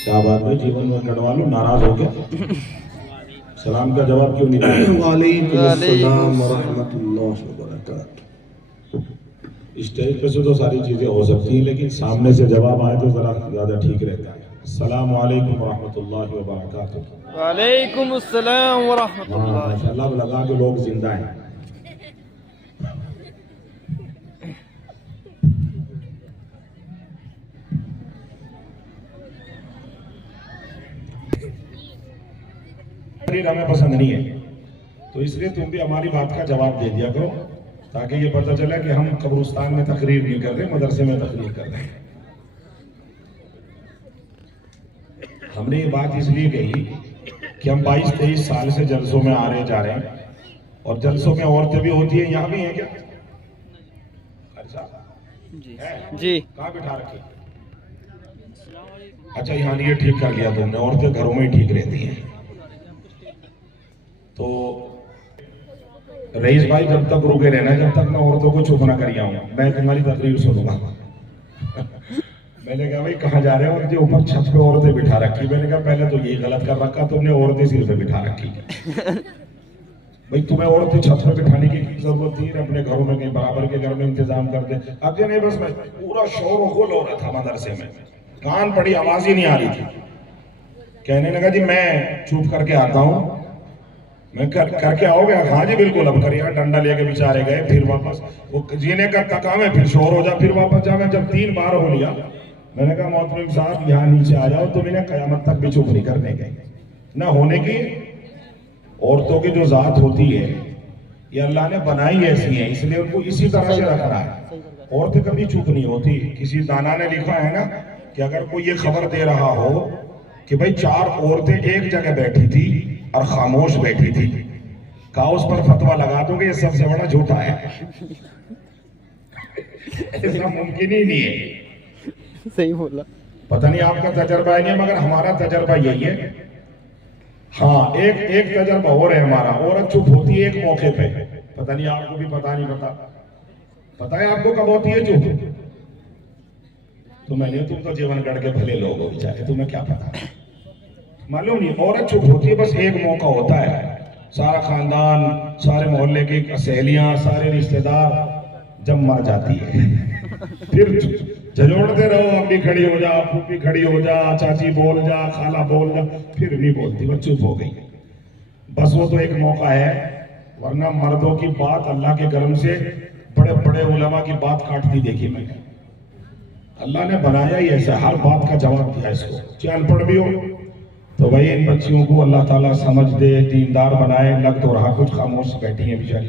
क्या बात है, जीवन में कटवा लो, नाराज हो गया? सलाम का जवाब क्यों नहीं दिया? वालेकुम अस्सलाम व रहमतुल्लाहि व बरकातुहू। स्टेज पे से तो सारी चीजें हो सकती हैं, लेकिन सामने से जवाब आए तो जरा ज्यादा ठीक रहता है। अस्सलाम वालेकुम व रहमतुल्लाहि व बरकातुहू। वालेकुम अस्सलाम व रहमतुल्लाह। माशाअल्लाह, लगा के लोग जिंदा हैं। हमें पसंद नहीं है, तो इसलिए तुम भी हमारी बात का जवाब दे दिया करो, ताकि ये पता चले कि हम कब्रिस्तान में तकरीर नहीं कर रहे, मदरसे में तकरीर कर रहे हैं। हमने ये बात इसलिए कही कि हम 22-23 साल से जलसों में आ रहे जा रहे हैं, और जलसों में औरतें भी होती है। यहाँ भी है क्या? अच्छा जी कहाँ बिठा रखी? अच्छा, यहाँ ये ठीक कर लिया तुमने, औरतें घरों में ही ठीक रहती हैं। तो रईस भाई, जब तक रुके रहना, जब तक मैं औरतों को चुप ना कर आऊं, मैं तुम्हारी तकरीर सुनूंगा। मैंने कहा भाई कहाँ जा रहे हो? और जो ऊपर छत पे औरतें बिठा रखी। मैंने कहा पहले तो यही गलत कर रखा तुमने, औरतें सिर पे बिठा रखी। भाई तुम्हें औरतें छत पे बिठाने की जरूरत नहीं है, अपने घरों में कहीं बराबर के घर में इंतजाम कर दे। अब नहीं, बस मैं पूरा शोर गुल हो रहा था मदरसे में, कान पड़ी, आवाज ही नहीं आ रही थी। कहने लगा जी मैं चुप करके आता हूँ। मैं करके आओगे? हाँ जी बिल्कुल। अब कर, यहाँ डंडा लेके बेचारे गए, फिर वापस वो जीने का तकाम है, फिर शोर हो जा, फिर वापस जा। मैं जब 3 बार हो लिया, मैंने कहा मोहतरम साहब यहाँ नीचे आ जाओ, तो मैंने कयामत तक भी चुप नहीं करने गए ना होने की। औरतों की जो जात होती है, ये अल्लाह ने बनाई ऐसी है, इसलिए उनको इसी तरह से रख रहा है। औरतें कभी चुप नहीं होती। किसी दाना ने लिखा है ना कि अगर कोई ये खबर दे रहा हो कि भाई 4 औरतें एक जगह बैठी थी और खामोश बैठी थी, कहा उस पर फतवा लगा दोगे ये सबसे बड़ा झूठा है। ऐसा मुमकिन ही नहीं है। सही बोला। पता नहीं आपका तजर्बा है नहीं, मगर हमारा तजर्बा यही है। हाँ, एक तजर्बा और है हमारा। औरत चुप होती है एक मौके पे, पता नहीं आपको भी पता नहीं पता है आपको कब होती है चुप? तो मैंने, तुम तो जीवनगढ़ के भले लोग हो बेचारे, तुम्हें क्या पता, मालूम नहीं। औरत चुप होती है, बस एक मौका होता है, सारा खानदान, सारे मोहल्ले की सहेलियां, सारे रिश्तेदार जब मर जाती है, फिर झंझोड़ते रहो, अम्मी खड़ी हो जा, फूफी खड़ी हो जा, चाची बोल जा, खाला बोल जा, फिर नहीं बोलती, वो चुप हो गई। बस वो तो एक मौका है, वरना मर्दों की बात अल्लाह के करम से बड़े बड़े उलमा की बात काटती देखी मैंने। अल्लाह ने बनाया ही ऐसा, हर बात का जवाब दिया इसको। चाहे अनपढ़ भी हो तो भाई इन बच्चियों को अल्लाह ताला समझ दे, दीनदार बनाए। लग तो रहा कुछ खामोश बैठी है बेचारी।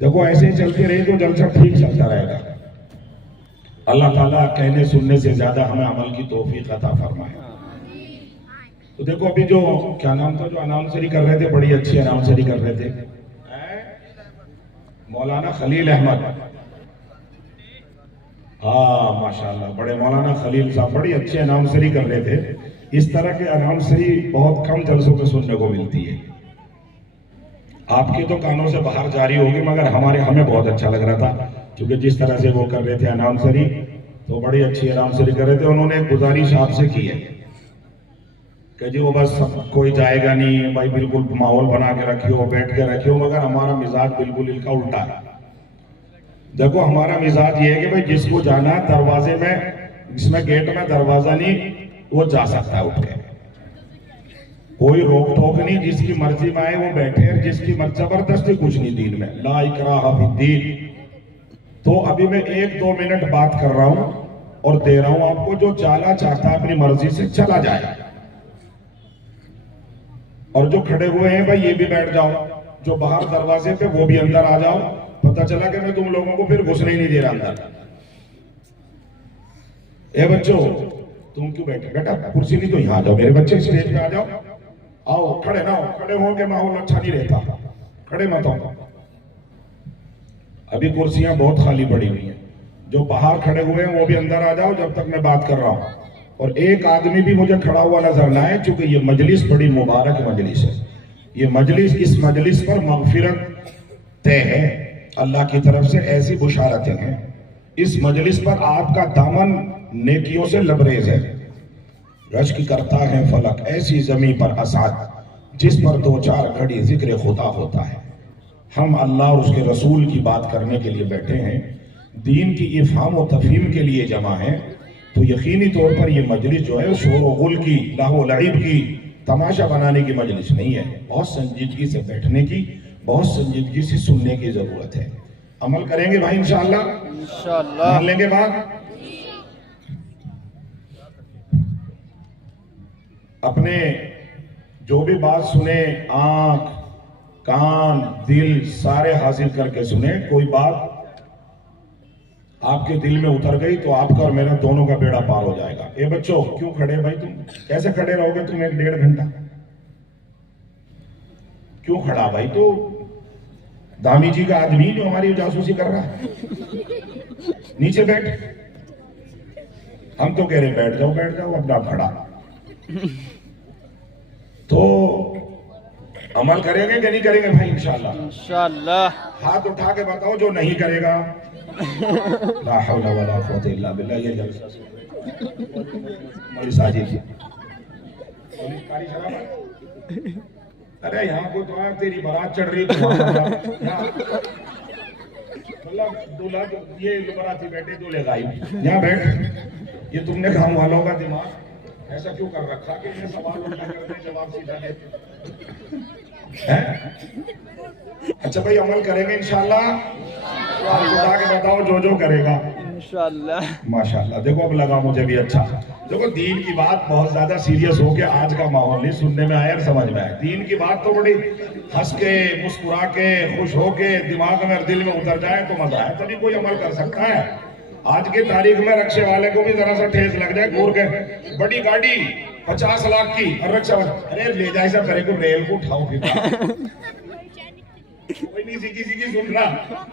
देखो ऐसे ही चलती रही तो जलसा ठीक चलता रहेगा। अल्लाह ताला कहने सुनने से ज्यादा हमें अमल की तौफीक अता फरमाए। तो देखो अभी जो क्या नाम था, जो अनाउंसरी कर रहे थे, बड़ी अच्छी अनाउंसरी कर रहे थे, मौलाना खलील अहमद। हाँ माशाल्लाह, बड़े मौलाना खलील साहब बड़ी अच्छी अनाउंसरी कर रहे थे। इस तरह की अनाउंसरी बहुत कम जलसों पे सुनने को मिलती है। आपके तो कानों से बाहर जारी होगी, मगर हमें बहुत अच्छा लग रहा था, क्योंकि जिस तरह से वो कर रहे थे अनाउंसरी, तो बड़ी अच्छी अनाउंसरी कर रहे थे। उन्होंने गुजारिश आपसे की है कि जी वो बस कोई जाएगा नहीं भाई, बिल्कुल माहौल बना के रखियो, बैठ के रखियो। मगर हमारा मिजाज बिल्कुल इनका उल्टा है। देखो हमारा मिजाज ये है कि भाई जिसको जाना दरवाजे में, जिसमें गेट में दरवाजा नहीं, वो जा सकता है उठ के, कोई रोक टोक नहीं, जिसकी मर्जी में आए वो बैठे, जिसकी जबरदस्ती कुछ नहीं दीन में, ला इकराह फिद्दीन। तो अभी मैं 1-2 मिनट बात कर रहा हूं और दे रहा हूं आपको, जो जाना चाहता है अपनी मर्जी से चला जाए, और जो खड़े हुए हैं भाई ये भी बैठ जाओ, जो बाहर दरवाजे पे वो भी अंदर आ जाओ। पता चला कि मैं तुम लोगों को फिर घुसने ही नहीं दे रहा अंदर। ए बच्चों, तुम क्यों बैठे? बेटा कुर्सी नहीं तो यहाँ आ जाओ, मेरे बच्चे स्टेज पे आ जाओ। आओ, खड़े ना हो, खड़े हो के माहौल अच्छा नहीं रहता, खड़े मत हो। अभी कुर्सियां बहुत खाली पड़ी हुई हैं, जो बाहर खड़े हुए हैं वो भी अंदर आ जाओ जब तक मैं बात कर रहा हूं। और एक आदमी भी मुझे खड़ा हुआ नजर ना आए, क्योंकि ये मजलिस बड़ी मुबारक मजलिस है। ये मजलिस, इस मजलिस पर मगफिरत तय है अल्लाह की तरफ से, ऐसी बुशारतें हैं। इस मजलिस पर आपका दामन नेकियों से लबरेज है। रश्क करता है फलक ऐसी जमी पर असाद जिस पर दो चार घड़ी जिक्र खुदा होता है। हम अल्लाह और उसके रसूल की बात करने के लिए बैठे हैं, दीन की इफ़हाम और तफहीम के लिए जमा है, तो यकीनी तौर पर यह मजलिस जो है शोर व गुल की, लाहो लईब की, तमाशा बनाने की मजलिस नहीं है। बहुत संजीदगी से बैठने की, बहुत संजीदगी से सुनने की जरूरत है। अमल करेंगे भाई इंशाअल्लाह, इंशाअल्लाह। मान लेंगे बात। अपने जो भी बात सुने, आंख कान दिल सारे हासिल करके सुने। कोई बात आपके दिल में उतर गई तो आपका और मेरा दोनों का बेड़ा पार हो जाएगा। ए बच्चों, क्यों खड़े भाई? तुम कैसे खड़े रहोगे तुम 1-1.5 घंटा? क्यों खड़ा भाई? तो दामी जी का आदमी जो हमारी जासूसी कर रहा है, नीचे बैठ। हम तो कह रहे बैठ जाओ अपना खड़ा। तो अमल करेंगे कि नहीं करेंगे भाई? इंशाअल्लाह इंशाअल्लाह। हाथ उठा के बताओ जो नहीं करेगा। ला हौला वला कुव्वता इल्ला बिल्लाह। ये जलसा मौलवी साजिद, कारी शराब। अरे यहाँ को तो तेरी बारात चढ़ रही तो मतलब दूल्हा ये बाराती बैठे दूल्हे गायब। यहाँ बैठ। ये तुमने गाँव वालों का दिमाग ऐसा क्यों कर रखा कि इन्हें सवाल उल्टा करते जवाब सीधा देते हैं? अच्छा भाई, अमल करेंगे इंशाअल्लाह। हाथ उठा के बताओ जो करेगा। इंशाअल्लाह। माशाअल्लाह। देखो अब लगा मुझे भी अच्छा। देखो दीन की बात बहुत ज्यादा सीरियस हो गया, आज का माहौल नहीं सुनने में आया और समझ में आया। दीन की बात तो बड़ी हंस के मुस्कुरा के खुश हो के दिमाग में और दिल में उतर जाए तो मजा आए, तभी कोई अमल कर सकता है। आज की तारीख में रक्षे वाले को भी जरा सा ठेस लग जाए, घूर के बड़ी गाड़ी 50 लाख की और रक्षा वाला अरे ले जाए सब करे को रेल को उठाओ फिर कोई नहीं किसी की सुन रहा।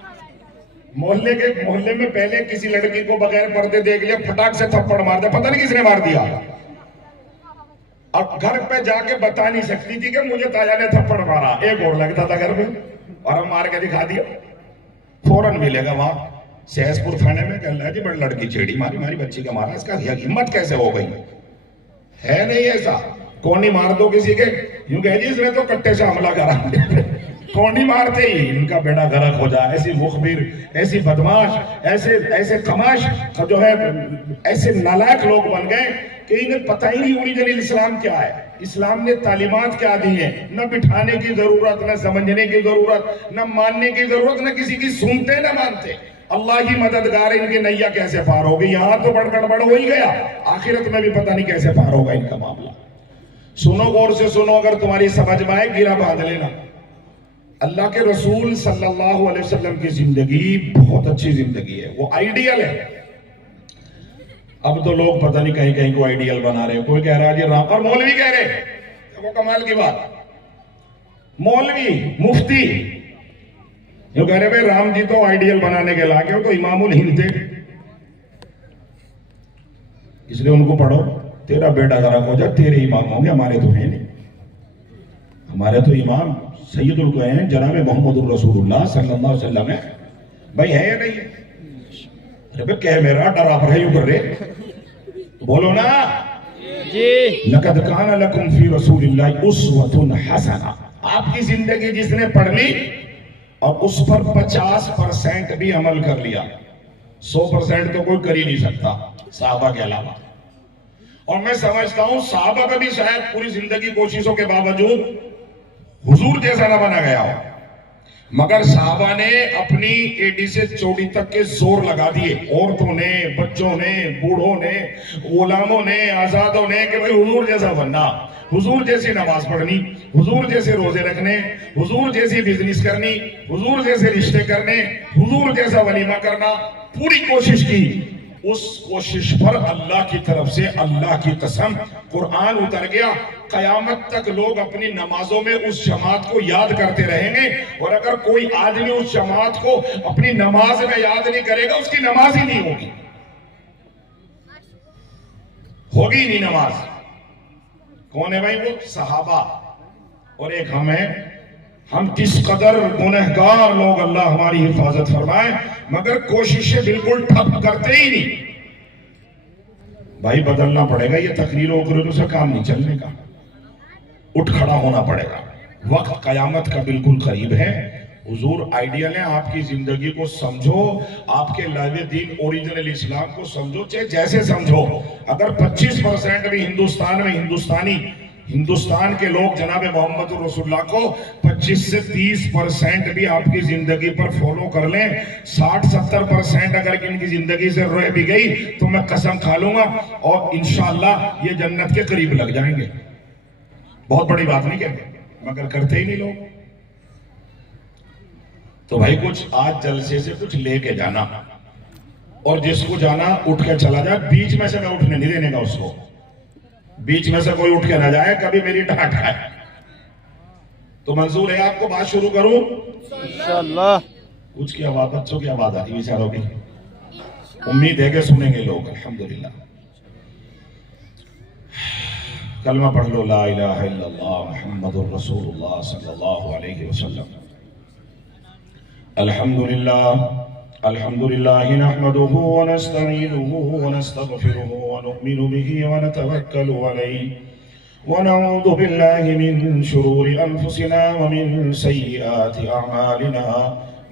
मोहल्ले में पहले किसी लड़की को बगैर पर्दे देख लिया, फटाक से थप्पड़ मार दिया, पता नहीं किसने मार दिया। अब घर पे जाके बता नहीं सकती थी कि मुझे ताया ने थप्पड़ मारा। एक और लगता था घर में और हम मार के दिखा दिया, फौरन मिलेगा वहां सहसपुर थाने में। कह रहा जी बड़ी लड़की छेड़ी मारी, हमारी बच्ची का मारा, इसका हिम्मत कैसे हो गई? है नहीं ऐसा। कौन ही मार दो किसी के, यूं कह जी इसने तो कट्टे से हमला करा। कौनी मारते ही इनका बेड़ा गर्क हो जाए। ऐसी मुखबिर, ऐसी बदमाश, ऐसे कमाश जो है, ऐसे नालायक लोग बन गए कि इन्हें पता ही नहीं ओरिजिनल इस्लाम क्या है। इस्लाम ने तालीमात क्या दी है, न बिठाने की जरूरत, न समझने की जरूरत, न मानने की जरूरत, न किसी की सुनते न मानते। अल्लाह ही मददगार, इनकी नैया कैसे पार होगी? यहां तो गड़बड़ हो ही गया, आखिरत में भी पता नहीं कैसे पार होगा इनका मामला। सुनो गौर से सुनो, अगर तुम्हारी समझ में आए गिरा बांध लेना। अल्लाह के रसूल सल्लल्लाहु अलैहि वसल्लम की जिंदगी बहुत अच्छी जिंदगी है, वो आइडियल है। अब तो लोग पता नहीं कहीं कहीं को आइडियल बना रहे। कोई कह रहा है जी राम, और मौलवी कह रहे, वो कमाल की बात, मौलवी मुफ्ती जो कह रहे भाई राम जी तो आइडियल बनाने के लाके हो, तो इमामुल हिंद थे इसलिए उनको पढ़ो, तेरा बेटा गर्क हो जाए। तेरे इमाम होंगे, हमारे तो है नहीं। हमारे तो इमाम सैयदुल हैं जनाब मोहम्मद रसूलुल्लाह सल्लल्लाहु अलैहि वसल्लम है। भाई है या नहीं है? अरे भाई कह मेरा डरा पर है, यूं कर रहे बोलो ना जी। लक़द कान लकुम फी रसूलिल्लाहि उस्वतुन हसना। आपकी जिंदगी जिसने पढ़ ली और उस पर 50% भी अमल कर लिया, 100% तो कोई कर ही नहीं सकता साहबा के अलावा। और मैं समझता हूं साहबा का भी शायद पूरी जिंदगी कोशिशों के बावजूद हुजूर जैसा ना बना गया हो, मगर साहबा ने अपनी एडी से चोटी तक के जोर लगा दिए, औरतों ने, बच्चों ने, बूढ़ों ने, गुलामों ने, आजादों ने, कि भाई हुजूर जैसा बनना, हुजूर जैसी नमाज पढ़नी, हुजूर जैसे रोजे रखने, हुजूर जैसी बिजनेस करनी, हुजूर जैसे रिश्ते करने, हुजूर जैसा वलीमा करना, पूरी कोशिश की। उस कोशिश पर अल्लाह की तरफ से, अल्लाह की कसम, कुरान उतर गया। कयामत तक लोग अपनी नमाजों में उस जमात को याद करते रहेंगे, और अगर कोई आदमी उस जमात को अपनी नमाज में याद नहीं करेगा, उसकी नमाज ही नहीं होगी, होगी नहीं नमाज। कौन है भाई? वो सहाबा और एक हम हैं। हम किस कदर गुनहगार लोग, अल्लाह हमारी हिफाजत फरमाए, मगर कोशिशें बिल्कुल ठप करते ही नहीं। भाई बदलना पड़ेगा, ये तकरीरों वकरीरों से काम नहीं चलने का, उठ खड़ा होना पड़ेगा। वक्त कयामत का बिल्कुल करीब है। हुजूर आइडियल है, आपकी जिंदगी को समझो, आपके लाइव दीन ओरिजिनल इस्लाम को समझो, चाहे जैसे समझो। अगर 25% भी हिंदुस्तान में हिंदुस्तान के लोग जनाब मोहम्मद रसूलुल्लाह को 25 से 30% भी आपकी जिंदगी पर फॉलो कर लें, 60-70% अगर इनकी जिंदगी से रह भी गई तो मैं कसम खा लूंगा और इंशाअल्लाह ये जन्नत के करीब लग जाएंगे। बहुत बड़ी बात नहीं कहते, मगर करते ही नहीं लोग। तो भाई कुछ आज जलसे से कुछ लेके जाना, और जिसको जाना उठ के चला जाए। बीच में से मैं उठने नहीं देने का उसको, बीच में से कोई उठ के ना जाए, कभी मेरी डांट खाए। तो मंजूर है आपको बात शुरू करूं? इंशाअल्लाह। कुछ की आवाज, बच्चों की आवाज आ रही बेचारों की, उम्मीद है कि सुनेंगे लोग। अल्हम्दुलिल्लाह, कलमा पढ़ लो, ला इलाहा इल्लल्लाह मुहम्मदुर रसूलुल्लाह सल्लल्लाहु अलैहि वसल्लम। अल्हम्दुलिल्लाह अल्हम्दुलिल्लाह नहमदुहु व नस्तईनुहुहु व नस्तगफिरुहु व नु'मिनु बिही व नतवक्कलु अलैहि व नऊज़ु बिल्लाहि मिन शुरूरि अनफुसिना व मिन सय्यिआति अअमालिना।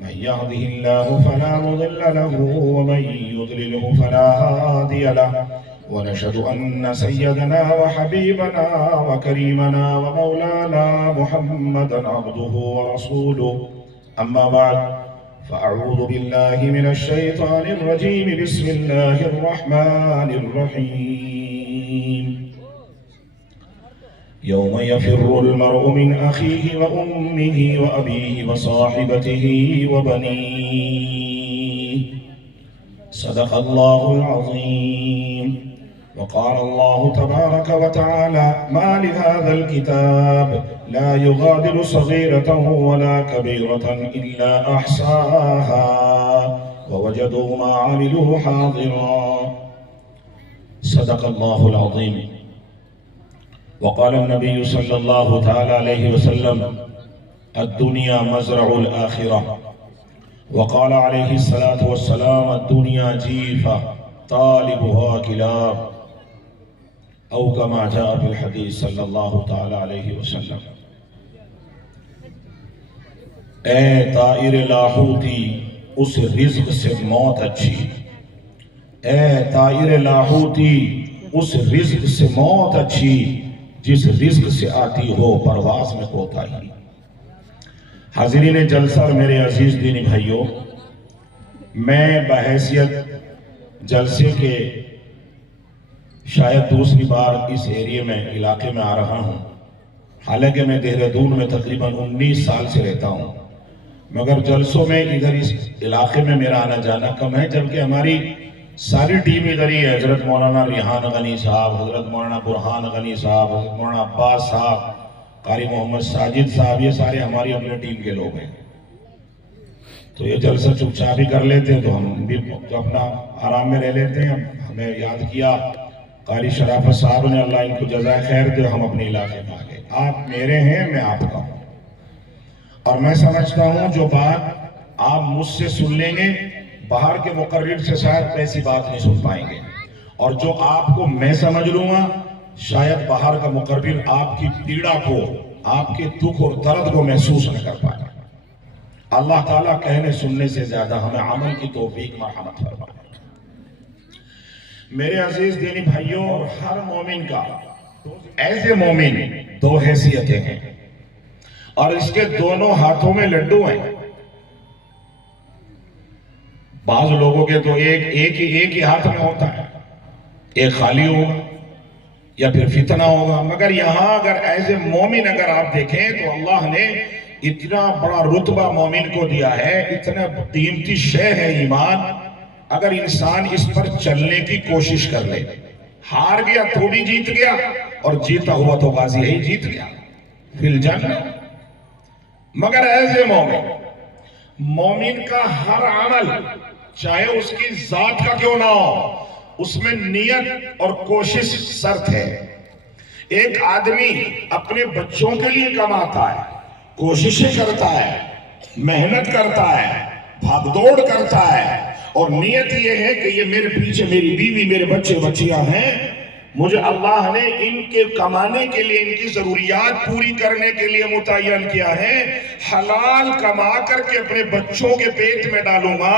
मन यहदिहिल्लाहु फला मुदिल्ल लहु व मन युद्लिलहु फला हादिय लहु। व नशहदु अन्न सय्यदना व हबीबना व करीमना व मौलाना मुहम्मदन अब्दुहु व रसूलुहु। अम्मा बाद फ़अऊज़ु बिल्लाहि मिनश शैतानिर रजीम। बिस्मिल्लाहिर रहमानिर रहीम। यौम यफ़िर्रुल मर्'उ मिन अख़ीहि व उम्मिहि व अबीहि व साहिबतिहि व बनीहि। सदक़ल्लाहुल अज़ीम। वक़ाल अल्लाहु तबारक व तआला मा लिहाज़ल किताब ला युग़ादिरु सग़ीरतन वला कबीरतन इल्ला अहसाहा व वजदू मा अमिलू हाज़िरा। सदक़ल्लाहुल अज़ीम। वक़ाल नबी सल्लल्लाहु तआला अलैहि वसल्लम अद्दुनिया मज़रउल आखिरह। वक़ाल अलैहि सलातु वस्सलाम अद्दुनिया जीफ़ा तालिबुहा किलाब। औ कमा जाअ फिल हदीस सल्लल्लाहु तआला अलैहि वसल्लम। ए ताइर लाहूती, उस रिज़्क़ से मौत अच्छी। ए ताइर लाहूती, उस रिज़्क़ से मौत अच्छी जिस रिज़्क़ से आती हो परवाज़ में कोताही। हाज़िरीन जलसा और मेरे अजीज दीनी भाइयों, मैं बहैसियत जलसे के शायद दूसरी बार इस एरिया में, इलाके में आ रहा हूँ। हालांकि मैं देहरादून में तकरीबन 19 साल से रहता हूँ, मगर जलसों में इधर इस इलाके में मेरा आना जाना कम है, जबकि हमारी सारी टीम इधर ही है। हजरत मौलाना रिहान गनी साहब, हजरत मौलाना बुरहान गनी साहब, हजरत मौलाना अब्बास साहब, कारी मोहम्मद साजिद साहब, ये सारे हमारी अपनी टीम के लोग हैं। तो ये जलसा चुपचाप ही कर लेते हैं, तो हम भी तो अपना आराम में रह लेते हैं। हमें याद किया कारी शराफत साहब ने, अल्लाह इनको जज़ाए खैर दे, हम अपने इलाके में आ गए। आप मेरे हैं, मैं आपका हूँ, और मैं समझता हूँ जो बात आप मुझसे सुन लेंगे, बाहर के मुकर्रिर से शायद ऐसी बात नहीं सुन पाएंगे, और जो आपको मैं समझ लूंगा शायद बाहर का मुकर्रिर आपकी पीड़ा को, आपके दुख और दर्द को महसूस न कर पाए। अल्लाह ताला कहने सुनने से ज्यादा हमें अमल की तौफीक मरहमत फरमाए। मेरे अजीज दीनी भाइयों, हर मोमिन का ऐसे मोमिन दो हैसियतें हैं, और इसके दोनों हाथों में लड्डू हैं। बाज लोगों के तो एक ही हाथ में होता है, एक खाली होगा या फिर फितना होगा, मगर यहां अगर एज ए मोमिन अगर आप देखें तो अल्लाह ने इतना बड़ा रुतबा मोमिन को दिया है, इतना कीमती शय है ईमान। अगर इंसान इस पर चलने की कोशिश कर ले, हार गया तो भी जीत गया, और जीता हुआ तो गाजी ही जीत गया फिल जन्नत। मगर एज ए मोमिन का हर अमल, चाहे उसकी जात का क्यों ना हो, उसमें नियत और कोशिश शर्त है। एक आदमी अपने बच्चों के लिए कमाता है, कोशिशें करता है, मेहनत करता है, भागदौड़ करता है, और नीयत ये है कि ये मेरे पीछे मेरी बीवी मेरे बच्चे बच्चियां हैं, मुझे अल्लाह ने इनके कमाने के लिए इनकी जरूरियात पूरी करने के लिए मुतय्यन किया है। हलाल कमा करके अपने बच्चों के पेट में डालूंगा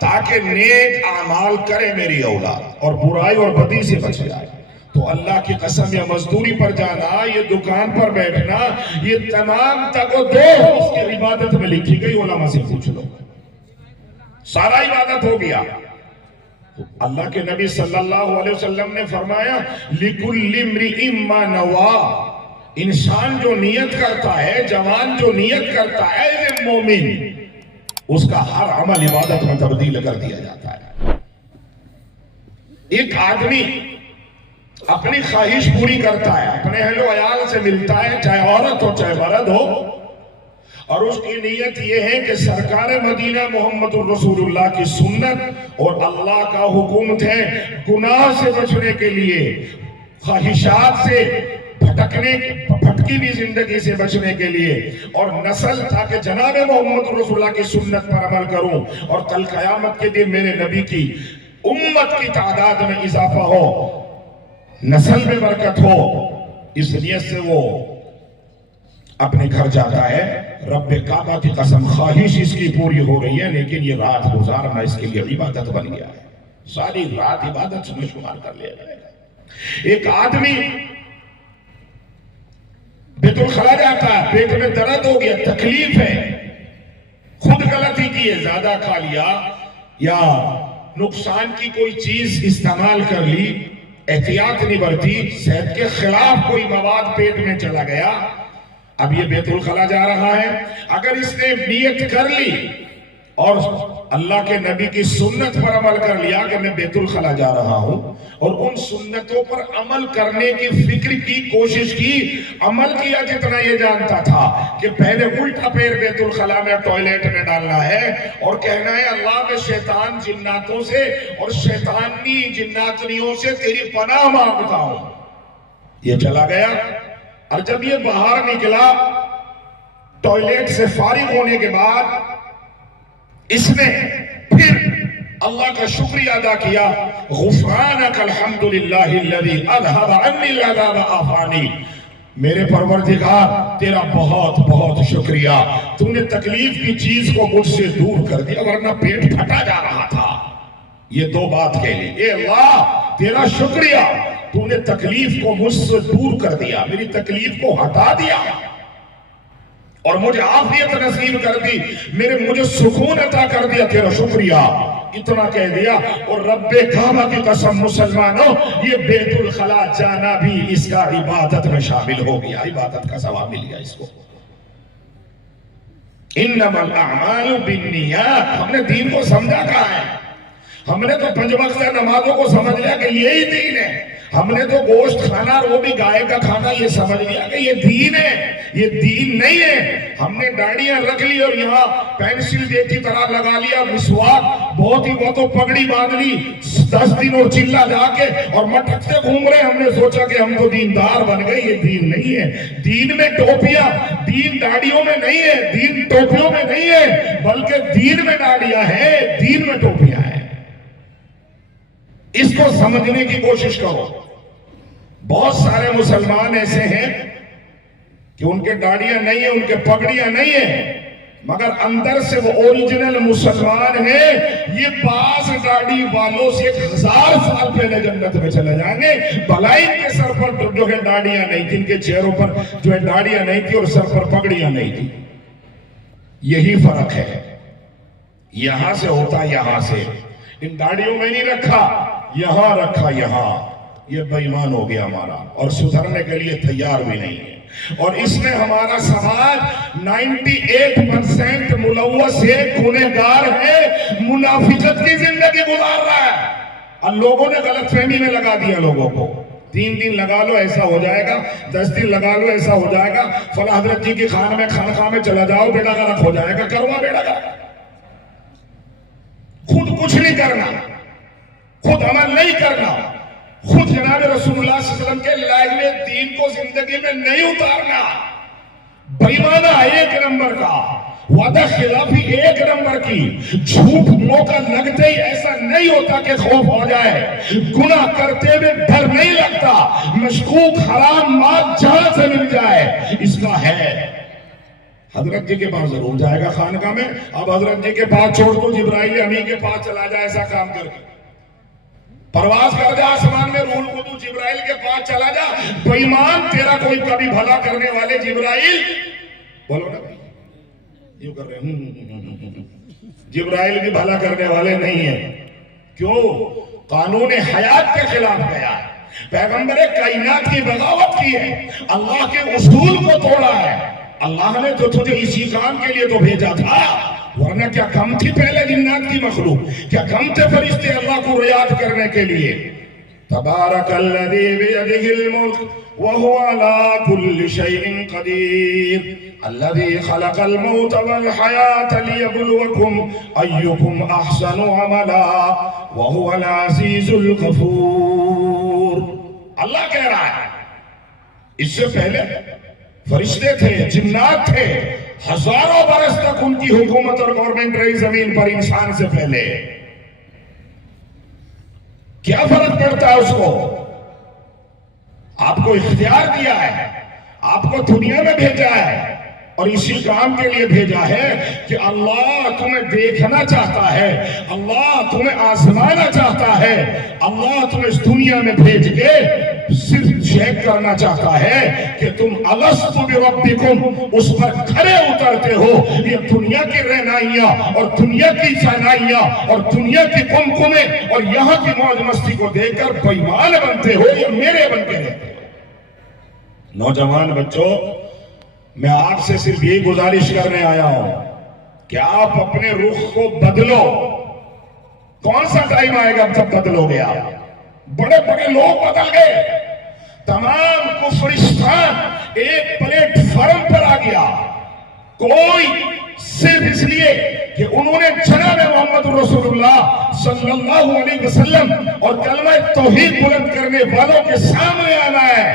ताकि नेक आमाल करे मेरी औलाद और बुराई और बदी से बच जाए। तो अल्लाह की कसम, या मजदूरी पर जाना, ये दुकान पर बैठना, ये तमाम तक दो उसकी इबादत में लिखी गई। उलमा से पूछ लो, सारा इबादत हो गया। अल्लाह के नबी सल्लल्लाहु अलैहि वसल्लम ने फरमाया, लिकुल्लि इम्रिइन मा नवा, इंसान जो नियत करता है, जवान जो नियत करता है ये मोमिन, उसका हर अमल इबादत में तब्दील कर दिया जाता है। एक आदमी अपनी ख्वाहिश पूरी करता है, अपने अहलो अयाल से मिलता है, चाहे औरत हो चाहे मर्द हो, और उसकी नीयत यह है कि सरकार मदीना मोहम्मदुर रसूलुल्लाह की सुन्नत और अल्लाह का हुक्म है गुनाह से बचने के लिए, ख्वाहिशात से भटकी हुई जिंदगी से बचने के लिए, और नस्ल ताकि जनाब मोहम्मद रसूलुल्लाह की सुन्नत पर अमल करूं और कल क़यामत के दिन मेरे नबी की उम्मत की तादाद में इजाफा हो, नस्ल में बरकत हो। इस नियत से वो अपने घर जाता है। रब्बे काबा की कसम, ख्वाहिश इसकी पूरी हो रही है, लेकिन ये रात गुजारना इसके लिए इबादत बन गया है, सारी रात इबादत में शुमार कर लिया जाएगा। एक आदमी बेतुल खला जाता है, पेट में दर्द हो गया, तकलीफ है, खुद गलती की है, ज्यादा खा लिया या नुकसान की कोई चीज इस्तेमाल कर ली, एहतियात नहीं बरती, सेहत के खिलाफ कोई मवाद पेट में चला गया, अब ये बेतुल खला जा रहा है। अगर इसने नियत कर ली और अल्लाह के नबी की सुन्नत पर अमल कर लिया कि मैं बेतुल खला जा रहा हूं, और उन सुन्नतों पर अमल करने की फिक्र की, कोशिश की, अमल किया, जितना ये जानता था कि पहले उल्टा पैर बेतुल खला में टॉयलेट में डालना है और कहना है अल्लाह के शैतान जिन्नातों से और शैतानी जिन्नातनियों से तेरी पनाह मांगता हूं, ये चला गया। और जब ये बाहर निकला टॉयलेट से फारिग होने के बाद, इसने फिर अल्लाह का शुक्रिया अदा किया, गुफ़रानकल हम्दुलिल्लाहिल्लज़ी अज़हब अन्निल अज़ाब आफ़ानी, मेरे परवरदिगार तेरा बहुत बहुत शुक्रिया, तूने तकलीफ की चीज को मुझसे दूर कर दिया, वरना पेट फटा जा रहा था। ये दो बात कह ली, ए अल्लाह तेरा शुक्रिया, तूने तकलीफ को मुझसे दूर कर दिया, मेरी तकलीफ को हटा दिया और मुझे आफियत नसीब कर दी, मुझे सुकून अता कर दिया, तेरा शुक्रिया। इतना कह दिया और रब्बे काबा की कसम मुसलमानों, ये बेतुल खला जाना भी इसका इबादत में शामिल हो गया, इबादत का सवाब मिल गया इसको। इन्नमल अअमालु बिन्नियात, हमने दीन को समझा कहा है, हमने तो 5 वक्त नमाजों को समझ लिया कि यही दीन है, हमने तो गोश्त खाना और वो भी गाय का खाना ये समझ लिया कि ये दीन है, ये दीन नहीं है। हमने दाढ़ियां रख ली और यहाँ पेंसिल की तरह लगा लिया, मिसवाक, बहुत तो पगड़ी बांध ली, 10 दिन और चिल्ला जाके और मटकते घूम रहे, हमने सोचा कि हम तो दीनदार बन गए, ये दीन नहीं है। दीन में टोपियां, दीन दाढ़ियों में नहीं है, दीन टोपियों में नहीं है, बल्कि दीन में दाढ़ियां है, दीन में टोपियां है। इसको समझने की कोशिश करो। बहुत सारे मुसलमान ऐसे हैं कि उनके दाढ़ियां नहीं है, उनके पगड़ियां नहीं है, मगर अंदर से वो ओरिजिनल मुसलमान है। ये बास दाढ़ी वालों से 1000 साल पहले जन्नत में चले जाएंगे, भलाई के सर पर जो है दाढ़ियां नहीं थी, इनके चेहरों पर जो है दाढ़ियां नहीं थी और सर पर पगड़ियां नहीं थी। यही फर्क है, यहां से होता यहां से, इन दाढ़ियों में नहीं रखा, यहां रखा यहां, ये बेईमान हो गया हमारा और सुधरने के लिए तैयार भी नहीं है। और इसमें हमारा समाज 98% मुलव्वस है, गुनहगार है, मुनाफिकत की जिंदगी गुजार रहा है। और लोगों ने गलतफहमी में लगा दिया लोगों को, 3 दिन लगा लो ऐसा हो जाएगा, 10 दिन लगा लो ऐसा हो जाएगा, फला हजरत जी की खानखाह में चला जाओ बेड़ा गर्क हो जाएगा, करवा बेड़ा गर्क। खुद कुछ नहीं करना, खुद अमल नहीं करना, खुद जनाब रसूलुल्लाह सल्लल्लाहु अलैहि वसल्लम के लाए हुए दीन को जिंदगी में नहीं उतारना, बेईमाना एक नंबर का, वादा खिलाफी एक नंबर की। झूठ मौका लगते ही ऐसा नहीं होता कि खौफ हो जाए, गुनाह करते हुए डर नहीं लगता, मशकूक हराम माल जहां से मिल जाए इसका है। हजरत जी के पास जरूर जाएगा खानका में। अब हजरत जी के पास छोड़ दो, जिब्राइल अमीन के पास चला जाए, ऐसा काम करके परवाज कर जा आसमान में, रूल को तू जिब्राइल के पास चला जा। बेईमान तेरा कोई कभी भला करने वाले जिब्राइल, बोलो ना यूं कर रहे जिब्राइल भी भला करने वाले नहीं है। क्यों? कानून हयात के खिलाफ गया, पैगंबर कायनात की बगावत की है, अल्लाह के उसूल को तोड़ा है। अल्लाह ने तो तुझे इसी काम के लिए तो भेजा था, वरना क्या कम थी पहले जिन्नात की मखलूक? क्या कम थे फरिश्ते अल्लाह को रियाद करने के लिए? तबारकल्लज़ी बियदिहिल मुल्क व हुवा अला कुल्लि शैइन कदीर अल्लज़ी खलक़ल मौत वल हयात लियब्लुवकुम अय्युकुम अहसनु अमला व हुवल अज़ीज़ुल गफूर। अल्लाह कह रहा है, इससे पहले फरिश्ते थे, जिन्नात थे, हजारों बरस तक उनकी हुकूमत और गवर्नमेंट रही जमीन पर इंसान से पहले। क्या फर्क पड़ता है उसको? आपको इख्तियार दिया है, आपको दुनिया में भेजा है और इसी काम के लिए भेजा है कि अल्लाह तुम्हें देखना चाहता है, अल्लाह तुम्हें आजमाना चाहता है, अल्लाह तुम्हें इस दुनिया में भेज के सिर्फ चेक करना चाहता है कि तुम अलस्तु बिरब्बिकुम उस पर खरे उतरते हो। ये दुनिया की रहनाइयां और दुनिया की सनाइयां और दुनिया की कुमकुमे और यहाँ की मौज मस्ती को देखकर बेईमान बनते हो या मेरे बनते रहते हो। नौजवान बच्चों, मैं आपसे सिर्फ यही गुजारिश करने आया हूं कि आप अपने रुख को बदलो। कौन सा टाइम आएगा जब बदलोगे आप? बड़े बड़े लोग बदल गए, तमाम कुफरिस्तान एक प्लेटफॉर्म पर आ गया। कोई सिर्फ इसलिए कि उन्होंने जनाब मोहम्मद रसूलुल्लाह सल्लल्लाहु अलैहि वसल्लम और कलमा तौहीद बुलंद करने वालों के सामने आना है।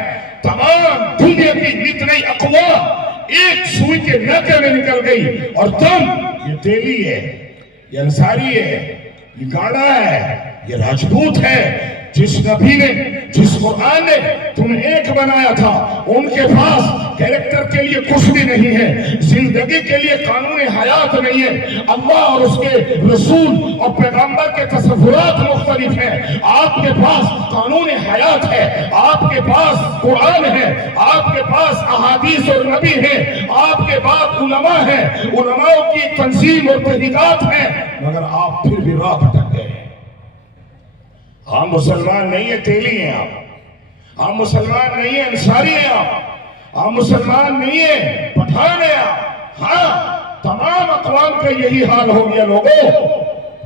तमाम दुनिया की नित नई अक़वाम एक सुई के नाके में निकल गई और तुम, ये तेली है, ये अंसारी है, ये गाड़ा है, ये राजपूत है, जिस नबी ने, जिस कुरान ने तुम्हें एक बनाया था, उनके पास कैरेक्टर के लिए कुछ भी नहीं है, जिंदगी के लिए कानून हयात नहीं है। अल्लाह और उसके रसूल और पैगंबर के तसव्वुरात मुख्तलिफ हैं। आपके पास कानून हयात है, आपके पास कुरान है, आपके पास अहादीस और नबी है, आपके पास उलमा है, उलमाओं की तंजीम और तहकीकात है, मगर आप फिर भी राह भटक गए। हम मुसलमान नहीं है, तेली हैं आप। हम मुसलमान नहीं है, अंसारी हैं आप मुसलमान नहीं है, पठान है आप। हाँ, तमाम अक़वाम का यही हाल हो गया। लोगों,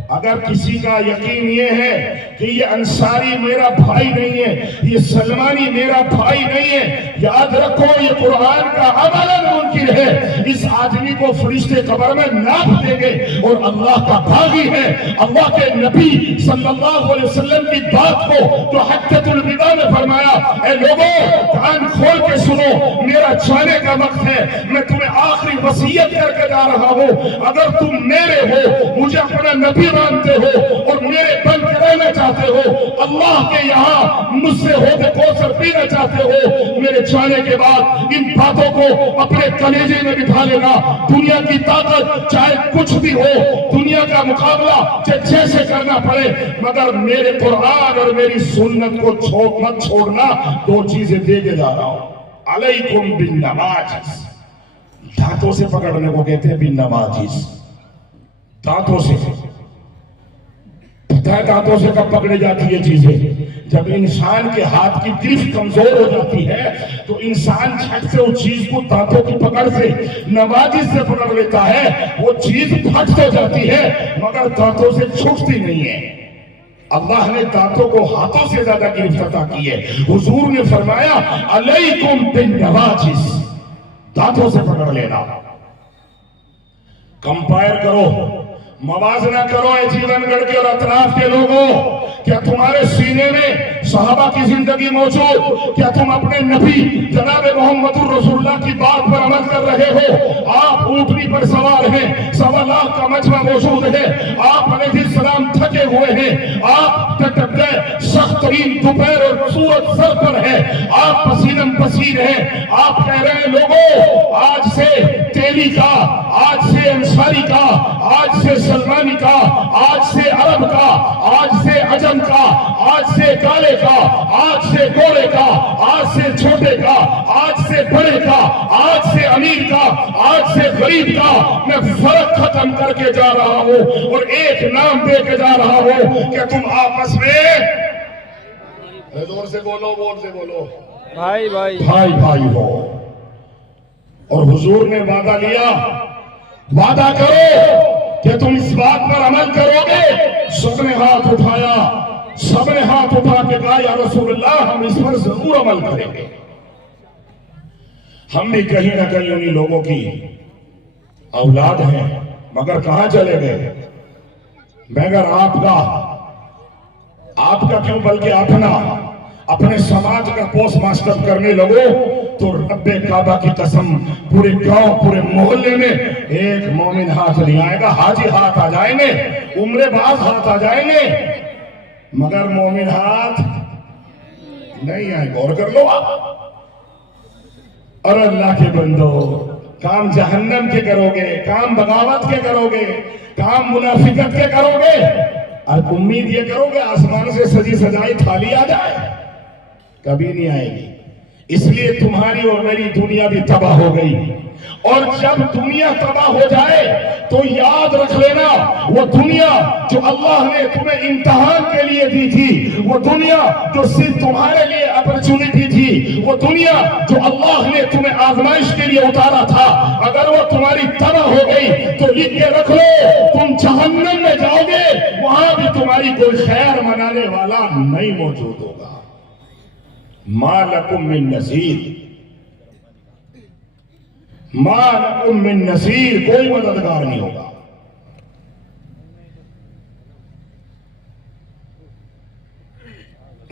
अगर किसी का यकीन ये है कि ये अंसारी मेरा भाई नहीं है, ये सलमानी मेरा भाई नहीं है, याद रखो ये कुरान का अमलन मुनकिर है। इस आदमी को फरिश्ते कब्र में नाप देंगे और अल्लाह का भागी है। अल्लाह के नबी सल्लल्लाहु अलैहि वसल्लम की बात को जो हज्जतुल विदा में फरमाया, ए लोगों कान खोल के सुनो, मेरा जाने का वक्त है, मैं तुम्हें आखिरी वसीयत करके जा रहा हूं। अगर तुम मेरे हो, मुझे अपना नबी मानते हो और मेरे बन के रहना चाहते हो, अल्लाह के यहाँ मुझसे होकर कौसर पीना चाहते हो, मेरे जाने के बाद इन बातों को अपने कलेजे में बिठा लेना। दुनिया की ताकत चाहे कुछ भी हो, दुनिया का मुकाबला चाहे जैसे करना पड़े, मगर मेरे कुरान और मेरी सुन्नत को मत छोड़ना। दो चीजें दे के जा रहा हूं। अलैकुम बिन नवाजिस, दांतों से पकड़ने को कहते हैं बिन नवाजिस, दांतों से। पता है दांतों से कब पकड़ी जाती है चीजें? जब इंसान के हाथ की ग्रिफ कमजोर हो जाती है तो इंसान झट से उस चीज को दांतों की पकड़ से, नवाजिश से पकड़ लेता है। वो चीज फट तो जाती है मगर दांतों से छूटती नहीं है। अल्लाह ने दांतों को हाथों से ज्यादा गिरफ्त अता की है। हुजूर ने फरमाया अलैकुम बिन नवाजिस, दांतों से पकड़ लेना। कंपेयर करो, मवाजना करो जीवनगढ़ के और अतराफ के लोगों, क्या तुम्हारे सीने में सहाबा की जिंदगी मौजूद। क्या तुम अपने नबी जनाब मोहम्मद रसूलुल्लाह की बात पर अमल कर रहे हो? आप ऊँटनी पर सवार हैं, 1.25 लाख का मजमा मौजूद है, आप अलैहिस्सलाम थके हुए हैं, आप सख्त तरीन दोपहर और सूरज सर पर है, आप पसीनम पसीन हैं, आप कह रहे हैं लोगों आज से तेली का, आज से अंसारी का, आज से सलमानी का, आज से अरब का, आज से अजम का, आज से काले का, आज से गोरे का, आज से छोटे का, आज से बड़े का, आज से अमीर का, आज से गरीब का, मैं फर्क खत्म करके जा रहा हूं और एक नाम दे के जा रहा हूं कि तुम आपस में जोर से बोलो, बोल से बोलो, भाई भाई भाई भाई हो। और हुजूर ने वादा लिया, वादा करो कि तुम इस बात पर अमल करोगे। सबने हाथ उठाया, सबने हाथ उठा के कहा या रसूलुल्लाह हम इस पर जरूर अमल करेंगे। हम भी कहीं ना कहीं उन्हीं लोगों की औलाद हैं, मगर कहां चले गए? मगर आपका क्यों बल्कि अपने समाज का पोस्ट मास्टर करने लगो तो रब्बे काबा की कसम पूरे गांव पूरे मोहल्ले में एक मोमिन हाथ नहीं आएगा। हाजी हाथ आ जाएंगे, उम्रेबाज हाथ आ जाएंगे, मगर मोमिन हाथ नहीं आए। गौर कर लो आप। और अल्लाह के बंदो, काम जहन्नम के करोगे, काम बगावत के करोगे, काम मुनाफिकत के करोगे और उम्मीद ये करोगे आसमान से सजी सजाई थाली आ जाए, कभी नहीं आएगी। इसलिए तुम्हारी और मेरी दुनिया भी तबाह हो गई। और जब दुनिया तबाह हो जाए तो याद रख लेना, वो दुनिया जो अल्लाह ने तुम्हें इम्तिहान के लिए दी थी, वो दुनिया जो सिर्फ तुम्हारे लिए अपॉर्चुनिटी थी, वो दुनिया जो अल्लाह ने तुम्हें आजमाइश के लिए उतारा था, अगर वो तुम्हारी तबाह हो गई तो लिख के रख लो तुम जहन्नम में जाओगे, वहां भी तुम्हारी कोई खैर मनाने वाला नहीं मौजूद होगा। मा लकुम मिन नसीर, मा लकुम मिन नसीर, कोई मददगार नहीं होगा।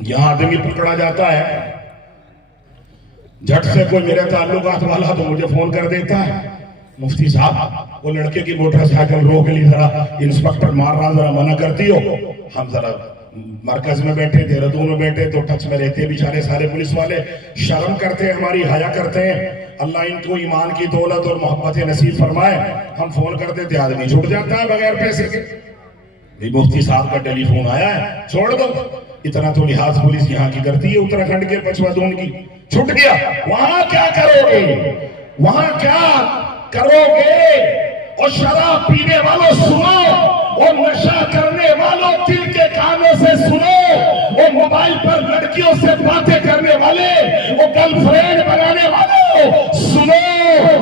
यहां आदमी पकड़ा जाता है, झट से कोई मेरे ताल्लुकात वाला तो मुझे फोन कर देता है, मुफ्ती साहब वो लड़के की मोटरसाइकिल रोक ली, जरा इंस्पेक्टर मार रहा, जरा मना करती हो। हम जरा मरकज में बैठे, देहरादून में बैठे तो टच में रहते बेचारे सारे पुलिस वाले, शर्म करते हैं, हमारी हया करते हैं। अल्लाह इनको ईमान की दौलत और मोहब्बत नसीब फरमाए। हम फोन कर देते, आदमी छूट जाता है बगैर पैसे के। मुफ्ती साहब का टेलीफोन आया है, छोड़ दो। इतना तो लिहाज पुलिस यहाँ की करती है, उत्तराखंड के पचवादून की। छूट गया, वहां क्या करोगे? वहां क्या करोगे? और शराब पीने वालों सुनो, और नशा करने वालों दिल के कानों से सुनो, वो मोबाइल पर लड़कियों से बातें करने वाले, वो गर्लफ्रेंड बनाने वालों सुनो।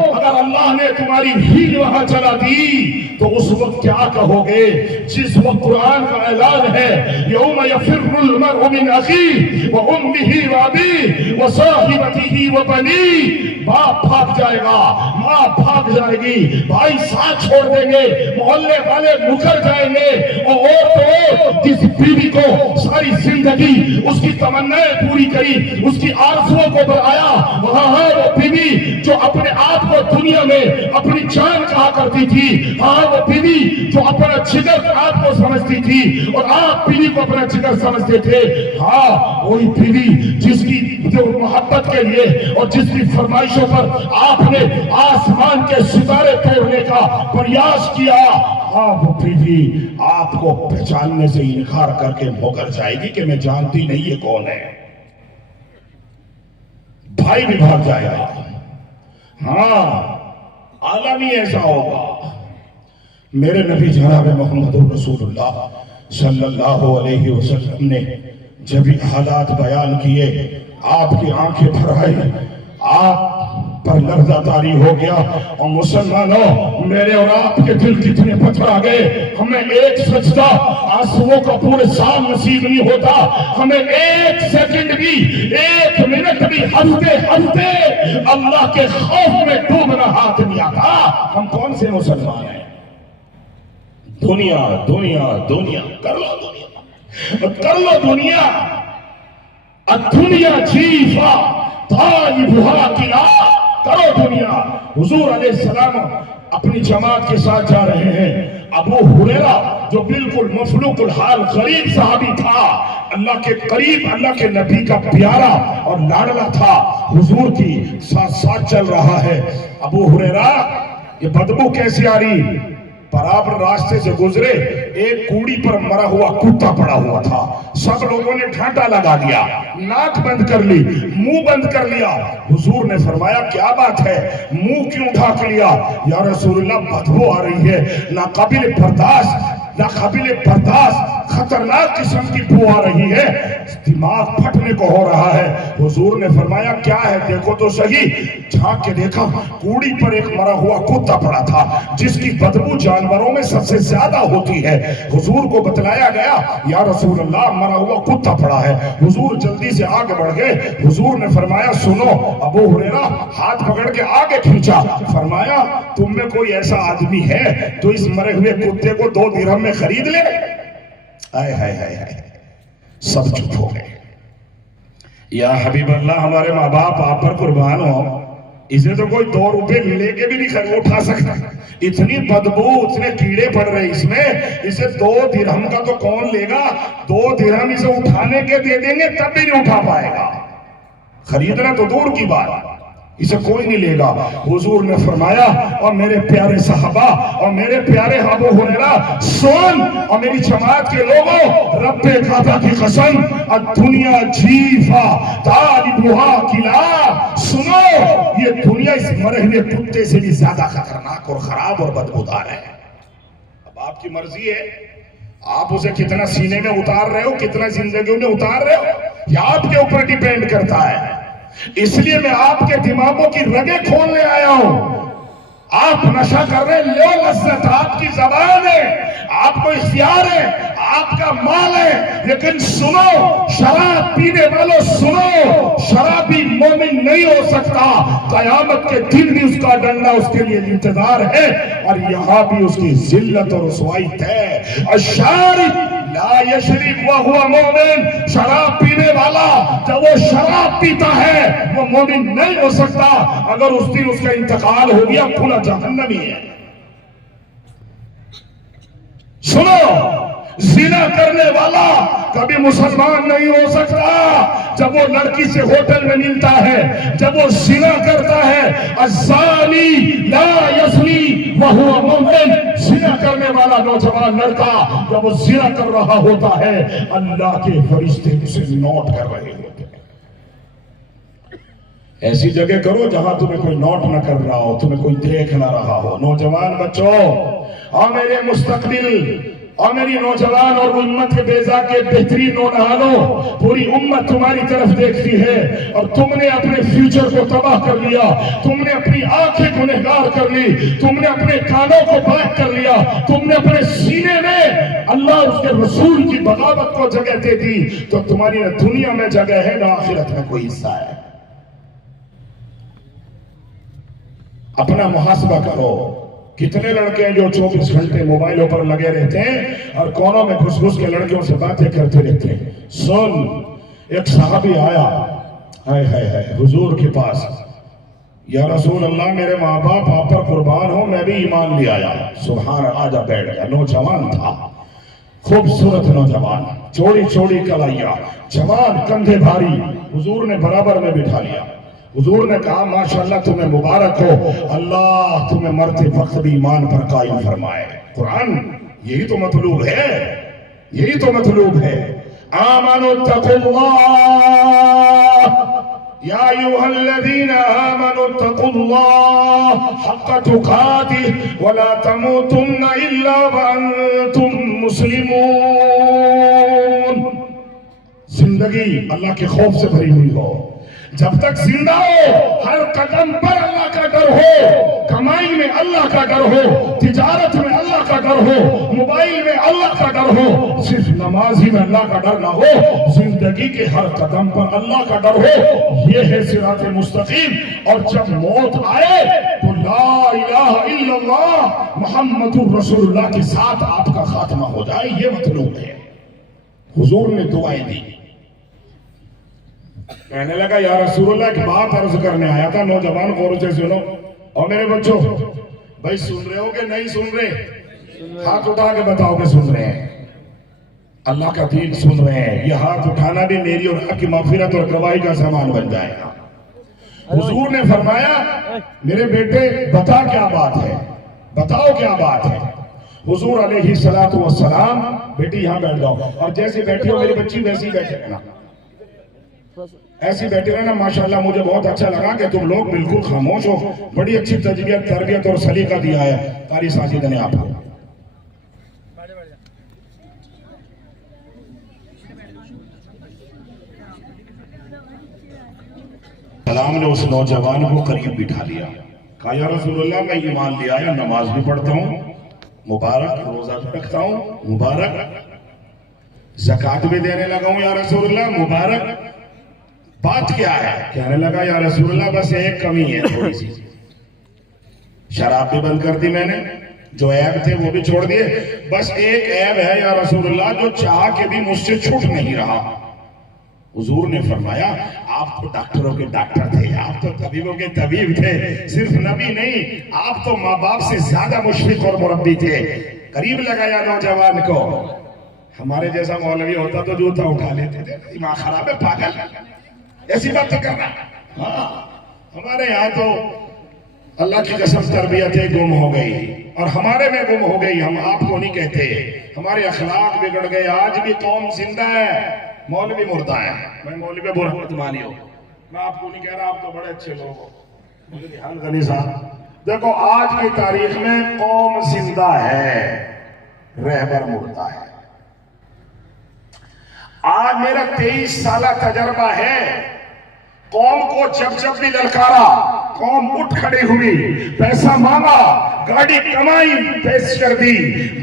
अगर अल्लाह ने तुम्हारी भीड़ वहां चला दी तो उस वक्त क्या कहोगे? जिस वक्त कुरान का ऐलान है, यौम यफिर्रुल मर्उ मिन अखीही व उम्मिही व अबीही व साहिबतिही व बनीही। बाप भाग जाएगा, माँ भाग जाएगी, भाई साथ छोड़ देंगे, मोहल्ले वाले मुकर जाएंगे। और तो जिस बीवी को सारी जिंदगी उसकी तमन्नाएं पूरी करी, उसकी आरज़ुओं को बढ़ाया, वहां है वो बीवी जो अपने आप को दुनिया में अपनी जान कहा करती थी। हाँ, वो बीवी जो अपना जिगर आपको समझती थी और आप बीवी को अपना जिगर समझते थे। हाँ, वही बीवी जिसकी जो मोहब्बत के लिए और जिसकी फरमाइशों पर आपने आसमान के सितारे तोड़ने का प्रयास किया, हाँ वो बीवी आपको पहचानने से इनकार करके मुकर जाएगी कि मैं जानती नहीं ये कौन है। भाई भी भाग जाएगा। हाँ, आलम ही ऐसा होगा। मेरे नबी जनाब मोहम्मद रसूलुल्लाह सल्लल्लाहु अलैहि वसल्लम ने जब ये हालात बयान किए, आपकी आंखें भर आई, आप पर लर्जा तारी हो गया। और मुसलमानों, मेरे और आपके दिल कितने पत्थर आ गए। हमें एक सजदा आंसुओं का पूरे साल नसीब नहीं होता, हमें एक सेकंड भी, एक मिनट भी हंसते हंसते अल्लाह के खौफ में डूबना हाथ नहीं आता। हम कौन से मुसलमान हैं? दुनिया दुनिया दुनिया कर लो, दुनिया कर लो, दुनिया। दुनिया जीफा ताइबुहा किला, करो दुनिया। हुजूर अलैहिस्सलाम अपनी जमात के साथ जा रहे हैं। अबू हुरैरा जो बिल्कुल मफलूकुल हाल गरीब सहाबी था, अल्लाह के करीब, अल्लाह के नबी का प्यारा और लाडला था, हुजूर की साथ साथ चल रहा है। अबू हुरैरा, ये बदबू कैसी आ रही? बराबर रास्ते से गुजरे, एक कूड़ी पर मरा हुआ कुत्ता पड़ा हुआ था। सब लोगों ने ठांटा लगा दिया, नाक बंद कर ली, मुंह बंद कर लिया। हुजूर ने फरमाया क्या बात है, मुंह क्यों ढाक लिया? या रसूलुल्लाह, बदबू आ रही है, ना काबिल बर्दाश्त, ना काबिल बर्दाश्त, खतरनाक किस्म की बू आ रही है, दिमाग फटने को हो रहा है। हुजूर ने फरमाया क्या है, देखो तो सही। झांक के देखा, कूड़ी पर एक मरा हुआ कुत्ता पड़ा था, जिसकी बदबू जानवरों में सबसे ज्यादा होती है। हुजूर को बतलाया गया, या रसूल अल्लाह, मरा हुआ कुत्ता पड़ा है। हुजूर जल्दी से आगे बढ़ गए। हुजूर ने फरमाया सुनो। अबू हुरैरा हाथ पकड़ के आगे खींचा, फरमाया तुम में कोई ऐसा आदमी है तो इस मरे हुए कुत्ते को 2 दिरहम में खरीद ले? हाय हाय हाय हाय, सब चुप हो गए। या हबीब अल्लाह, हमारे माँ बाप आप पर कुर्बान हो, इसे तो कोई 2 रुपए लेके भी नहीं उठा सकता। इतनी बदबू, इतने कीड़े पड़ रहे इसमें, इसे 2 दिरहम का तो कौन लेगा? 2 दिरहम इसे उठाने के दे देंगे तब भी नहीं उठा पाएगा, खरीदना तो दूर की बात, इसे कोई नहीं लेगा। हुजूर ने फरमाया, और मेरे प्यारे सहाबा और मेरे प्यारे अबू हुरैरा सुन, और मेरी जमात के लोगों, रब्बे काबा की कसम, दुनिया जीफा तालिबुहा किला, सुनो, ये दुनिया इस मरे हुए कुत्ते से भी ज्यादा खतरनाक और खराब और बदबूदार है। अब आपकी मर्जी है, आप उसे कितना सीने में उतार रहे हो, कितना जिंदगी में उतार रहे हो, यह आपके ऊपर डिपेंड करता है। इसलिए मैं आपके दिमागों की रगें खोलने आया हूं। आप नशा कर रहे, लो लज्जत, आपकी जबान है, आपको इख्तियार है, आपका माल है, लेकिन सुनो, शराब पीने वालों सुनो, शराबी मोमिन नहीं हो सकता। कयामत के दिन भी उसका डंडा उसके लिए इंतजार है, और यहां भी उसकी जिल्लत और रुसवाई तय। अशारिब ला यशरिब व हुवा मोमिन, शराब पीने वाला जब वो शराब पीता है वो मोमिन नहीं हो सकता। अगर उस दिन उसका इंतकाल हो गया, खुला जहन्नमी है। सुनो, जिना करने वाला कभी मुसलमान नहीं हो सकता। जब वो लड़की से होटल में मिलता है, जब वो जिना करता है, अज़्ज़ानी ला यज़नी व हुवा मुमिन, जिना करने वाला नौजवान लड़का जब वो जिना कर रहा होता है, अल्लाह के फरिश्ते उसे नोट कर रहे होते हैं। ऐसी जगह करो जहां तुम्हें कोई नोट ना कर रहा हो, तुम्हें कोई देख ना रहा हो। नौजवान बच्चों, और मेरे मुस्तकबिल और मेरी नौजवान और उम्मत के बेजा के बेहतरीन नौजवानों, पूरी उम्मत तुम्हारी तरफ देखती है, और तुमने अपने फ्यूचर को तबाह कर लिया, तुमने अपनी आंखें गुनहगार कर ली, तुमने अपने कानों को बैक कर लिया, तुमने अपने सीने में अल्लाह उसके रसूल की बगावत को जगह दे दी, तो तुम्हारी न दुनिया में जगह है, न आखिरत में कोई हिस्सा है। अपना मुहासबा करो। कितने लड़के हैं जो 24 घंटे मोबाइलों पर लगे रहते हैं और कोनों में घुस घुस के लड़कियों से बातें करते रहते हैं। सुन, एक सहाबी आया, हाय हाय हाय, हुजूर के पास, या रसूल अल्लाह, मेरे माँ बाप आप पर कुर्बान हो, मैं भी ईमान ले आया। सुभान, आजा बैठ गया। नौजवान था, खूबसूरत नौजवान, चौड़ी चौड़ी कलाइया, जवान, कंधे भारी। हुजूर ने बराबर में बिठा लिया। हुजूर ने कहा माशाअल्लाह, तुम्हें मुबारक हो, अल्लाह तुम्हें मरते वक्त भी ईमान पर कायम फरमाए। कुरान यही तो मतलूब है, यही तो मतलूब है। आमनु तकुल्लाह या अय्युहल्लज़ीना आमनु तकुल्लाह हक़्क़ तुक़ातिह वला तमूतुन्ना इल्ला व अंतुम मुस्लिमून। जिंदगी अल्लाह के खौफ से भरी हुई हो, जब तक जिंदा हो हर कदम पर अल्लाह का डर हो, कमाई में अल्लाह का डर हो, तिजारत में अल्लाह का डर हो, मोबाइल में अल्लाह का डर हो, सिर्फ नमाजी में अल्लाह का डर ना हो, जिंदगी के हर कदम पर अल्लाह का डर हो। ये है सिराते मुस्तकीम। और जब मौत आए तो ला इलाहा इल्लल्लाह मुहम्मदुर रसूलुल्लाह के साथ आपका खात्मा हो जाए, ये मतलब है। हुजूर ने दुआएं दी, कहने लगा या रसूलुल्लाह की बात अर्ज करने आया था। नौजवान गौर से सुनो। और मेरे बच्चों भाई सुन रहे हो कि नहीं सुन रहे? हाथ उठा के बताओ कि सुन रहे हैं। अल्लाह का दीन सुन रहे हैं। यह हाथ उठाना भी मेरी और आपकी मग़फ़िरत और गवाही का सामान बन जाएगा। हुजूर ने फरमाया मेरे बेटे बता क्या बात है, बताओ क्या बात है। हुजूर अलैहिस्सलातु वस्सलाम बेटी यहाँ बैठ जाओ, और जैसे बैठी हो मेरी बच्ची वैसी बैठे रहना, ऐसी बैठे रहना। माशाल्लाह मुझे बहुत अच्छा लगा कि तुम लोग बिल्कुल खामोश हो। बड़ी अच्छी तरबियत और सलीका दिया है कारी साजिद ने आपको। सलाम ने उस नौजवान को करीब बिठा लिया। कहा या रसूलुल्लाह मैं ईमान ले आया, नमाज भी पढ़ता हूँ मुबारक, रोजा भी रखता हूँ मुबारक, ज़कात भी देने लगा हूँ या रसूलुल्लाह मुबारक। बात क्या है? कहने लगा या रसूलुल्लाह बस एक कमी है थोड़ी सी, शराब भी बंद कर दी मैंने, जो ऐब थे वो भी छोड़ दिए, बस एक ऐब है या रसूलुल्लाह जो चाह के भी मुझसे छूट नहीं रहा। हुजूर ने फरमाया आप तो डॉक्टरों के डॉक्टर थे, आप तो तबीबों के तबीब थे, सिर्फ नबी नहीं आप तो माँ बाप से ज्यादा मुशफिक और मुरब्बी थे। करीब लगाया नौजवान को। हमारे जैसा मौलवी होता तो जूता उठा लेते थे, दिमाग खराब है पागल, ऐसी बात तो करना। हाँ हमारे यहाँ तो अल्लाह की कसम तरबियतें गुम हो गई, और हमारे में गुम हो गई। हम आपको नहीं कहते, हमारे अखलाक बिगड़ गए। आज भी कौम जिंदा है, मौलवी मुर्दा है। मैं मौलवी पे बुरा मत मानियो, मैं आपको नहीं कह रहा, आप तो बड़े अच्छे लोग हो। मुझे ध्यान गनी साहब देखो आज की तारीख में कौम जिंदा है, रहबर मुर्दा है। आज मेरा 23 साल तजर्बा है। कौम को जब जब भी ललकारा कौम उठ खड़ी हुई, पैसा मांगा, गाड़ी कमाई पेश कर दी,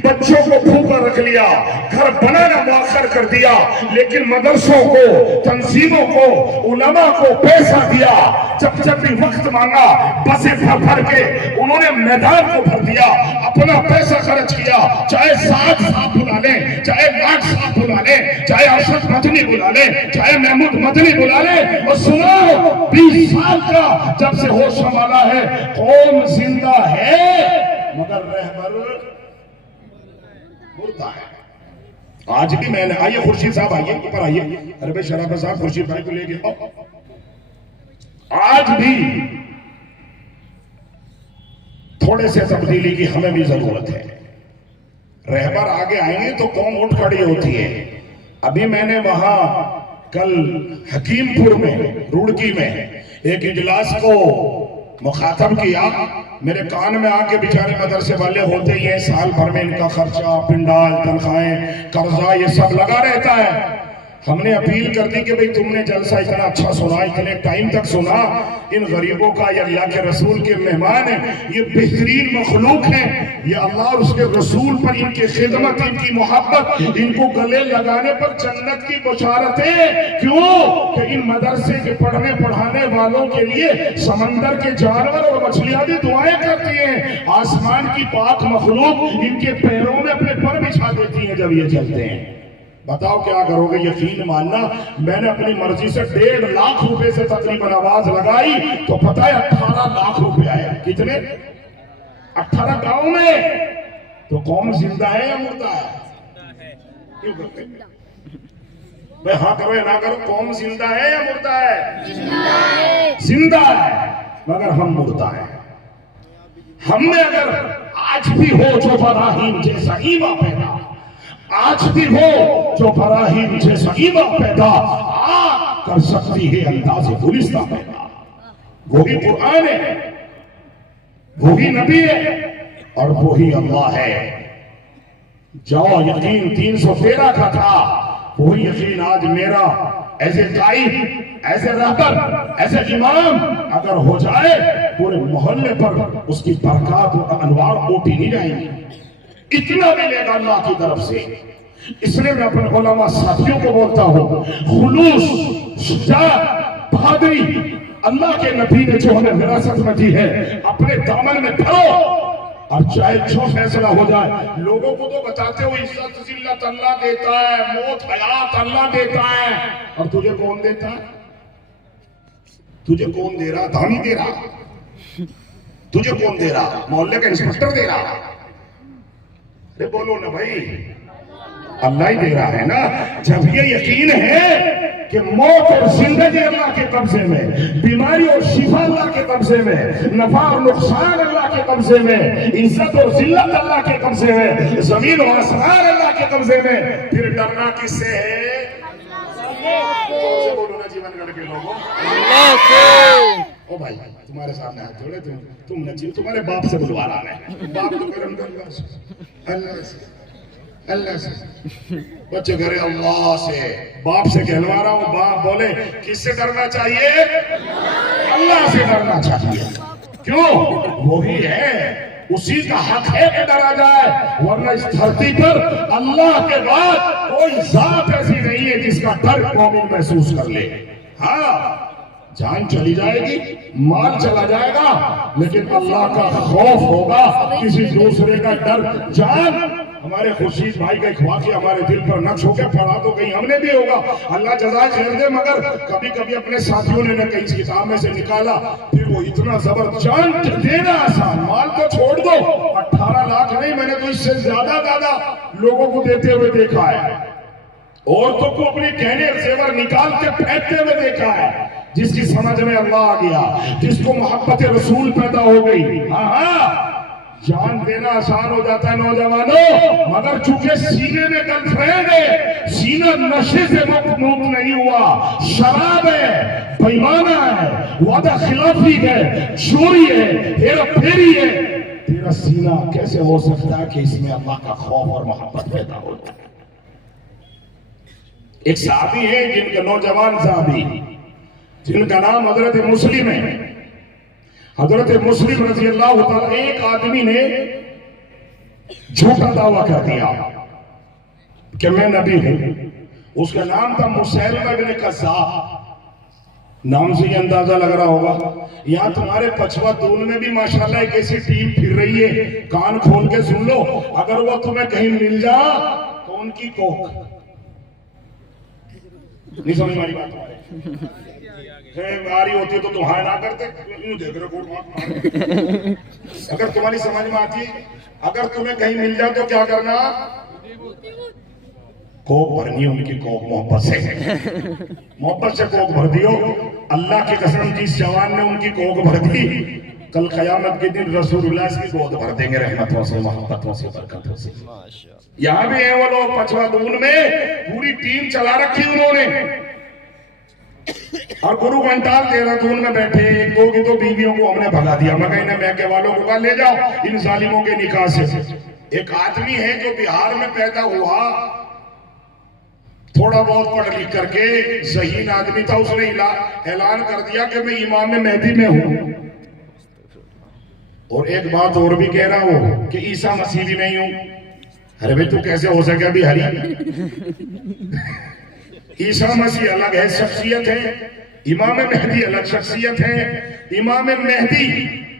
बच्चों को भूखा रख लिया, घर बनाना मुअख्खर कर दिया, लेकिन मदरसों को, तंजीमों को, उलमा को पैसा दिया। जब जब भी वक्त मांगा बसें भर भर के उन्होंने मैदान को भर दिया, अपना पैसा खर्च किया। चाहे साथ साथ बुला ले, चाहे लाख साथ बुला ले, चाहे अशरफ मदनी बुला ले, चाहे महमूद मदनी बुला ले, और सुनो 20 साल का जब से होश संभाला है, कौम जिंदा है मगर रहबर मुर्दा है। आज भी मैंने, आइए खुर्शीद साहब आइए ऊपर आइए, अरे भाई शराफत साहब खुर्शीद भाई को लेके आओ। आज भी थोड़े से तब्दीली की हमें भी जरूरत है। रहबर आगे आएंगे तो कौम उठ खड़ी होती है। अभी मैंने वहां कल हकीमपुर में, रुड़की में एक इजलास को मुखातब किया। मेरे कान में आके बेचारे मदरसे वाले होते ही हैं, साल भर में इनका खर्चा, पिंडाल, तनख्वाहें, कर्जा ये सब लगा रहता है। हमने अपील कर दी कि भाई तुमने जलसा इतना अच्छा सुना, इतने टाइम तक सुना, इन गरीबों का, ये अल्लाह के रसूल के मेहमान हैं, ये बेहतरीन मखलूक हैं, ये अल्लाह और उसके रसूल पर इनकी खिदमत, इनकी मोहब्बत, इनको गले लगाने पर जन्नत की बशारतें। क्यों कि इन मदरसे के पढ़ने पढ़ाने वालों के लिए समंदर के जानवर और मछलियां भी दुआएं करती हैं। आसमान की पाक मखलूक इनके पैरों में अपने पर बिछा देती है जब ये चलते हैं। बताओ क्या करोगे? यकीन मानना, मैंने अपनी मर्जी से 1.5 लाख रुपए से तकरीबन आवाज लगाई तो पता है 18 लाख रुपए आए। कितने? 18 गांव में। तो कौम जिंदा है या मुर्दा है? क्यों करते भाई? हाँ करो या ना करो, कौम जिंदा है या मुर्दा है? जिंदा है मगर हम मुर्दा है। हम में अगर आज भी हो जो इब्राहीम जैसा ईमान पैदा, आज भी हो जो इब्राहीम जैसा ईमान पैदा, आ कर सकती है अंदाज़े गुलिस्तां पैदा। वो ही कुरान है, वो ही नबी है, और वो ही अल्लाह है। जो यकीन 313 का था, वही यकीन आज मेरा ऐसे काइद, ऐसे रहबर, ऐसे इमाम अगर हो जाए, पूरे मोहल्ले पर उसकी बरकत और अनवार मोटी नहीं जाएंगी। इतना मिलेगा अल्लाह की तरफ से। इसलिए मैं अपने उलमा साथियों को बोलता हूँ, खुलूस, शुजाअत, बहादुरी अल्लाह के नबी ने जो हमें विरासत में दी है, अपने दामन में धरो, और चाहे जो फैसला हो जाए। लोगों को तो बताते हो इज्जत जिल्लत अल्लाह देता है, मौत हयात अल्लाह देता है, और तुझे कौन देता है? तुझे कौन दे रहा? धामी दे रहा। तुझे कौन दे रहा? मोहल्ले का इंस्पेक्टर दे रहा। अरे बोलो ना भाई, अल्लाह ही दे रहा है ना। जब ये यकीन है कि मौत और जिंदगी अल्लाह के कब्जे में, बीमारी और शिफा अल्लाह के कब्जे में, नफा और नुकसान अल्लाह के कब्जे में, इज्जत और जिल्लत अल्लाह के कब्जे में, जमीन और आसमान अल्लाह के कब्जे में, फिर डरना किससे है? बोलो ना जीवन गढ़ के लोगों, अल्लाह से। ओ भाई तुम्हारे सामने हाथ जोड़े, तुम नजीब तुम्हारे बाप से बुलवा रहा है। बाप तो करम अल्लाह से, अल्लाह से। बच्चे करे अल्लाह से, बाप से कहलवा रहा हूं। बाप बोले किससे डरना चाहिए? अल्लाह से डरना चाहिए। क्यों? वही है, उसी का हक है कि डरा जाए, वरना इस धरती पर अल्लाह के बाद कोई जात ऐसी नहीं है जिसका डर मोमिन महसूस कर ले। हाँ, जान चली जाएगी, माल चला जाएगा, लेकिन अल्लाह का खौफ होगा, किसी दूसरे का डर। जान हमारे खुर्शीद भाई का एक वाक़या हमारे दिल पर नक्श हो गया, पढ़ा तो कहीं हमने भी होगा, अल्लाह जज़ा खैर दे, मगर कभी कभी अपने साथियों ने कहीं इस किताब में से निकाला, फिर वो इतना जबरदस्त। जान देना आसान, माल तो छोड़ दो, 18 लाख नहीं, मैंने तो इससे ज्यादा लोगों को देते हुए देखा है। औरतों को अपने गहने जेवर निकाल के फेंकते हुए देखा है। जिसकी समझ में अल्लाह आ गया, जिसको मोहब्बत रसूल पैदा हो गई, हाँ, जान देना आसान हो जाता है नौजवानों, मगर चूंकि सीने में गर्लफ्रेंड है, सीना नशे से मुक्त नहीं हुआ, शराब है, बेईमाना है, वादा खिलाफी है, चोरी है, हेरा फेरी है, तेरा सीना कैसे हो सकता है कि इसमें अल्लाह का खौफ और मोहब्बत पैदा हो जाए? एक साहबी है, जिनका नौजवान साहबी, जिनका नाम हजरत मुस्लिम है। हजरत मुस्लिम रजी अल्लाह ताला, एक आदमी ने झूठा दावा कर दिया कि मैं नबी हूं। उसका नाम था मुसैलमा बिन कज़्ज़ाब। नाम से ही अंदाजा लग रहा होगा। यहां तुम्हारे पछवा दून में भी माशाल्लाह एक ऐसी टीम फिर रही है, कान खोल के सुन लो। अगर वो तुम्हें कहीं मिल जा तो उनकी कोख नहीं समझ मारी बात आ रही होती है तो तुम हाय ना करते, देख रहे। अगर तुम्हारी समझ में आती, अगर तुम्हें कहीं मिल जाए तो क्या करना? कोक भरनी उनकी कोक, मोहब्बत से कोक भर दियो। अल्लाह की कसम, जिस जवान ने उनकी कोक भर दी, कल कयामत के दिन रसूलुल्लाह की गोद भर देंगे, रहमतों से, मोहब्बतों से, बरकतों से। यहाँ भी है वो लोग पछवा दून में, पूरी टीम चला रखी उन्होंने। और गुरु घंटाल देहरादून में बैठे, एक दो की तो बीवियों को हमने भगा दिया, मगर मैके वालों को ले जाओ इन जालिमों के निकाह से। एक आदमी है जो बिहार में पैदा हुआ, थोड़ा बहुत पढ़ लिख करके ज़हीन आदमी था, उसने ऐलान कर दिया कि मैं इमाम मेहदी में हूं। और एक बात और भी कह रहा हूं कि ईसा मसीह भी नहीं हूं। अरे भाई तू कैसे हो सके अभी हरी? ईसा मसीह अलग है, शख्सियत है, इमाम मेहदी अलग शख्सियत है। इमाम मेहदी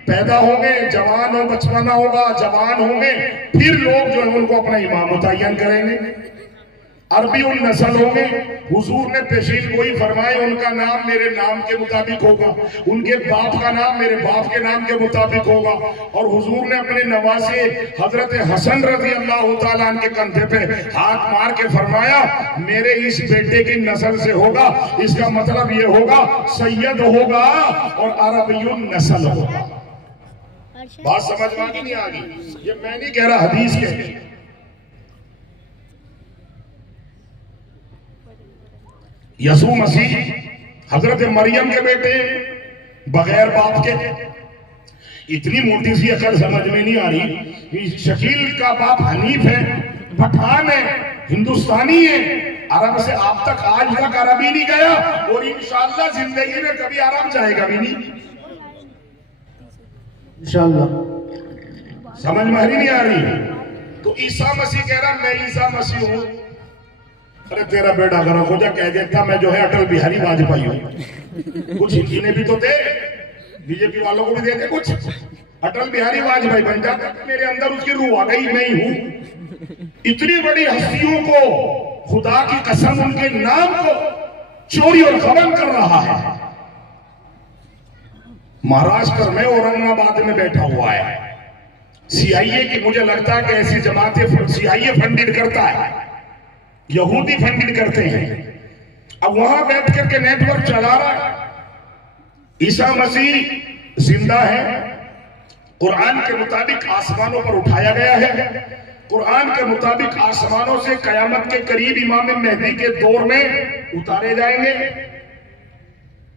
पैदा होंगे, जवान हो, बचपना होगा, जवान होंगे, फिर लोग जो है उनको अपना इमाम मुतय्यन करेंगे। अरबी उन नस्ल होंगे, हुजूर ने पेशीन गोई फरमाए, उनका नाम मेरे नाम के मुताबिक होगा, उनके बाप का नाम मेरे बाप के नाम के मुताबिक होगा। और हुजूर ने अपने नवासे हजरत हसन रजी अल्लाह तआला अन्हु के कंधे पे हाथ मार के फरमाया, मेरे इस बेटे की नस्ल से होगा। इसका मतलब ये होगा सैयद होगा और अरबियुन नस्ल होगा। बात समझ में नहीं आ गई? ये मैं नहीं कह रहा, हदीस के। यसू मसीह हजरत मरियम के बेटे, बगैर बाप के। इतनी मोटी सी अकल समझ में नहीं आ रही। शकील का बाप हनीफ है, पठान है, हिंदुस्तानी है, अरब से आप तक आज तक अरबी नहीं गया, और इंशाअल्लाह जिंदगी में कभी अरब जाएगा भी नहीं, इंशाअल्लाह। समझ में नहीं आ रही? तो ईसा मसीह कह रहा मैं ईसा मसीह हूं। अरे तेरा बेटा अगर खोजा कह देता मैं जो है अटल बिहारी वाजपेयी हूं, कुछ हिंदी में भी तो दे, बीजेपी वालों को भी दे दे कुछ, अटल बिहारी वाजपेयी बन जाता। मेरे अंदर उसकी रूह आ गई, मैं ही हूं। इतनी बड़ी हस्तियों को खुदा की कसम उनके नाम को चोरी और गबन कर रहा है। महाराष्ट्र में औरंगाबाद में बैठा हुआ है। सीआईए की मुझे लगता है कि ऐसी जमातें सीआईए फंडिड करता है, यहूदी फंडिड करते हैं। अब वहां बैठ करके नेटवर्क चला रहा है। ईसा मसीह जिंदा है, कुरान के मुताबिक आसमानों पर उठाया गया है। कुरान के मुताबिक आसमानों से कयामत के करीब इमाम मेहदी के दौर में उतारे जाएंगे।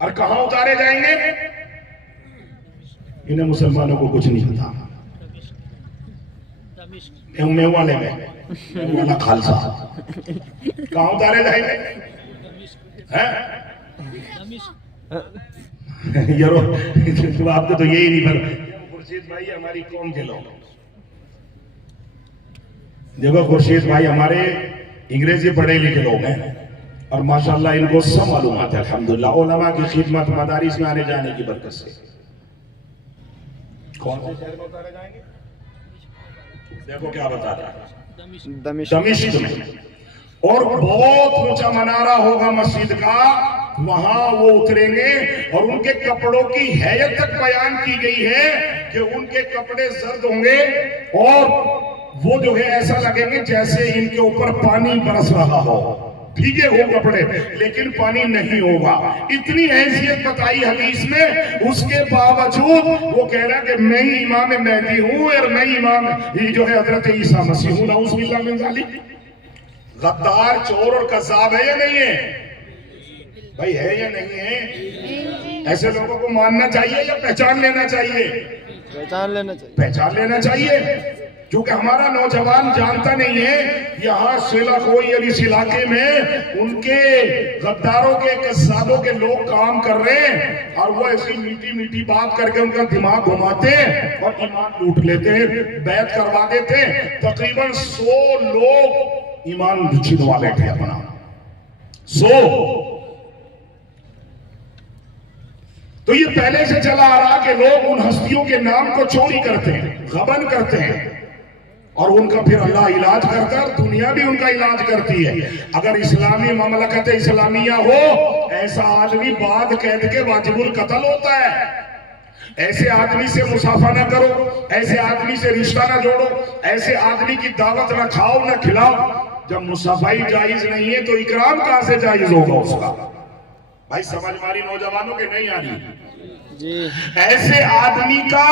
और कहां उतारे जाएंगे? इन्हें मुसलमानों को कुछ नहीं पता। मैं वाले में वाला खालसा कहां उतारे जाएंगे? हैं? यारो तो आपको तो यही नहीं पता। खुर्शीद भाई हमारी कौम के लोग, देखो खुर्शीद भाई हमारे अंग्रेजी पढ़े लिखे लोग हैं और माशाल्लाह इनको सब मालूमात है अल्हम्दुलिल्लाह, उलमा की खिदमत मदारिस में आने जाने की बरकत से। कौन से शहर में उतारे जाएंगे? देखो क्या बता रहा है, दमिश्क में। और बहुत ऊंचा मनारा होगा मस्जिद का, वहां वो उतरेंगे और उनके कपड़ों की हैयत तक बयान की गई है कि उनके कपड़े जर्द होंगे और वो जो है ऐसा लगेंगे जैसे इनके ऊपर पानी बरस रहा हो। भीगे हो कपड़े लेकिन पानी नहीं होगा। इतनी हैसियत बताई हदीस में, उसके बावजूद वो कह रहा है कि मैं ही इमाम मेहदी हूं और मैं इमाम ये जो है हजरत ईसा मसीह हूं। नाउज़ुबिल्लाह मिन ज़ालिक। गद्दार, चोर और कज़्ज़ाब है या नहीं है भाई? है या नहीं है? ऐसे लोगों को मानना चाहिए या पहचान लेना चाहिए? पहचान लेना चाहिए। पहचान लेना चाहिए, क्योंकि हमारा नौजवान जानता नहीं है यहाँ कोई इस इलाके में उनके गद्दारों के कस्साबों के लोग काम कर रहे हैं और वो ऐसी मीठी मीठी बात करके उनका दिमाग घुमाते हैं और ईमान लूट लेते हैं, बैत करवा देते हैं। तकरीबन 100 लोग ईमान छिदवा बैठे अपना, 100। तो ये पहले से चला आ रहा कि लोग उन हस्तियों के नाम को चोरी करते हैं, गबन करते हैं और उनका फिर अल्लाह इलाज करता है, दुनिया भी उनका इलाज करती है। अगर इस्लामी ममलकत इस्लामिया हो, ऐसा आदमी बाद कैद के वाजिबुल कत्ल होता है। ऐसे आदमी से मुसाफा ना करो, ऐसे आदमी से रिश्ता ना जोड़ो, ऐसे आदमी की दावत ना खाओ ना खिलाओ। जब मुसाफाई जायज नहीं है तो इकराम कहां से जायज होगा उसका? भाई समझ मारी नौजवानों के नहीं आ रही जी। ऐसे आदमी का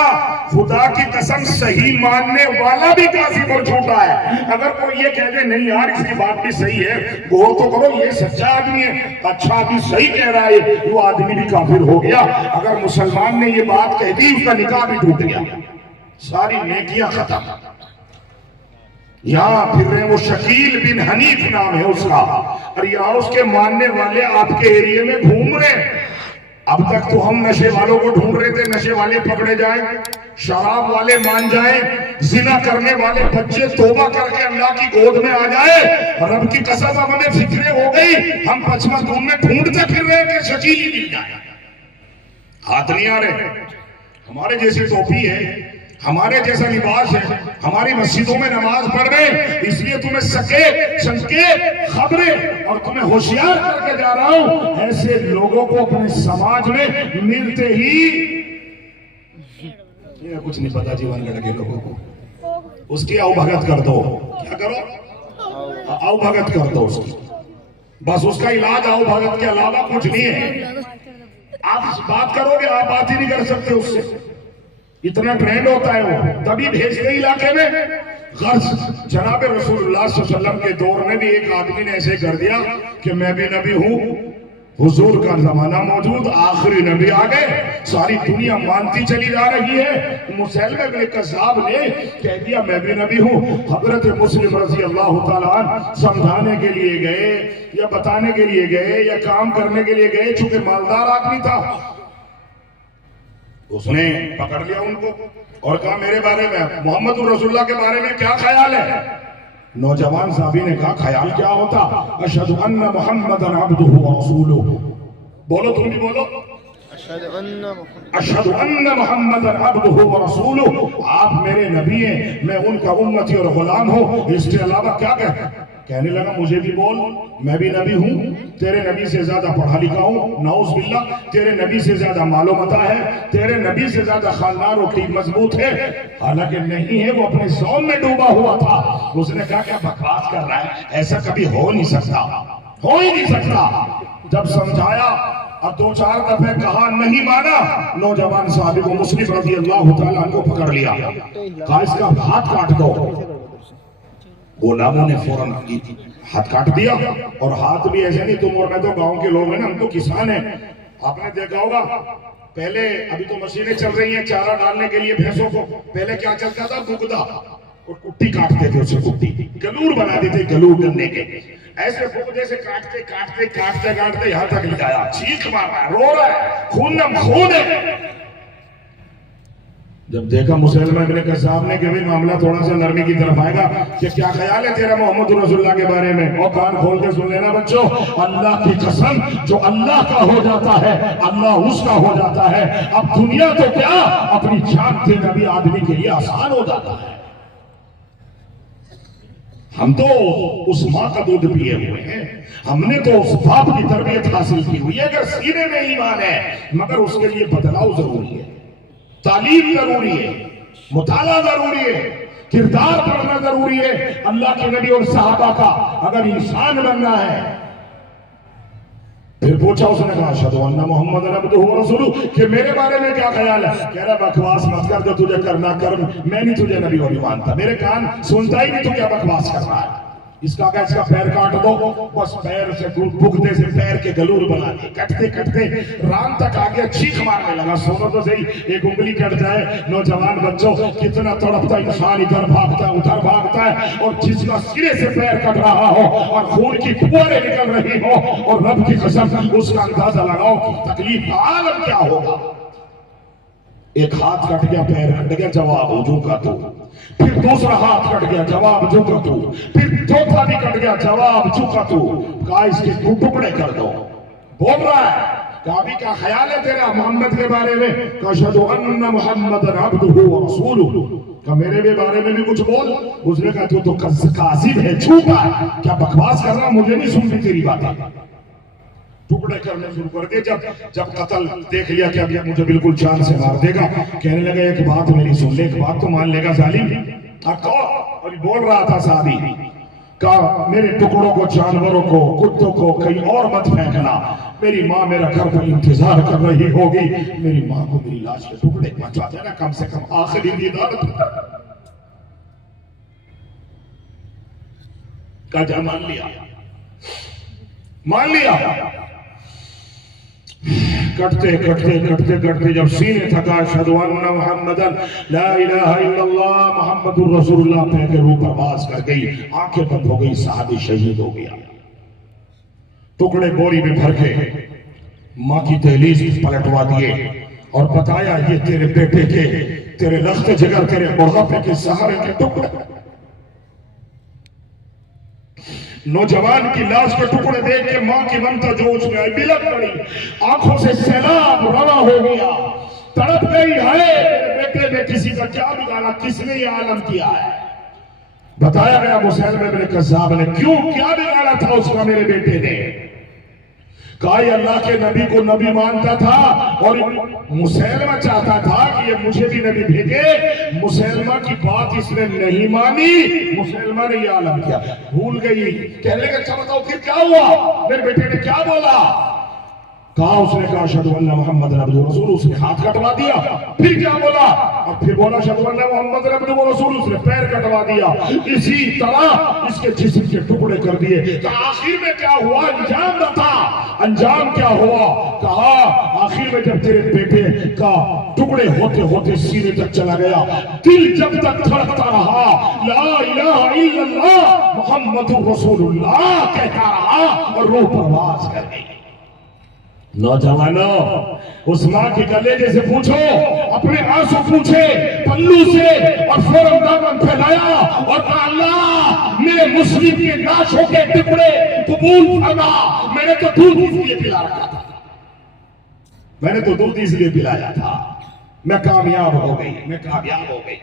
खुदा की कसम सही मानने वाला भी काफिर और झूठा है। अगर कोई ये कह दे नहीं यार इसकी बात भी सही है, गौर तो करो ये सच्चा आदमी है, अच्छा आदमी सही कह रहा है, वो आदमी भी काफिर हो गया। अगर मुसलमान ने ये बात कह दी उसका निकाह भी टूट गया, सारी नेकियां खत्म। यहाँ फिर रहे वो शकील बिन हनीफ नाम है उसका, और यहाँ उसके मानने वाले आपके एरिया में घूम रहे। अब तक तो हम नशे वालों को ढूंढ रहे थे, नशे वाले पकड़े जाएं, शराब वाले मान जाएं, जिना करने वाले बच्चे तौबा करके अल्लाह की गोद में आ जाए। रब की कसम अब हमें फिक्रे हो गई, हम पश्चिमा धूम में ढूंढते फिर रहे कि शकील ही मिल जाए। हाथ नहीं आ रहे। हमारे जैसी टोपी है, हमारे जैसा लिबास है, हमारी मस्जिदों में नमाज पढ़ रहे, इसलिए तुम्हें सके संके खबरें और तुम्हें होशियार करके जा रहा हूं। ऐसे लोगों को अपने समाज में मिलते ही ये कुछ नहीं पता जीवन लड़के लोगों को, उसकी अवभगत कर दो। क्या करो? अवभगत कर दो उसकी, बस उसका इलाज अवभगत के अलावा कुछ नहीं है। आप बात करोगे, आप बात ही नहीं कर सकते उससे, इतना ट्रेंड होता है वो। तभी भेजते इलाके में गर्ज जनाब रसूलुल्लाह सल्लल्लाहु अलैहि वसल्लम के दौर में भी एक आदमी ने ऐसे कर दिया कि मैं भी नबी हूं, हुजूर का जमाना मौजूद, आखिरी नबी आ गए, सारी दुनिया मानती चली जा रही है। मुसैलमा इब्न कज़्ज़ाब ने कह दिया मैं भी नबी हूं। हजरत मुस्लिम रज़ी अल्लाह तआला अन्हु समझाने के लिए गए या बताने के लिए गए या काम करने के लिए गए, चूंकि मालदार आदमी था, उसने पकड़ लिया उनको और कहा मेरे बारे में, मोहम्मद रसूलुल्लाह के बारे में क्या ख्याल है? नौजवान साहबी ने कहा ख्याल क्या होता? अशहदु अन्ना मुहम्मदन अब्दुहु व रसूलुहु। बोलो, तुम भी बोलो, अशहदु अन्ना मुहम्मदन अब्दुहु व रसूलुहु। आप मेरे नबी हैं, मैं उनका उम्मती और गुलाम हूं, इसके अलावा क्या कहना? कहने लगा मुझे भी बोल, मैं भी नबी हूं, तेरे नबी से ज्यादा पढ़ा लिखा हूं, नाउज़ बिल्लाह, तेरे नबी से ज्यादा मालूम मता है, तेरे नबी से ज्यादा खानदान और की मजबूत है। हालांकि नहीं है, वो अपने सौम में डूबा हुआ था। उसने कहा क्या बकवास कर रहा है, ऐसा कभी हो नहीं सकता, हो ही नहीं सकता। जब समझाया और 2-4 दफे कहा, नहीं माना, नौजवान साहब को मुस्लिम रजी अल्लाह तआला को पकड़ लिया, कहा इसका हाथ काट दो। गुलामों ने फौरन हाथ काट दिया। और हाथ भी ऐसे नहीं, तुम और मैं तो गांव के लोग हैं ना, हम तो किसान हैं। आपने देखा होगा पहले, अभी तो मशीनें चल रही हैं चारा डालने के लिए भैंसों को, पहले क्या चलता था, बुगदा और कुट्टी काटते थे, उसे कुट्टी गलूर बना देते, गलूर करने के ऐसे बुगदे से काटते काटते काटते काटते यहां तक ले आया, चीख मार रहा है, रो रहा है, खून नम खून है। जब देखा मुसलमान इब्न कज़्ज़ाब ने कि भाई मामला थोड़ा सा नरमी की तरफ आएगा, कि क्या ख्याल है तेरा मोहम्मद रसूलुल्लाह के बारे में, और कान खोल के सुन लेना बच्चों, अल्लाह की कसम, जो अल्लाह का हो जाता है अल्लाह उसका हो जाता है। अब दुनिया तो क्या, अपनी जान देना भी आदमी के लिए आसान हो जाता है। हम तो उस माँ का दूध पिए हुए हैं, हमने तो उस बाप की तरबियत हासिल की हुई है। अगर सीने में ईमान है, मगर उसके लिए बदलाव जरूरी है, तालीम जरूरी है, मुताला जरूरी है, किरदार पढ़ना जरूरी है अल्लाह के नबी और सहाबा का, अगर इंसान बनना है। फिर पूछा, उसने कहा अशहदु अन्ना मुहम्मदन अब्दुहु व रसूलुहु, कि मेरे बारे में क्या ख्याल है। कह रहा बकवास मत कर, जो तुझे करना कर, मैं नहीं तुझे नबी वली मानता, मेरे कान सुनता ही नहीं, तू क्या बकवास कर रहा है। इसका क्या, इसका पैर काट दो, बस पैर से बुगदे से पैर के गलूर बना दिए, कटते कटते राम तक आ गया, चीख मारने लगा। सोनो तो सही, एक उंगली कट जाए। नौजवान बच्चों, कितना तड़पता इंसान, इधर भागता है उधर भागता है, और जिसका सिरे से पैर कट रहा हो और खून की फुहारें निकल रही हो, और रब की कसम उसका अंदाजा लगाओ कि तकलीफ का आलम क्या होगा। एक हाथ कट गया, पैर कट गया, जवाब वजू का तू, फिर दूसरा हाथ कट गया, जवाब झुका तू, फिर चौथा भी कट गया, जवाब झुका तू। कहा इसके टुकड़े कर दो। बोल रहा है, काबी का ख्याल है तेरा मोहम्मद के बारे में, अशहदु अन्ना मुहम्मदन अब्दुहु व रसूलुहु, का मेरे भी बारे में भी कुछ बोल। उसने कहा तू तो काज़िब है, झूठा है, क्या बकवास कर रहा, मुझे नहीं सुन रही तेरी बातें। टुकड़े करने शुरू कर दिए। जब कत्ल देख लिया कि अब मुझे बिल्कुल जान से मार देगा, कहने लगा एक बात मेरी सुन ले, एक बात तो मान लेगा जालिम। और बोल रहा था सादी का, मेरे टुकड़ों को, जानवरों को, कुत्तों को कहीं और मत फेंकना, मेरी माँ मेरा घर पर इंतजार कर रही होगी, मेरी माँ को मेरी लाश के टुकड़े पहुंचा देना, कम से कम आखिरी दीदार का। जा मान लिया, मान लिया। कटते कटते कटते कटते जब सीने थका, अशहदु अन्ना मुहम्मदन ला इलाहा इल्लल्लाह मुहम्मदुर रसूलुल्लाह कह के रूह परवाज कर गई, आंखें बंद हो गई, साहबी शहीद हो गया। टुकड़े बोरी में भर के माँ की दहलीज पलटवा दिए और बताया ये तेरे बेटे के, तेरे रख्त जिगर, तेरे बुढ़ापे के सहारे के टुकड़े। नौजवान की लाश के टुकड़े देख के मां की ममता जोश में आई, बिलक पड़ी, आंखों से सैलाब रवा हो गया, तड़प गई है, मेरे बेटे ने किसी का क्या बिगाड़ा, किसने ये आलम किया है। बताया गया मुसलमान इब्न कज़्ज़ाब ने, क्यों क्या बिगाड़ा था उसका मेरे बेटे ने। कहा अल्लाह के नबी को नबी मानता था, और मुसलमान चाहता था कि ये मुझे भी नबी भेजे। मुसलमान की बात इसने नहीं मानी, मुसलमान ने ये आलम किया, भूल गई। कहने लगा अच्छा बताओ फिर क्या हुआ, मेरे बेटे ने क्या बोला। कहा, उसने कहा अशहदु अन्ना मुहम्मदन अब्दुहु व रसूलुहु, उसने हाथ कटवा दिया। फिर क्या बोला, और फिर बोला अशहदु अन्ना मुहम्मदन अब्दुहु व रसूलुहु, उसने पैर कटवा दिया। इसी तरह इसके जिस्म के टुकड़े कर दिए। तो आखिर में क्या हुआ, अंजाम बता, अंजाम क्या हुआ। कहा आखिर में जब तेरे बेटे का टुकड़े होते होते सीने तक चला गया, दिल जब तक धड़कता रहा, ला इलाहा इल्लल्लाह मुहम्मदुर रसूलुल्लाह कहता रहा, और रूह परवाज कर गई। नौजवानों, उस माँ के कलेजे से पूछो, अपने आंसू पूछे पल्लू से, और फौरन दामन फैलाया और कहा अल्लाह मेरे मुस्लिम के लाशों के टुकड़े कबूल फरमा। मैंने तो दूध इसलिए पिला रखा था, मैंने तो दूध इसलिए पिलाया था, मैं कामयाब हो गई, मैं कामयाब हो गई।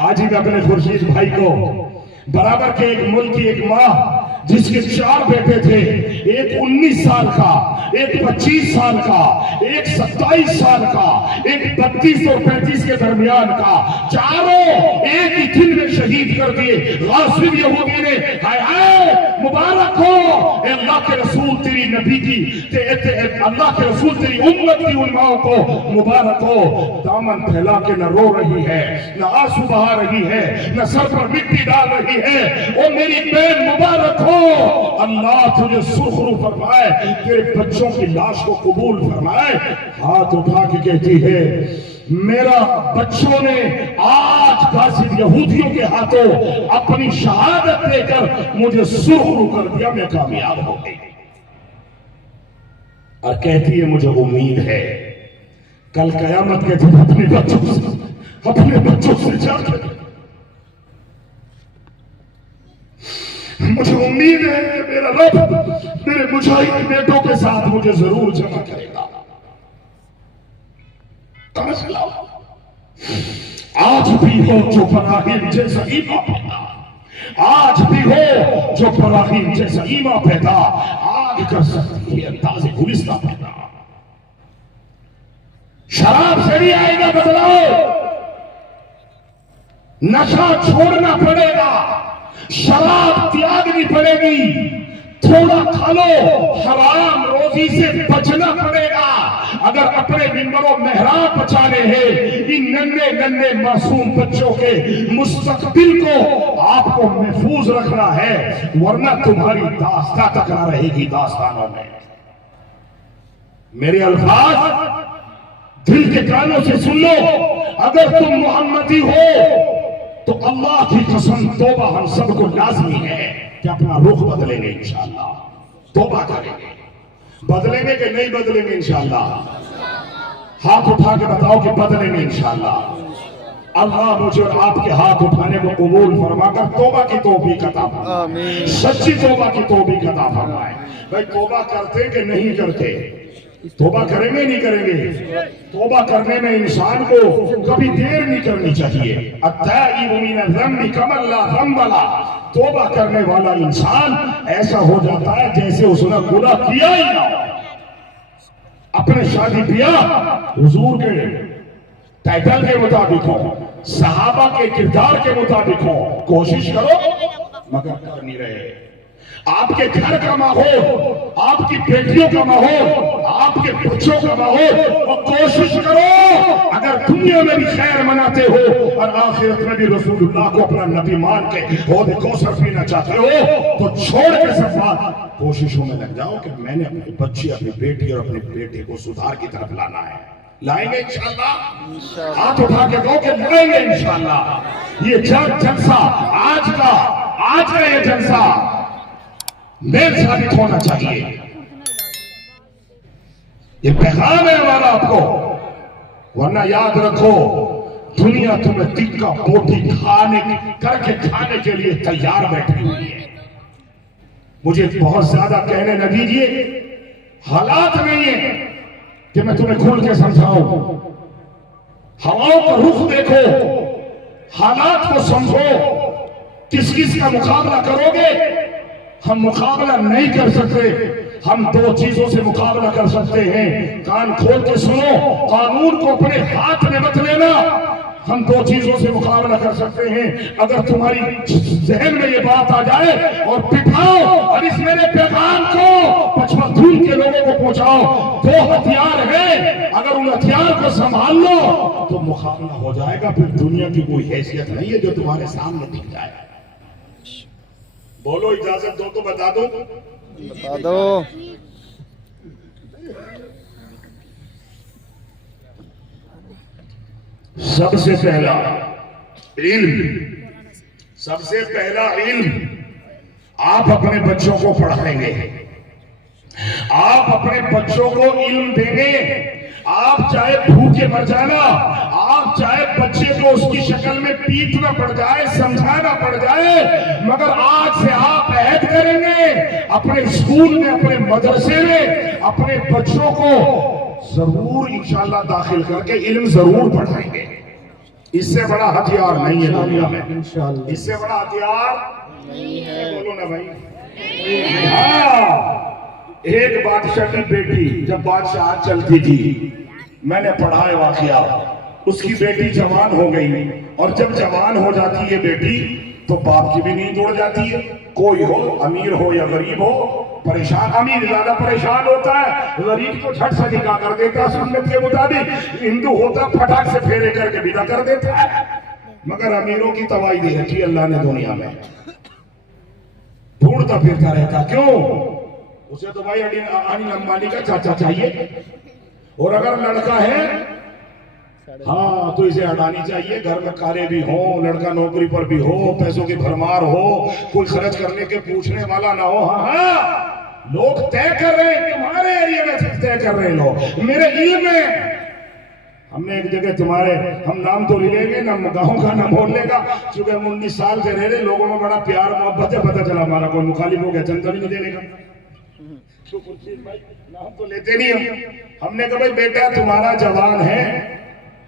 आज ही मैं अपने खुर्शीद भाई को, बराबर के एक मुल्क की एक माँ जिसके 4 बेटे थे, एक 19 साल का, एक 25 साल का, एक 27 साल का, एक 32 और 35 के दरमियान का, चारों एक ही दिन में शहीद कर दिए। गासिब यहूदी ने हाय हाय मुबारक हो अल्लाह के रसूल तेरी नबी की, अल्लाह के रसूल तेरी उम्मत की उलमाओं को मुबारक हो। दामन फैला के न रो रही है, न आंसू बहा रही है, न सर पर मिट्टी डाल रही है। ओ मेरी बहन मुबारक हो, अल्लाह तुझे सुरखरू फरमाए, तेरे बच्चों की लाश को कबूल फरमाए। हाथ उठा के कहती है मेरा बच्चों ने आज गासिब यहूदियों के हाथों अपनी शहादत देकर मुझे सुरखरू कर दिया, मैं कामयाब हो गई। और कहती है मुझे उम्मीद है कल कयामत के दिन अपने बच्चों से जाकर मुझे उम्मीद है कि मेरा रब मेरे मुजाहिद बेटों के साथ मुझे जरूर जमा करेगा। आज भी हो जो इब्राहीम जैसा ईमान पैदा, आज भी हो जो इब्राहीम जैसा ईमान पैदा, आग कर सकती है अंदाज़े गुलिस्तां पैदा। शराब से नहीं आएगा बदलाव, नशा छोड़ना पड़ेगा, शराब त्यागनी पड़ेगी, थोड़ा खा लो, हराम रोजी से बचना पड़ेगा। अगर अपने मिंबरों मेहराब बचाने हैं इन नन्हे नन्हे मासूम बच्चों के मुस्तकबिल को आपको महफूज रखना है, वरना तुम्हारी दास्तां टकरा रहेगी दास्तानों में। मेरे अल्फाज दिल के कानों से सुन लो, अगर तुम मोहम्मदी हो तो अल्लाह की कसम तौबा हम सबको लाजमी है कि अपना रुख बदलेंगे इंशाअल्लाह, तौबा करेंगे, बदलेंगे कि नहीं बदलेंगे इंशाअल्लाह। हाथ उठा के बताओ कि बदलेंगे इंशाअल्लाह। अल्लाह मुझे और आपके हाथ उठाने को कबूल फरमाकर तौबा की तौफीक अता फरमाए, सच्ची तौबा की तौफीक अता फरमाए। भाई तौबा करते कि नहीं करते? तौबा करेंगे नहीं करेंगे? तौबा करने में इंसान को कभी देर नहीं करनी चाहिए। तौबा करने वाला इंसान ऐसा हो जाता है जैसे उसने गुनाह किया ही ना हो। अपने शादी ब्याह हुजूर के टाइटल के मुताबिक हो, सहाबा के किरदार के मुताबिक हो, कोशिश करो मगर कर नहीं रहे। आपके घर का माहौल, आपकी बेटियों का माहौल, आपके बच्चों का माहौल, और कोशिश करो अगर दुनिया में भी खैर मनाते हो और आखिरत में भी रसूलुल्लाह को अपना नबी मान के हौद कौसर पीना चाहते हो तो छोड़ के सब बात कोशिशों में लग जाओ कि मैंने अपनी बच्ची, अपनी बेटी और अपने बेटे को सुधार की तरफ लाना है। लाएंगे इंशाअल्लाह। हाथ उठा के दो कि लाएंगे इंशाअल्लाह। ये जलसा आज का ये जलसा मेरे साबित होना चाहिए। ये पैगाम है हमारा आपको, वरना याद रखो दुनिया तुम्हें टिक्का बोटी खाने के लिए तैयार बैठी हुई है। मुझे बहुत ज्यादा कहने न दीजिए, हालात नहीं है कि मैं तुम्हें खोल के समझाऊं। हवाओं का रुख देखो, हालात को समझो, किस किस का मुकाबला करोगे। हम मुकाबला नहीं कर सकते, हम 2 चीजों से मुकाबला कर सकते हैं। कान खोल के सुनो, कानून को अपने हाथ में मत लेना। हम 2 चीजों से मुकाबला कर सकते हैं। अगर तुम्हारी जहन में ये बात आ जाए और बिठाओ और इस मेरे पैगाम को पचमढ़ी के लोगों को पहुंचाओ, 2 हथियार है, अगर उन हथियार को संभाल लो तो मुकाबला हो जाएगा। फिर दुनिया की कोई हैसियत नहीं है जो तुम्हारे सामने दिख जाए। बोलो, इजाजत दो तो बता दो। बता दो। सबसे पहला इल्म आप अपने बच्चों को पढ़ाएंगे, आप अपने बच्चों को इल्म देंगे। आप चाहे भूखे मर जाना, आप चाहे बच्चे को उसकी शक्ल में पीटना पड़ जाए, समझाना पड़ जाए, मगर आज से आप अहद करेंगे अपने स्कूल में, अपने मदरसे में अपने बच्चों को जरूर इंशाअल्लाह दाखिल करके इल्म जरूर पढ़ाएंगे। इससे बड़ा हथियार नहीं है दुनिया में, इससे बड़ा हथियार नहीं है। बोलो ना भाई। हाँ, एक बादशाह की बेटी जब बादशाह चलती थी, मैंने पढ़ा है वाकया, उसकी बेटी जवान हो गई, और जब जवान हो जाती है बेटी तो बाप की भी नींद उड़ जाती है। कोई हो, अमीर हो या गरीब हो, परेशान, अमीर ज्यादा परेशान होता है, गरीब को झट से निकाह कर देता है सुन्नत के मुताबिक, हिंदू होता फटाक से फेरे करके विदा कर देता है। मगर अमीरों की तबाही दे रखी अल्लाह ने दुनिया में, ढूंढता फिरता रहता। क्यों? उसे तो भाई अनिल अंबानी का चाचा चाहिए, और अगर लड़का है हाँ तो इसे अडानी चाहिए, घर में कारे भी हो, लड़का नौकरी पर भी हो, पैसों की भरमार हो, कोई खर्च करने के पूछने वाला ना हो। हाँ, लोग तय कर रहे हैं, तुम्हारे एरिया में तय कर रहे हैं लोग, मेरे इल्म में। हमने एक जगह तुम्हारे, हम नाम तो ले लेंगे ना, गाँव का ना बोलने का, चूंकि हम 19 साल से रह रहे, लोगों में बड़ा प्यार मोहब्बत है, पता चला हमारा कोई मुखालिफ हो गया, चंदा भी नहीं देने का। भाई नाम तो लेते नहीं हम। हमने कहा भाई बेटा तुम्हारा जवान है,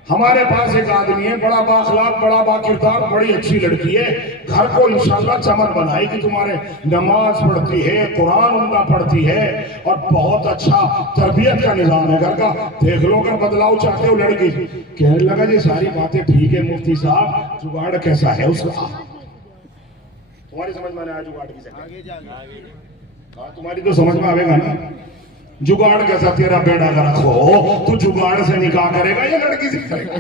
हमारे पास एक आदमी है बड़ा बाखलाक, बड़ा बाकिरदार, बड़ी अच्छी लड़की है, घर को इंशाल्लाह चमन बनाएगी, तुम्हारे नमाज पढ़ती है, कुरान उम्दा पढ़ती है, और बहुत अच्छा तरबियत का निजाम है घर का, देख लो अगर बदलाव चाहते हो लड़की। कहने लगा जी सारी बातें ठीक है मुफ्ती साहब, जुगाड़ कैसा है उसका? तुम्हारी समझ में आया जुगाड़ की? हाँ तुम्हारी तो समझ में आएगा ना, जुगाड़ कैसा? तेरा बेड़ा का रखो, तू जुगाड़ से निकाह करेगा या लड़की से करेगा?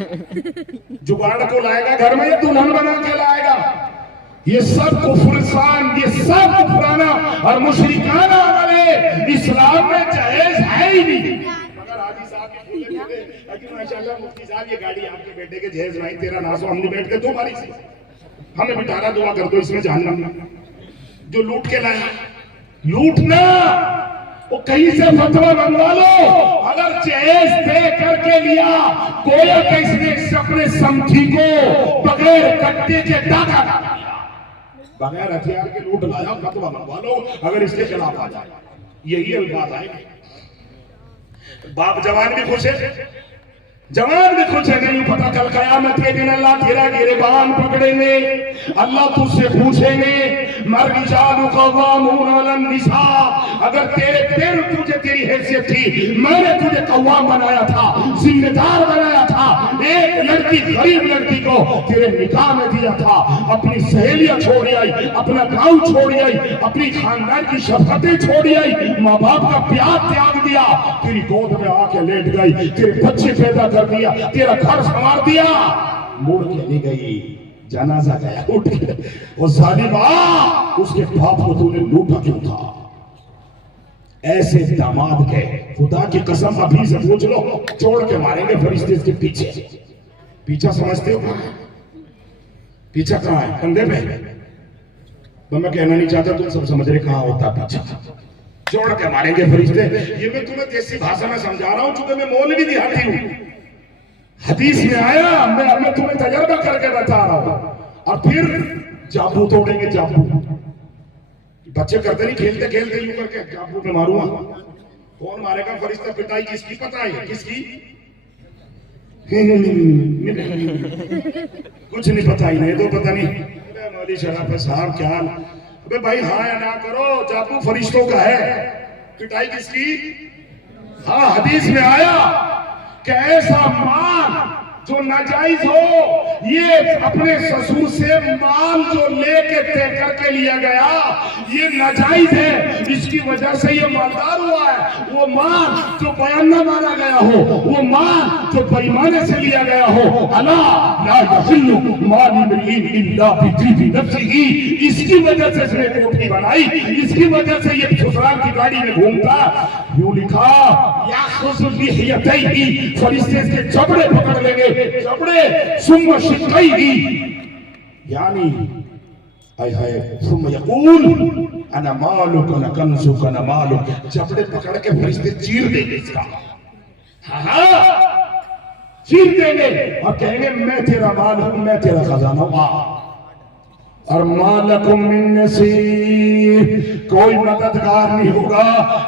जुगाड़ को लाएगा घर में या दुल्हन बना के लाएगा? ये सब कुफरसान, ये सब कुफराना और मुशरिकाना अमल है, इस्लाम में जायज है ही नहीं। मगर हाजी साहब के बोले थे माशाल्लाह मुफ्ती साहब ये गाड़ी आपके बेटे के जहेज भाई तेरा नासो, हम नहीं बैठ के दो बारी से हमें बिठाना, दुआ कर दो इसमें जहन्नम जो लूट के लाया। लूटना वो कहीं से फतवा मंगवा लो, अगर जहेज दे करके लिया, गोया कि इसने अपने समझी को बगैर कट्टे के डाका डाला, बगैर हथियार के लूट लाया, फतवा मंगवा लो अगर इसके खिलाफ आ जाए। यही अल्फाज आए। बाप जवान भी खुश है, जवान भी खुश है, नहीं पता कल कयामत के दिन अल्लाह तेरा गिरबान पकड़ेंगे, अल्लाह तुझसे पूछेंगे अगर तेरे पैर तुझे तेरी हैसियत थी, मैंने तुझे कव्वाम बनाया था, जिम्मेदार बनाया था, एक लड़की गरीब लड़की को तेरे निकाह में दिया था, अपनी सहेलियां छोड़ आई, अपना गांव छोड़ आई, अपनी खानदान की शफकतें छोड़ आई, माँ बाप का प्यार त्याग दिया, तेरी गोद में आके लेट गई, तेरे बच्चे पैदा कर दिया, तेरा घर संवार दिया, मुड़ के नहीं गई, जनाजा गया उठ के, वो जालिमा उसके बाप को तूने लूटा क्यों था? ऐसे दामाद के खुदा की कसम अभी से पूछ लो, छोड़ के मारेंगे फरिश्ते इसके पीछे। पीछा समझते हो? पीछा कहाँ है? कंधे पे। तो मैं कहना नहीं चाहता, तुम सब समझ रहे कहाँ होता पीछा। छोड़ के मारेंगे फरिश्ते। ये मैं तुम्हें देसी भाषा में समझा रहा हूं, चूंकि मैं मौलवी दिहाती हूं। हदीस में आया, मैं तुम्हें तजर्बा करके बता रहा हूं। और फिर जाबू तोड़ेंगे, जाबू। बच्चे करते नहीं, खेलते खेलते यूं करके जाबू पे मारूंगा। कौन मारेगा फरिश्ता? पिटाई किसकी पता है? किसकी? कुछ नहीं पता ही नहीं, तो पता नहीं। मौली शराफ साहब क्या? अबे भाई हाँ या ना करो, जाबू फरिश्तों का है, पिटाई किसकी? हाँ हदीस में आया कि ऐसा माल जो नाजायज हो, ये अपने ससुर से माल जो लेके तय करके लिया गया, ये नाजायज है, इसकी वजह से ये मालदार हुआ है। वो माल जो बयाना माना गया हो, वो माल जो बेईमानी से लिया गया हो, अला ला यहिल्लु माल इम्रिइन इल्ला बितिबी नफ्सिही, इसकी वजह से इसने कोठी बनाई, इसकी वजह से ये ससुराल की गाड़ी में घूमता। यूं लिखा याखुज़ु लिहियतैही, फरिश्ते इसके जबड़े पकड़ लेंगे, जबड़े सुम्मा शिक़ैही, यानी हाय हाय सुम्मा यक़ूल अना मालुक अना कंज़ुक अना मालुक, जबड़े पकड़ के फरिश्ते चीर देंगे इसका। हाँ चीर देंगे और कहेंगे मैं तेरा माल हूं, मैं तेरा खजाना हूं। और मालकुम मिन नसीर, कोई मददगार नहीं होगा,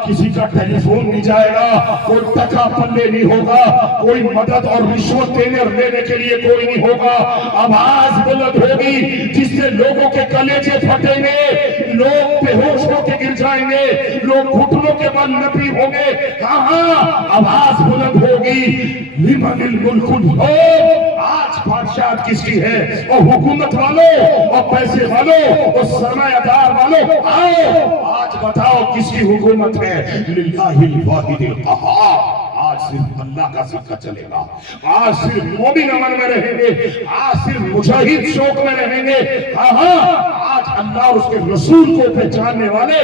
किसी का टेलीफोन नहीं जाएगा, कोई टका पल्ले नहीं होगा, कोई मदद और रिश्वत देने और लेने के लिए कोई नहीं होगा। आवाज बुलंद होगी जिससे लोगों के कलेजे फटेंगे, लोग बेहोश होकर गिर जाएंगे, लोग घुटनों के बल नपी होंगे। हाँ, आवाज बुलंद होगी, लिमनिल मुल्कुल हो, आज बादशाह किसकी है? और हुकूमत वालों और पैसे वालों और सरमायादार वालों, आओ आज बताओ किसकी हुकूमत है? लिल्लाहिल वाहिदिल कहार। आज सिर्फ अल्लाह का सिक्का चलेगा, आज सिर्फ मोमिन अमन में रहेंगे, आज सिर्फ मुजाहिद शौक में रहेंगे। हाँ, आज अल्लाह और उसके रसूल को पहचानने वाले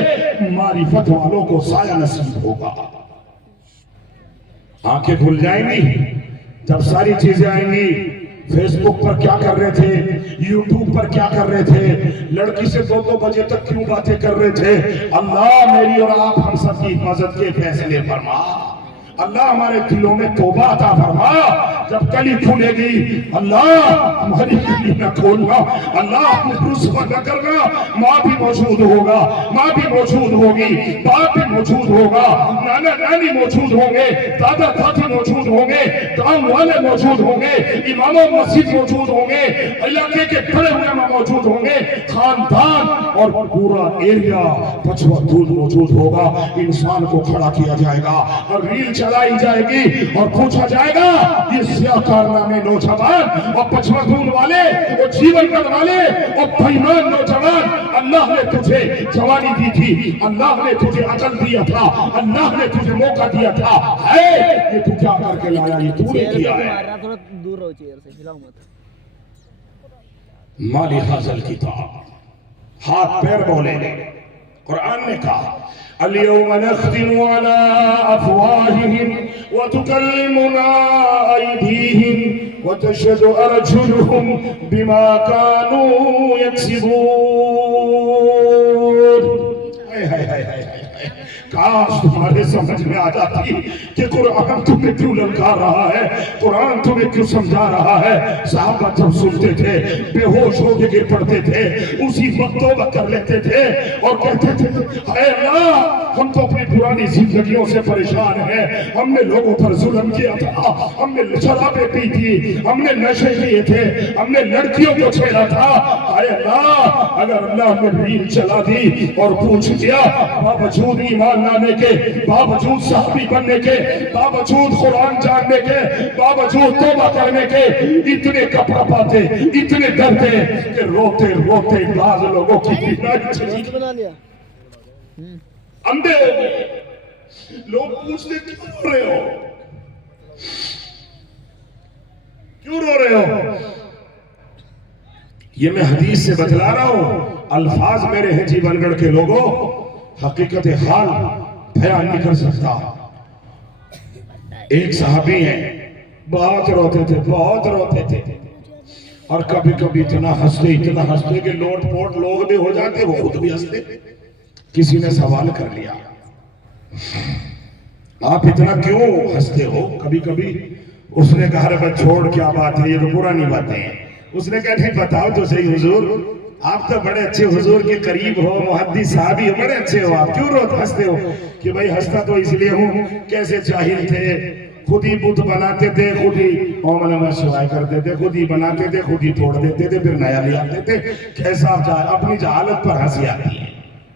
मारिफत वालों को साया नसीब होगा। आंखें खुल जाएंगी जब सारी चीजें आएंगी। फेसबुक पर क्या कर रहे थे, यूट्यूब पर क्या कर रहे थे, लड़की से 2-2 बजे तक क्यों बातें कर रहे थे। अल्लाह मेरी और आप हम सब की हिफाजत के फैसले फरमा। अल्लाह हमारे दिलों में तौबा अता फरमा। जब कली खुलेगी अल्लाह हमारी कली न खोलना, अल्लाह रुस्वा न करना। माँ भी मौजूद होगा, माँ भी मौजूद होगी, बाप भी मौजूद होगा, नाना नानी मौजूद होंगे, दादा दादी मौजूद होंगे, गांव वाले मौजूद होंगे, इमाम मस्जिद मौजूद होंगे, इलाके के बड़े उलमा मौजूद होंगे, खानदान और पूरा एरिया पछवा दूध मौजूद होगा। इंसान को खड़ा किया जाएगा और रील चलाई जाएगी और पूछा जाएगा ये क्या कारनामे नौजवान और पछवादून वाले और जीवन कर वाले और बेईमान नौजवान, अल्लाह ने तुझे जवानी दी थी, अल्लाह ने तुझे अकल दिया था, अल्लाह ने तुझे मौका दिया था, है ये तू क्या करके लाया? ये तूने किया है। थोड़ा दूर रहो चेयर से, हिलाओ मत। माली हाजल किताब, हाथ पैर बोलेंगे। कुरान ने कहा अल-यौम नख्तिमु अला अफ़वाहिहिम व तुकल्लिमुना अयदीहिम व तशहदु अर्जुलुहुम बिमा कानू यक्सिबून। काश तुम्हारे समझ में आ जाती कि कुरान तुम्हें क्यों ललकार रहा है, कुरान तुम्हें क्यों समझा रहा है। साहबा जब सुनते थे बेहोश होकर गिर पड़ते थे, उसी वक्त तौबा कर लेते थे और कहते थे हाय अल्लाह हम तो अपनी पुरानी जिंदगियों से परेशान हैं, हमने लोगों पर जुल्म किया था, हमने शराबें पी थी, हमने नशे किए थे, हमने लड़कियों को छेड़ा था। हाय अल्लाह अगर अल्लाह ने रील चला दी और पूछ लिया, बावजूद ईमान लाने के, बावजूद सहाबी बनने के, बावजूद कुरान जानने के, बावजूद तौबा करने के, इतने कपड़ा पाते, इतने डरते कि रोते रोते बाज लोगों की बीमारी चली, बना लिया। अंधे हो गए। लोग पूछते क्यों रो रहे हो, क्यों रो रहे हो? ये मैं हदीस से बतला रहा हूं, अल्फाज मेरे हैं जीवनगढ़ के लोगों, हकीकत हाल बयान नहीं कर सकता। एक साहबी हैं, बहुत रोते थे, बहुत रोते थे और कभी कभी इतना हंसते कि लोट पोट लोग भी हो जाते, वो खुद भी हंसते। किसी ने सवाल कर लिया आप इतना क्यों हंसते हो कभी कभी? उसने कहा अरे छोड़ क्या बात है, ये तो पुरानी बातें हैं। उसने कहा नहीं बताओ तो सही हुजूर, आप तो बड़े अच्छे हुजूर के करीब हो, मुहद्दिस साहबी हो, बड़े अच्छे हो, आप क्यों रोज हंसते हो? कि भाई हंसता तो इसलिए हूँ, कैसे जाहिल थे, खुद ही बुत बनाते थे, खुद ही सिवाय करते थे, खुद ही बनाते थे, खुद ही तोड़ देते थे, फिर नया ले आते थे। कैसा अपनी जहालत पर हंसी आती है।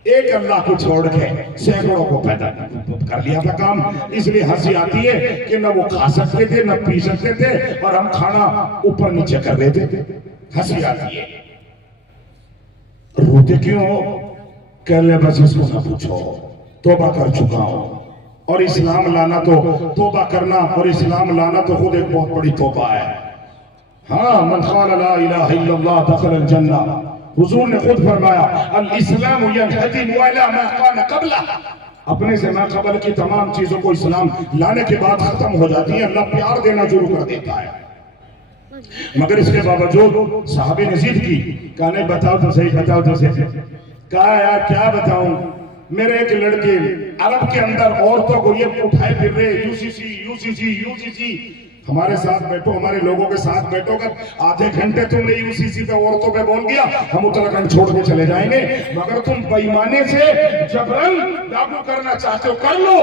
एक अल्लाह को छोड़ के सैकड़ों को पैदा कर लिया था काम, इसलिए हंसी आती है कि न वो खा सकते थे न पी सकते थे और हम खाना ऊपर नीचे कर देते थे, हंसी आती है। रोते क्यों हो? कह ले बस इसको ना पूछो, तौबा कर चुका हूं और इस्लाम लाना तो तौबा करना और इस्लाम लाना तो खुद एक बहुत बड़ी तौबा है। हाँ, मन क़ाला ला इलाहा इल्लल्लाह दख़ल अल जन्ना, हुजूर ने खुद फरमाया अल इस्लाम यहदी अला मा काना क़ब्ला, अपने से मा क़बल की तमाम चीजों को इस्लाम लाने के बाद खत्म हो जाती है, अल्लाह प्यार देना शुरू कर देता है। मगर इसके बावजूद साहबी ने जिद की, कहा नहीं बताओ तो सही, बताओ तो सही। कहा यार क्या बताऊं, मेरे एक लड़के अरब के अंदर औरतों को ये उठाए फिर रहे, यूसीसी, हमारे साथ बैठो, हमारे लोगों के साथ बैठो, कर आधे घंटे तुमने यूसीसी पे औरतों पे बोल दिया, हम उत्तराखंड छोड़ के चले जाएंगे, मगर तुम बेईमानी से जबरन लागू करना चाहते हो कर लो,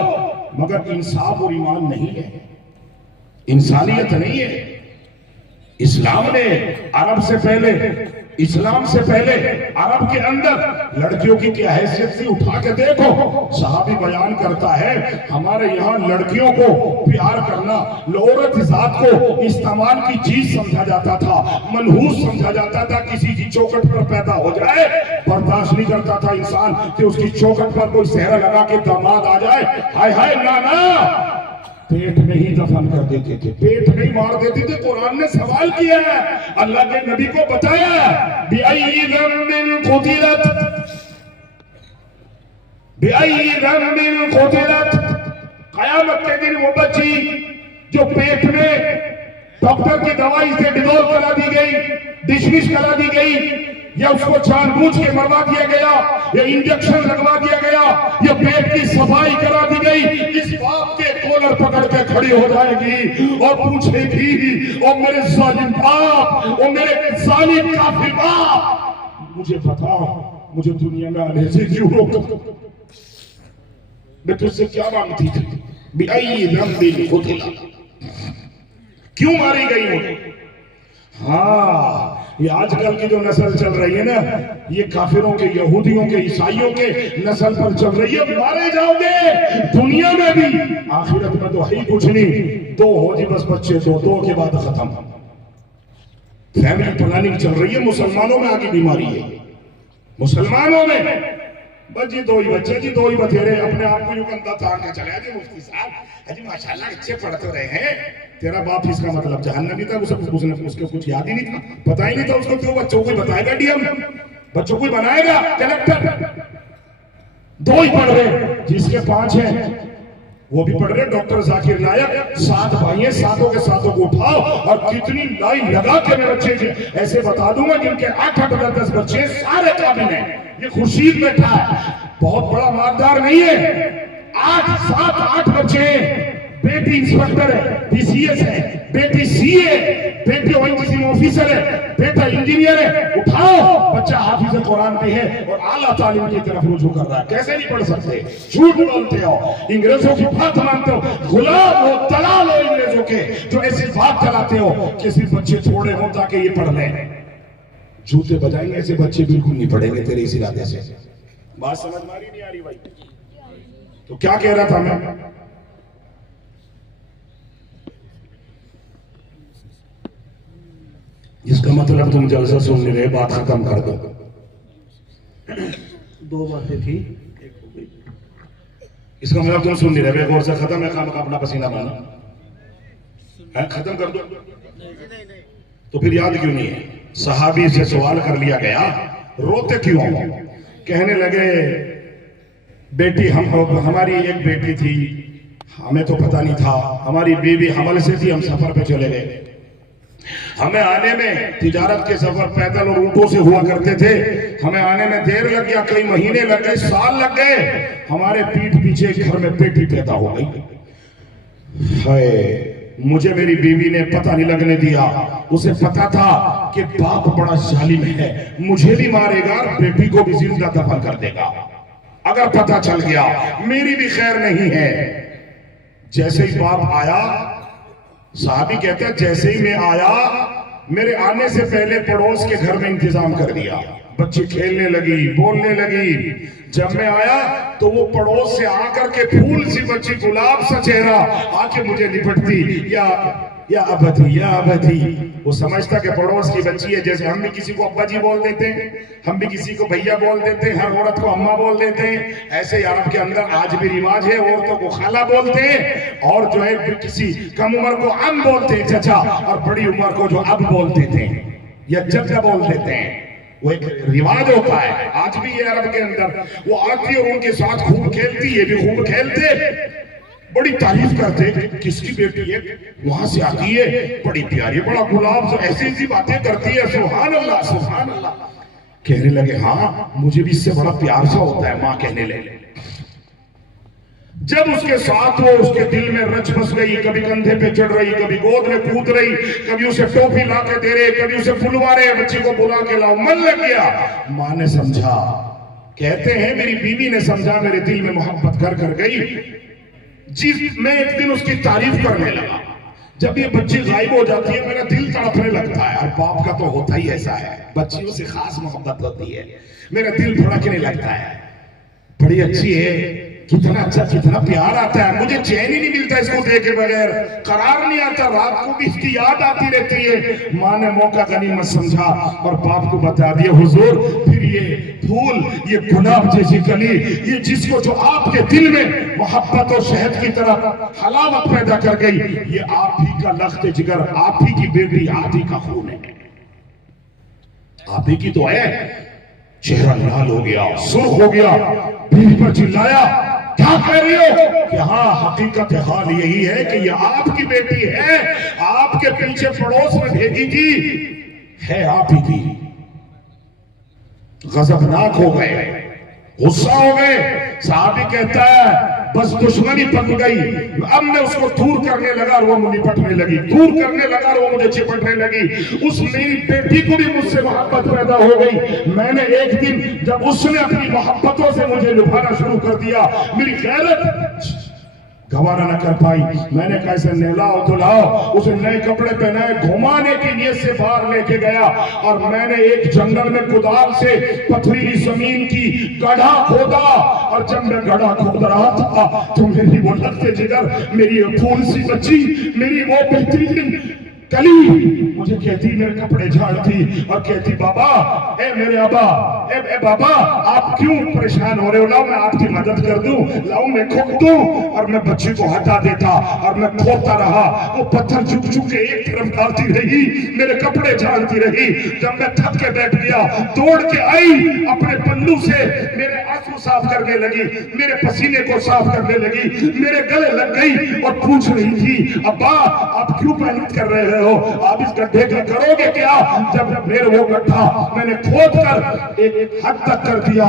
मगर इंसाफ और ईमान नहीं है, इंसानियत नहीं है। इस्लाम ने इस्लाम से पहले अरब के अंदर लड़कियों की क्या हैसियत थी, उठा के देखो। साहबी बयान करता है हमारे यहाँ लड़कियों को प्यार करना औरत जात को इस्तेमाल की चीज समझा जाता था, मनहूस समझा जाता था। किसी की चौखट पर पैदा हो जाए बर्दाश्त नहीं करता था इंसान कि उसकी चौखट पर कोई सेहरा लगा के दामाद आ जाए। हाय हाय ना, पेट में ही दफन कर देते थे, पेट में ही मार देते थे। कुरान ने सवाल किया है, अल्लाह के नबी को बताया बिअय्यि ज़ंबिन क़ुतिलत, बिअय्यि ज़ंबिन क़ुतिलत। क़यामत के दिन वो बच्ची जो पेट में डॉक्टर की दवाई से डिज़ोल्व करा दी गई, डिसमिस करा दी गई, या उसको जानबूझ के मरवा दिया गया, या इंजेक्शन लगवा दिया गया, या पेट की सफाई करा दी गई, इस बाप के कॉलर पकड़ के खड़ी हो जाएगी और पूछेगी ओ मेरे जालिम बाप, ओ मेरे जालिम काफिर बाप, मुझे बता मुझे दुनिया में आने से क्यों रोका, मैं तुझसे क्या मांगती थी। बिअय्यि ज़ंबिन क़ुतिलत, क्यों मारी गई मुझे। हाँ, ये आजकल की जो नस्ल चल रही है ना, ये काफिरों के, यहूदियों के, ईसाइयों के नस्ल पर चल रही है। मारे जाओगे दुनिया में भी, आखिरत में तो है ही कुछ नहीं। दो हो जी बस बच्चे, दो के बाद खत्म। फैमिली प्लानिंग चल रही है। मुसलमानों में आगे बीमारी है, मुसलमानों में बस जी दो ही बच्चे जी, दो ही बथेरे। अपने आप को यूं कंधा तान के चले जी मुफ्ती साहब, अजी माशाल्लाह अच्छे पढ़ तो रहे हैं। तेरा बाप इसका मतलब जहन्नमी था, उसको कुछ याद ही नहीं था, पता ही नहीं था उसको। क्यों बच्चों को बताएगा डीएम, बच्चों को बनाएगा कलेक्टर। दो ही पढ़ रहे, जिसके 5 हैं वो भी पढ़ रहे। डॉक्टर जाकिर नायक, 7 भाई हैं, सातों के सातों को उठाओ और कितनी लाइन लगा के मैं बच्चे ऐसे बता दूंगा जिनके 8-8, 10-10 बच्चे सारे काबिल हैं। ये खुर्शीद बैठा है, बहुत बड़ा मालदार नहीं है, 8-7-8 बच्चे हैं। बेटी इंस्पेक्टर है, पीसीएस है, बेटी सीए, बेटी ओएनजीसी ऑफिसर है, बेटा इंजीनियर है। उठाओ, बच्चा हाफिज कुरान भी है और आला तालीम की तरफ रुजू कर रहा है। कैसे नहीं पढ़ सकते, झूठ बोलते हो, अंग्रेजों की बात मानते हो, गुलाम हो, दलाल हो अंग्रेजों के, जो ऐसी बात चलाते हो कि सिर्फ बच्चे थोड़े हो ताकि ये पढ़ लें। जूते बजाएंगे ऐसे बच्चे बिल्कुल नहीं पढ़ेंगे तेरे इस इरादे से। बात समझ मारी नहीं आ रही भाई। तो क्या कह रहा था मैं, इसका मतलब तुम जलसा सुन नहीं रहे, बात खत्म कर दो। 2 बातें थी, इसका मतलब तुम सुन नहीं रहे, गौर से खत्म है काम का, अपना पसीना बहाना है, खत्म कर दो। तो फिर याद क्यों नहीं है। सहाबी से सवाल कर लिया गया, रोते क्यों हो। कहने लगे बेटी हमारी एक बेटी थी, हमें तो पता नहीं था, हमारी बीवी हमल से थी, हम सफर पे चले गए। हमें आने में, तिजारत के सफर पैदल और ऊंटों से हुआ करते थे, हमें आने में देर लग गया, कई महीने लग गए, साल लग गए। हमारे पीठ पीछे घर में बेटी पैदा हो गई। हाय, मुझे मेरी बीवी ने पता नहीं लगने दिया। उसे पता था कि बाप बड़ा जालिम है, मुझे भी मारेगा, बेटी को भी जिंदा दफन कर देगा। अगर पता चल गया मेरी भी खैर नहीं है। जैसे ही बाप आया, साहबी कहते हैं जैसे ही मैं आया, मेरे आने से पहले पड़ोस के घर में इंतजाम कर दिया। बच्ची खेलने लगी, बोलने लगी। जब मैं आया तो वो पड़ोस से आकर के फूल सी बच्ची, गुलाब सा चेहरा, आके मुझे लिपटती, या अबदी। वो समझता कि पड़ोस की बच्ची है। जैसे हम भी किसी को अब्बा जी बोल देते हैं, हम भी किसी को भैया बोल देते हैं, हर औरत को अम्मा बोल देते हैं, ऐसे अरब के अंदर आज भी रिवाज है, औरतों को खाला बोलते हैं, और जो है किसी कम उम्र को अम बोलते हैं, चचा, और बड़ी उम्र को जो अब बोल देते हैं या जद्दा बोल देते हैं। वो एक रिवाज होता है, आज भी ये अरब के अंदर। वो आती है और उनके साथ खूब खेलती है, भी खूब खेलते, बड़ी तारीफ करते, किसकी बेटी है, वहां से आती है, बड़ी प्यारी, बड़ा गुलाब, ऐसी ऐसी बातें करती है, सुभान अल्लाह सुभान अल्लाह। कहने लगे हाँ, मुझे भी इससे बड़ा प्यार सा होता है। माँ कहने लगे, जब उसके साथ वो, उसके दिल में रच बस गई, कभी कंधे पे चढ़ रही, कभी गोद में कूद रही, कभी उसे टोपी ला के दे रहे, कभी उसे फुलवा रहे, बच्ची को बुला के लाओ, मन लग गया। माँ ने समझा, कहते हैं मेरी बीवी ने समझा, मेरे दिल में मोहब्बत कर गई। मैं एक दिन उसकी तारीफ करने लगा। जब ये बच्ची गायब हो जाती है, मेरा दिल तड़पने लगता बाप का तो होता ही ऐसा है, बच्चियों से खास मोहब्बत होती है। मेरा दिल धड़कने लगता है, बड़ी अच्छी है, कितना अच्छा, कितना प्यार आता है, मुझे चैन ही नहीं मिलता इसको देखे बगैर, करार नहीं आता, रात को भी इसकी याद आती रहती है। माँ ने मौका गनीमत समझा और बाप को बता दिया, हुजूर फिर ये फूल, ये गुलाब जैसी कली, ये जिसको जो आपके दिल में मोहब्बत और शहद की तरह हलावत पैदा कर गई, ये आप ही का लख्त जिगर, आप ही की बेटी, आप ही का खून है, आप ही की तो है। चेहरा लाल हो गया, सुर्ख हो गया, बीवी पर चिल्लाया, क्या कह रही हो? कि हाँ, हकीकत हाल यही है कि ये आपकी बेटी है, आपके पीछे पड़ोस में भेजी थी, है आप ही की। गजबनाक हो गए, गुस्सा हो गए। साहबी कहता है बस दुश्मनी पक गई, अब मैं उसको दूर करने लगा और वो मुझे निपटने लगी, दूर करने लगा और वो मुझे चिपटने लगी। उस मेरी बेटी को भी मुझसे मोहब्बत पैदा हो गई। मैंने एक दिन जब उसने अपनी मोहब्बतों से मुझे लुभाना शुरू कर दिया, मेरी गैरत गवारा न कर पाई। मैंने कहा इसे नहलाओ धुलाओ, उसे नए कपड़े पहनाए, घुमाने की नीयत से बाहर लेके गया और मैंने एक जंगल में कुदाल से पथरीली जमीन की गड्ढा खोदा और जब मैं गड्ढा खोद रहा था तो मेरी वो लगते जिगर, मेरी फूल सी बच्ची, मेरी वो बेहतरीन कली मुझे कहती, मेरे कपड़े झाड़ती और कहती, बाबा, ए मेरे अबा, ए बाबा, आप क्यों परेशान हो रहे हो? लाओ मैं आपकी मदद कर दूं, लाओ मैं खोद दूं। और मैं बच्ची को हटा देता और मैं खोदता रहा। वो पत्थर झुक झुक के एक तरफ डालती रही, मेरे कपड़े झाड़ती रही। जब मैं थक के बैठ गया, दौड़ के आई, अपने पल्लू से मेरे आंसू साफ करने लगी, मेरे पसीने को साफ करने लगी, मेरे गले लग गई और पूछ रही थी, अब्बा आप क्यों मेहनत कर रहे हो, आप इस गड्ढे का करोगे क्या? जब मेरे वो गड्ढा मैंने खोद कर एक हद तक कर दिया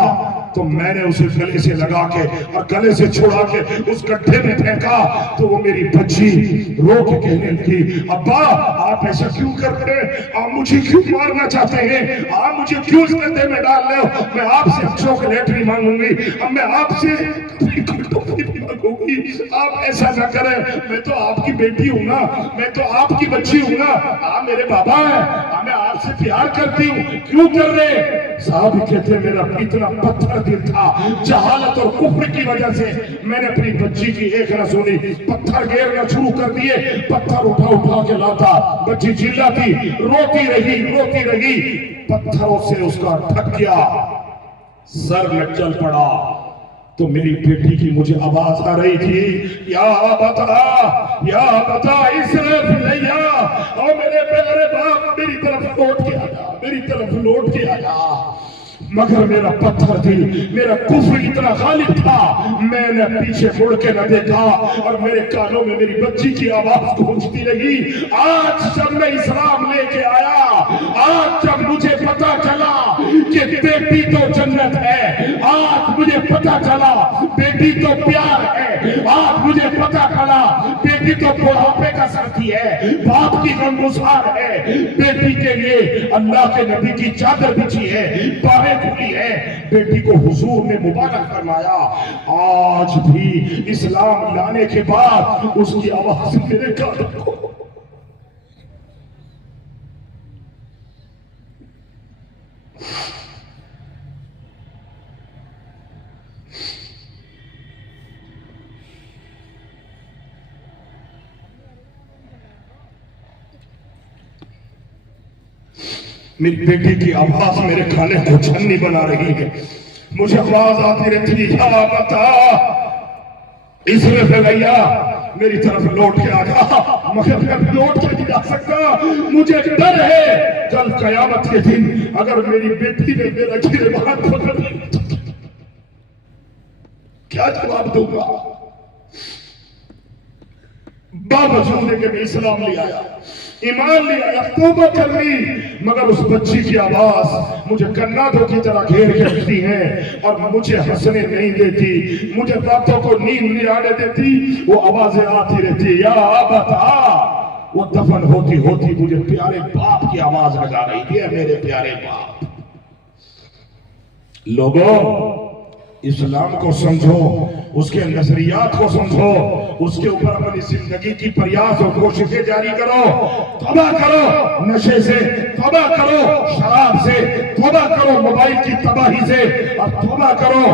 तो मैंने उसे गले से लगा के और गले से छुड़ा के उस गड्ढे में फेंका तो वो मेरी बच्ची रो के कहने लगी, अब्बा आप ऐसा क्यों कर रहे हैं? आप मुझे क्यों मारना चाहते हैं? आप मुझे क्यों इस गड्ढे में डाल रहे हो? मैं आपसे चॉकलेट नहीं मांगूंगी, अब मैं आपसे मांगूंगी, आप ऐसा ना करें, मैं तो आपकी बेटी हूं ना, मैं तो आपकी बच्ची हूं ना, आप मेरे बाबा हैं, मैं आपसे प्यार करती हूँ, क्यों कर रहे? साहब कहते मेरा इतना पत्थर दिल था, जहालत और कुफ्र की वजह से मैंने अपनी बच्ची की एक न सुनी, पत्थर घेरना शुरू कर दिए, पत्थर उठा उठा के लाता, बच्ची चिल्लाती, रोती रही, पत्थरों से उसका ढक गया, सर में चल पड़ा तो मेरी बेटी की मुझे आवाज आ रही थी, या बता इसराइलिया, और मेरे प्यारे बाप मेरी तरफ लौट के आया। मगर मेरा पत्थर दिल, मेरा कुफ्र इतना गालिब था, मैंने पीछे मुड़ के न देखा और मेरे कानों में मेरी बच्ची की आवाज गूंजती रही। आज जब मैं इस्लाम लेके आया, आज जब मुझे पता चला कि बेटी तो जन्नत है, आज मुझे पता चला बेटी तो प्यार है, आज मुझे पता चला बेटी तो बुढ़ापे का साथी है, बाप की गमगुसार है, बेटी के लिए अल्लाह के नबी की चादर बिछी है, बाहें खुली है, बेटी को हुजूर ने मुबारक फरमाया। आज भी इस्लाम लाने के बाद उसकी आवाज मेरे कानों को मेरी बेटी की आवाज मेरे खाने को छन्नी बना रही है, मुझे आवाज आती रहती है, क्या बता इसमें भैया मेरी तरफ लौट के आ जा, मगर मैं लौट के नहीं जा सकता, मुझे डर है कल कयामत के दिन अगर मेरी बेटी ने मेरा गिरबान पकड़ लिया तो क्या जवाब दूंगा? बावजूद के मैं इस्लाम ले आया, ईमान ले आया, तौबा कर ली, मगर उस बच्ची की आवाज मुझे कन्नाटों की तरह घेर के रखती है और मुझे हंसने नहीं देती, मुझे रातों को नींद नहीं आने देती, वो आवाजें आती रहती, या बता। वो दफन होती होती मुझे प्यारे बाप की आवाज लगा रही थी, मेरे प्यारे बाप। लोगों इस्लाम को समझो, उसके नजरियात को समझो, उसके ऊपर अपनी जिंदगी की प्रयास और कोशिशें जारी करो। तौबा करो नशे से, तौबा करो शराब से, तौबा करो मोबाइल की तबाही से, और तौबा करो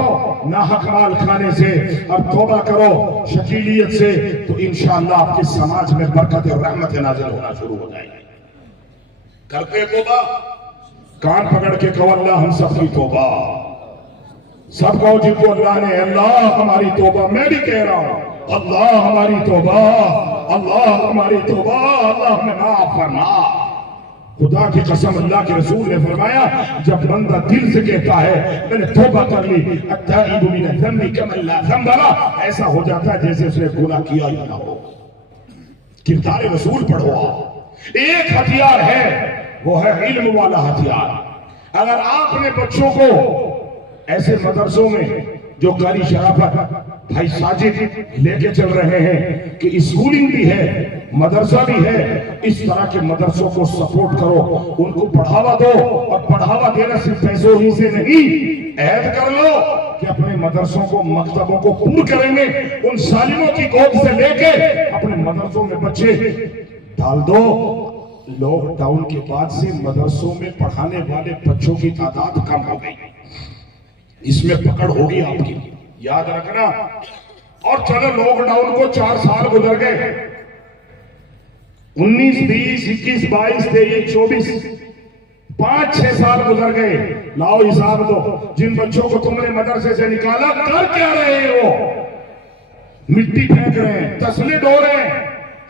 नाहक माल खाने से, और तौबा करो शकीलियत से। तो इंशाअल्लाह आपके समाज में बरकत और रहमत नाज़िल होना शुरू हो जाएगी। करते तौबा, कान पकड़ के कहो अल्लाह हम सबकी तौबा। सब कहो जिनको अल्लाह ने, अल्लाह हमारी तौबा। मैं भी कह रहा हूं अल्लाह हमारी तौबा, अल्लाह हमारी तौबा, अल्लाह हमें माफ फरमा। खुदा की कसम, अल्लाह के रसूल ने फरमाया जब बंदा दिल से कहता है मैंने तौबा कर ली, अत्ताइबु मिन ज़म्बि कमन ला ज़म्ब लह, ऐसा हो जाता है जैसे उसने गुनाह किया ही ना हो। किरदार रसूल पढ़ो। एक हथियार है, वो है इल्म वाला हथियार। अगर आपने बच्चों को ऐसे मदरसों में जो कारी शराफत भाई साजिद लेके चल रहे हैं कि स्कूलिंग भी है, मदरसा भी है, इस तरह के मदरसों को सपोर्ट करो, उनको बढ़ावा दो। और बढ़ावा देना सिर्फ पैसों ही से नहीं, ऐद कर लो कि अपने मदरसों को, मकतबों को पूर्ण करेंगे। उन सालिमों की गोद से लेके अपने मदरसों में बच्चे डाल दो। लॉकडाउन के बाद से मदरसों में पढ़ाने वाले बच्चों की तादाद कम हो गई। इसमें पकड़ होगी आपकी, याद रखना। और चलो लॉकडाउन को 4 साल गुजर गए, 19, 20, 21, 22, 23, 24, 5-6 साल गुजर गए। लाओ हिसाब दो। जिन बच्चों को तुमने मदरसे से निकाला, कर क्या रहे हो? मिट्टी फेंक रहे हैं, तसले ढो रहे हैं,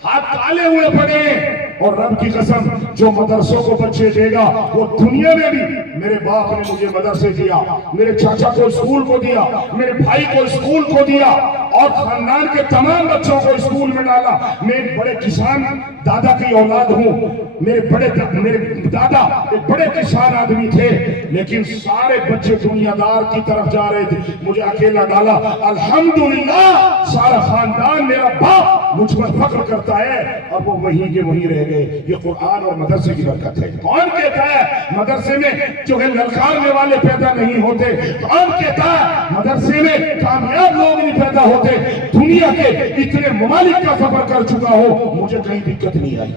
हाथ काले हुए पड़े हैं। और रब की कसम, जो मदरसों को बच्चे देगा वो दुनिया में भी, मेरे बाप ने मुझे मदरसे दिया, मेरे चाचा को स्कूल को दिया, मेरे भाई को स्कूल को दिया, और खानदान के तमाम बच्चों को स्कूल में डाला। मैं एक बड़े किसान दादा की औलाद हूं। मेरे दादा एक बड़े किसान आदमी थे, लेकिन सारे बच्चे दुनियादार की तरफ जा रहे थे, मुझे अकेला डाला। अल्हम्दुलिल्लाह सारा खानदान, मेरा बाप मुझ पर फख्र करता है, और वो वहीं के वहीं रह गए। ये कुरान और मदरसे की बरकत है। कौन कहता है मदरसे में जो है ललकारने वाले पैदा नहीं होते? कौन कहता है मदरसे में कामयाब लोग नहीं पैदा होते? दुनिया के इतने ममालिक का सफर कर चुका हो, मुझे कहीं दिक्कत नहीं आई।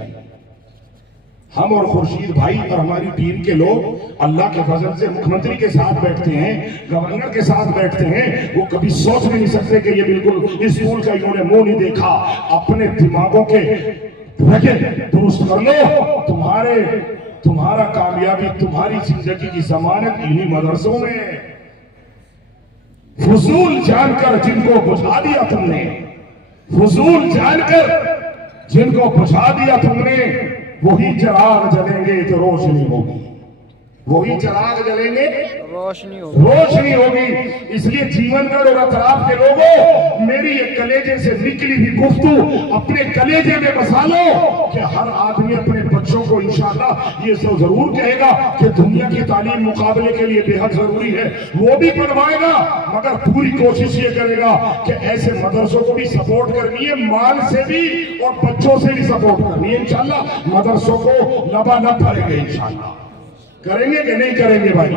हम और खुर्शीद भाई और हमारी टीम के लोग अल्लाह के फजल से मुख्यमंत्री के साथ बैठते हैं, गवर्नर के साथ बैठते हैं। वो कभी सोच भी नहीं सकते कि ये बिल्कुल इस स्कूल का इन्होंने मुंह नहीं देखा। अपने दिमागों के दुरुस्त कर लो। तुम्हारा कामयाबी, तुम्हारी जिंदगी की जमानत इन्हीं मदरसों में। फजूल जानकर जिनको बुझा दिया तुमने, फजूल जानकर जिनको बुझा दिया तुमने, वही चिराग जलेंगे तो रोशनी होगी। वही चिराग जलेंगे, रोशनी होगी। इसलिए जीवनगढ़ और अतराफ के लोगों, मेरी ये कलेजे से निकली हुई गुफ्तगू अपने कलेजे में बसा लो कि हर आदमी अपने बच्चों को इंशाअल्लाह ये सब जरूर कहेगा कि दुनिया की तालीम मुकाबले के लिए बेहद जरूरी है। वो भी पढ़वाएगा, मगर पूरी कोशिश ये करेगा कि ऐसे मदरसों को भी सपोर्ट करनी है, माल से भी और बच्चों से भी सपोर्ट करनी है। इंशाअल्लाह मदरसों को लबालब करेंगे। इंशाअल्लाह करेंगे कि नहीं करेंगे? भाई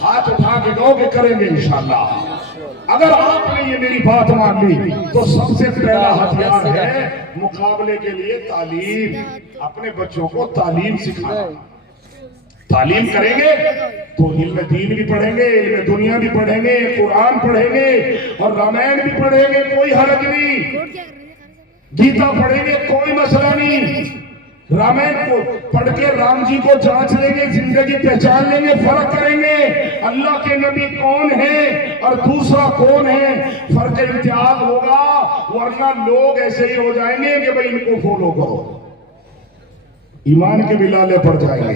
हाथ उठा के कहो कि करेंगे इंशाअल्लाह। अगर आपने ये मेरी बात मान ली तो सबसे पहला हथियार है मुकाबले के लिए तालीम। अपने बच्चों को तालीम सिखाना। तालीम करेंगे तो इल्म दीन भी पढ़ेंगे, इल्म दुनिया भी पढ़ेंगे, कुरान पढ़ेंगे और रामायण भी पढ़ेंगे, कोई हर्ज नहीं। गीता पढ़ेंगे, कोई मसला नहीं। रामायण को पढ़ के राम जी को जांच लेंगे, जिंदगी पहचान लेंगे, फर्क करेंगे अल्लाह के नबी कौन है और दूसरा कौन है, फर्क इम्तियाज होगा। वरना लोग ऐसे ही हो जाएंगे कि भाई इनको फॉलो करो, ईमान के बिलाले पड़ जाएंगे,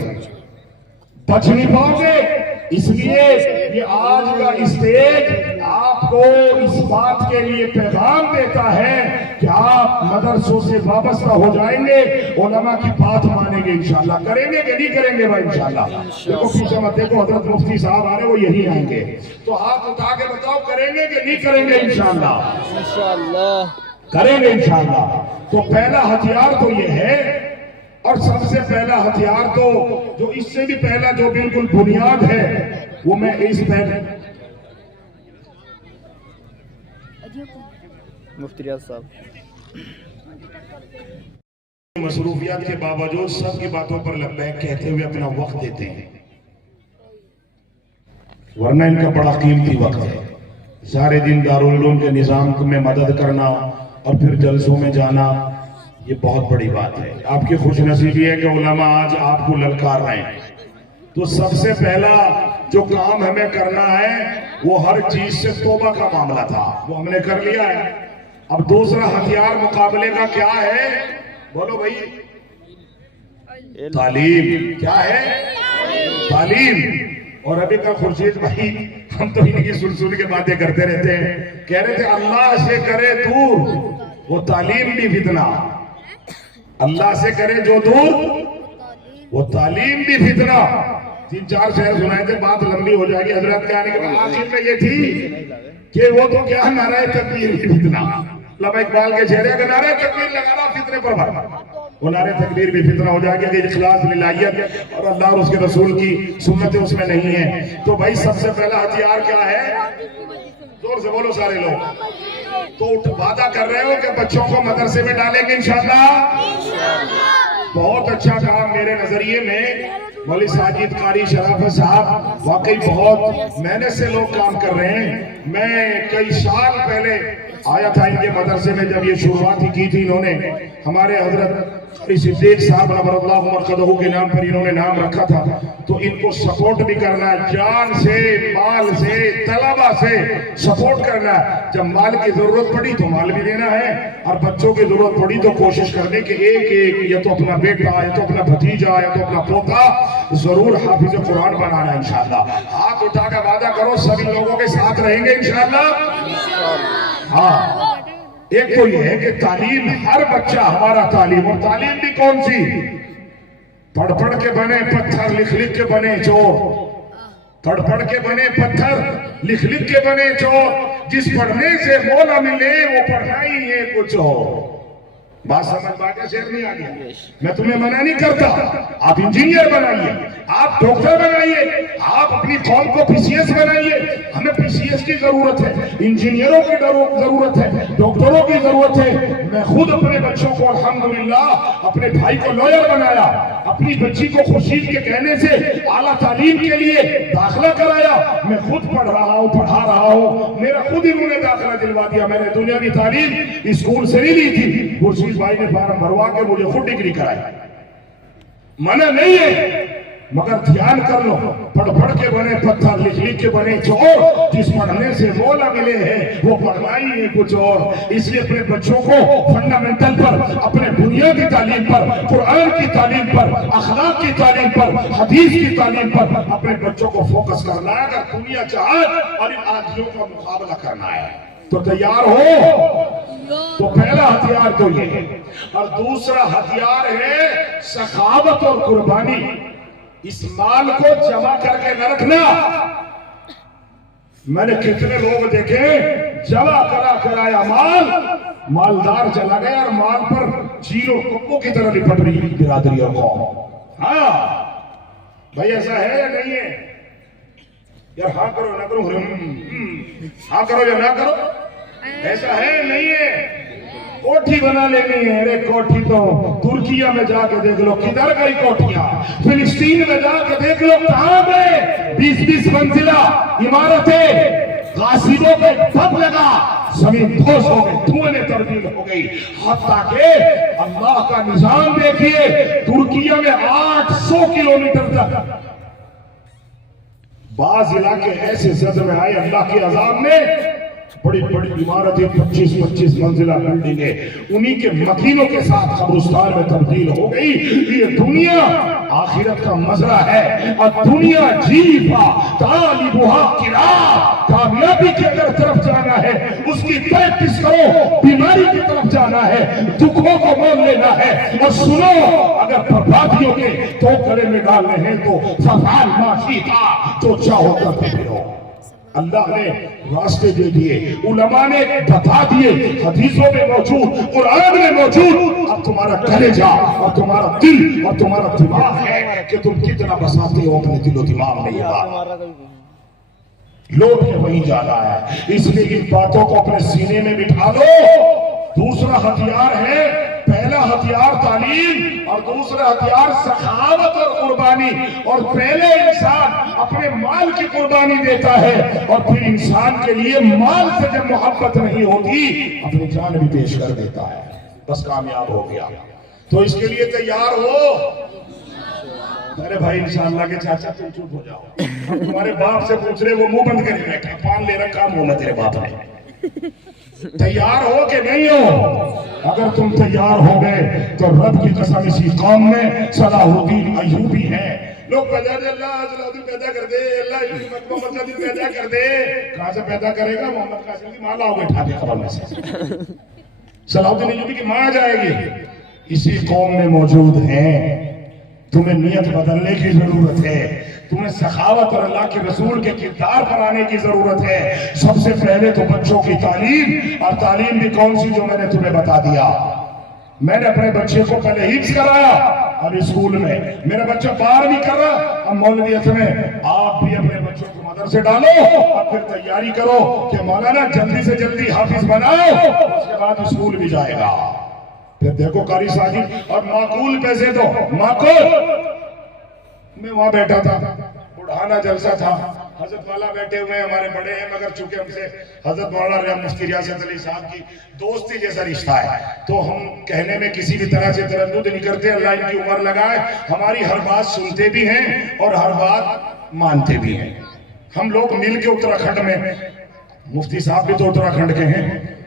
बच नहीं पाओगे। इसलिए ये आज का स्टेज आपको इस बात के लिए पैगाम देता है कि आप मदरसों से वाबस्ता हो जाएंगे, उलमा की बात मानेंगे। इंशाल्लाह करेंगे कि नहीं करेंगे भाई? इंशाल्लाह। देखो पीछे मत देखो, हजरत मुफ्ती साहब आ रहे, वो यही आएंगे। तो हाथ उठा के बताओ करेंगे कि नहीं करेंगे? इंशाल्लाह करेंगे इंशाल्लाह। तो पहला हथियार तो ये है, और सबसे पहला हथियार तो जो इससे भी पहला जो बिल्कुल बुनियाद है वो मैं इस पहले मुफ्ती रियाज साहब। मसरूफियात के बावजूद सबकी बातों पर लब्बैक कहते हुए अपना वक्त देते हैं, वरना इनका बड़ा कीमती वक्त है। सारे दिन दारुल उलूम के निज़ाम में मदद करना और फिर जलसों में जाना, ये बहुत बड़ी बात है। आपकी खुशनसीबी है कि उलमा आज आपको ललकार रहे हैं। तो सबसे पहला जो काम हमें करना है वो हर चीज से तौबा का मामला था, वो हमने कर लिया है। अब दूसरा हथियार मुकाबले का क्या है? बोलो भाई। तालीम। क्या है? तालीम। और अभी का खुर्शीद भाई, हम तो इनकी सुन के बातें करते रहते हैं, कह रहे थे अल्लाह से करे दूर वो तालीम भी फितना, अल्लाह से करे जो दूर वो तालीम भी फितना। 3-4 शेर सुनाए थे, बात लंबी हो जाएगी। हजरत के आने के बाद आखिर में ये थी कि वो तो क्या नाराए तकबीर भी फितना। अल्लामा इकबाल के शेर है कि नाराए तकबीर लगाना फितने पर भरना, वो नारे तकबीर भी फितना हो जाएगी कि इखलास लिल्लाहियत और अल्लाह और उसके रसूल की सुन्नतें उसमें नहीं है। तो भाई सबसे पहला हथियार क्या है? जोर से बोलो सारे लोग। तो वादा कर रहे हो कि बच्चों को मदरसे में डालेंगे इंशाअल्लाह। बहुत अच्छा काम मेरे नजरिए में मौलवी साजिद कारी शराफत साहब वाकई बहुत मेहनत से लोग काम कर रहे हैं। मैं कई साल पहले आया था इनके मदरसे में, जब ये शुरुआत ही की थी इन्होंने, हमारे हजरत सिद्दीक साहब नबरल्लाहु मरकदहू के नाम पर इन्होंने नाम रखा था। तो इनको सपोर्ट भी करना है, जान से, माल से, तलबा से सपोर्ट करना है। जब माल की जरूरत पड़ी तो माल भी देना है, और बच्चों की जरूरत पड़ी तो कोशिश करने के एक एक, या तो अपना बेटा, या तो अपना भतीजा, या तो अपना पोता जरूर हाफिज कुरान बनाना है इंशाअल्लाह। हाथ उठा कर वादा करो सभी लोगों के साथ रहेंगे इंशाअल्लाह। हाँ, एक तो ये है कि तालीम, हर बच्चा हमारा तालीम, और तालीम भी कौन सी? पढ़ पढ़ के बने पत्थर, लिख लिख के बने चोर। पढ़ पढ़ के बने पत्थर, लिख लिख के बने चोर। जिस पढ़ने से मौला मिले वो पढ़ना ही है कुछ और। बात समझ पाते? शेर नहीं आ गया? मैं तुम्हें मना नहीं करता, आप इंजीनियर बनाइए, आप डॉक्टर बनाइए, आप अपनी कौम को पीसीएस बनाइए। हमें पीसीएस की जरूरत है, इंजीनियरों की जरूरत है, डॉक्टरों की जरूरत है। मैं खुद अपने बच्चों को अल्हम्दुलिल्लाह, अपने भाई को लॉयर बनाया, अपनी बच्ची को खुर्शीद के कहने से आला तालीम के लिए दाखिला कराया। मैं खुद पढ़ रहा हूँ, पढ़ा रहा हूँ, मेरा खुद इन्होंने दाखिला दिलवा दिया। मैंने दुनियावी तालीम स्कूल से नहीं ली थी, खुर्शीद भाई ने फार्म भरवा के मुझे खुद डिग्री कराई। मना नहीं है, मगर ध्यान कर लो, पढ़ पढ़ के बने पत्थर, लिख लिख के बने चोर। जिस पढ़ने से मौला मिले हैं वो पढ़ना ही है कुछ और। इसलिए अपने बच्चों को फंडामेंटल पर, अपने बुनियादी तालीम पर, कुरान की तालीम पर, अखलाक की तालीम पर, हदीस की तालीम पर अपने बच्चों को फोकस करना है। अगर दुनिया जहान और इन आदियों का मुकाबला करना है तो तैयार हो। तो पहला हथियार तो ये है, और दूसरा हथियार है सखावत और कुर्बानी। इस माल को जमा करके न रखना। मैंने कितने लोग देखे जमा कराया मालदार चला गया और माल पर जीरो कब्बों की तरह लिपट रही बिरादरी और कौम। हाँ भाई, ऐसा है या नहीं है यार? हाँ करो ना करो, हाँ करो या ना करो, ऐसा है नहीं है? कोठी बना लेनी है। अरे कोठी तो तुर्किया में जाके देख लो किधर गई कोठियां, फिलिस्तीन में जाके देख लो कहां गए 20-20 मंजिला इमारतें। गासिबों पे ठप लगा, जमीन ठोस हो गई, धुएं में तब्दील हो गई। हत्ता के अल्लाह का निजाम देखिए, तुर्किया में 800 किलोमीटर तक बाज इलाके ऐसे जद में आए अल्लाह के अजाब में। बड़ी बड़ी इमारतें 25-25 मंजिला बिल्डिंगें उन्हीं के मकीनों के साथ कब्रिस्तान में तब्दील हो गई। ये दुनिया आखिरत का मजरा है, और दुनिया जीफा तालिबुहा किरा। कामयाबी की अगर तरफ जाना है, उसकी प्रैक्टिस करो। बीमारी की तरफ जाना है, दुखों को मोल लेना है। और सुनो, अगर बर्बादियों के तो गले में डालने हैं तो फफाल माफी था, तो चाहो करते फिरो। अल्लाह ने रास्ते दे दिए, उलमा ने बता दिए, हदीसों में मौजूद, कुरान में मौजूद। अब तुम्हारा कलेजा और तुम्हारा दिल और तुम्हारा दिमाग है कि तुम कितना बसाते हो अपने दिलो दिमाग में। ये बात लौट के वहीं जाना है। इसलिए इन बातों को अपने सीने में बिठा लो। दूसरा हथियार है, पहला हथियार तालीम और दूसरा हथियार सखावत और कुर्बानी। और पहले इंसान अपने माल की कुर्बानी देता है और फिर इंसान के लिए माल से जब मोहब्बत नहीं होती अपनी जान भी पेश कर देता है, बस कामयाब हो गया। तो इसके लिए तैयार हो। अरे भाई इंशाअल्लाह के चाचा तुम चुप हो जाओ, हम तुम्हारे बाप से पूछ रहे, वो मुंह बंद करे बैठा, पान ले रखा मुंह में तेरे बाप ने। तैयार हो कि नहीं हो? अगर तुम तैयार हो गए तो रब की कसम इसी कौम में सलाहुद्दीन अय्यूबी है। लोग पैदा दे, अल्लाह सलाहुद्दीन पैदा कर दे, अल्लाह मोहम्मद पैदा कर दे। कहां से पैदा करेगा? मोहम्मद कासिम की माँ लाओगे उठा के कब्र में से। सलाहुद्दीन अय्यूबी की माँ जाएगी। इसी कौम में मौजूद है। तुम्हें नियत बदलने की जरूरत है। तुम्हें सखावत और अल्लाह के रसूल के किरदार पर आने की जरूरत है। सबसे पहले तो बच्चों की तालीम, और तालीम भी कौन सी जो मैंने तुम्हें बता दिया। मैंने अपने बच्चे को पहले हिफ्ज़ कराया, अब स्कूल में मेरा बच्चा 12वीं कर रहा, अब मौलवियत में। आप भी अपने बच्चों को मदरसे डालो और फिर तैयारी करो कि मौलाना जल्दी से जल्दी हाफिज बनाओ, उसके बाद स्कूल भी जाएगा। फिर देखो कारी साजिद और माकूल पैसे दो। माकूल मैं वहां बैठा था, बुढ़ाना जलसा था, हजरत वाला बैठे हुए हमारे बड़े हैं, मगर चूंकि हमसे हजरत मौलाना मुफ्ती रियासत अली साहब की दोस्ती जैसा रिश्ता है तो हम कहने में किसी भी तरह से तरद्दुद नहीं करते। अल्लाह इनकी उम्र लगाए, हमारी हर बात सुनते भी हैं और हर बात मानते भी हैं। हम लोग मिल के उत्तराखंड में, मुफ्ती साहब भी तो उत्तराखंड के हैं,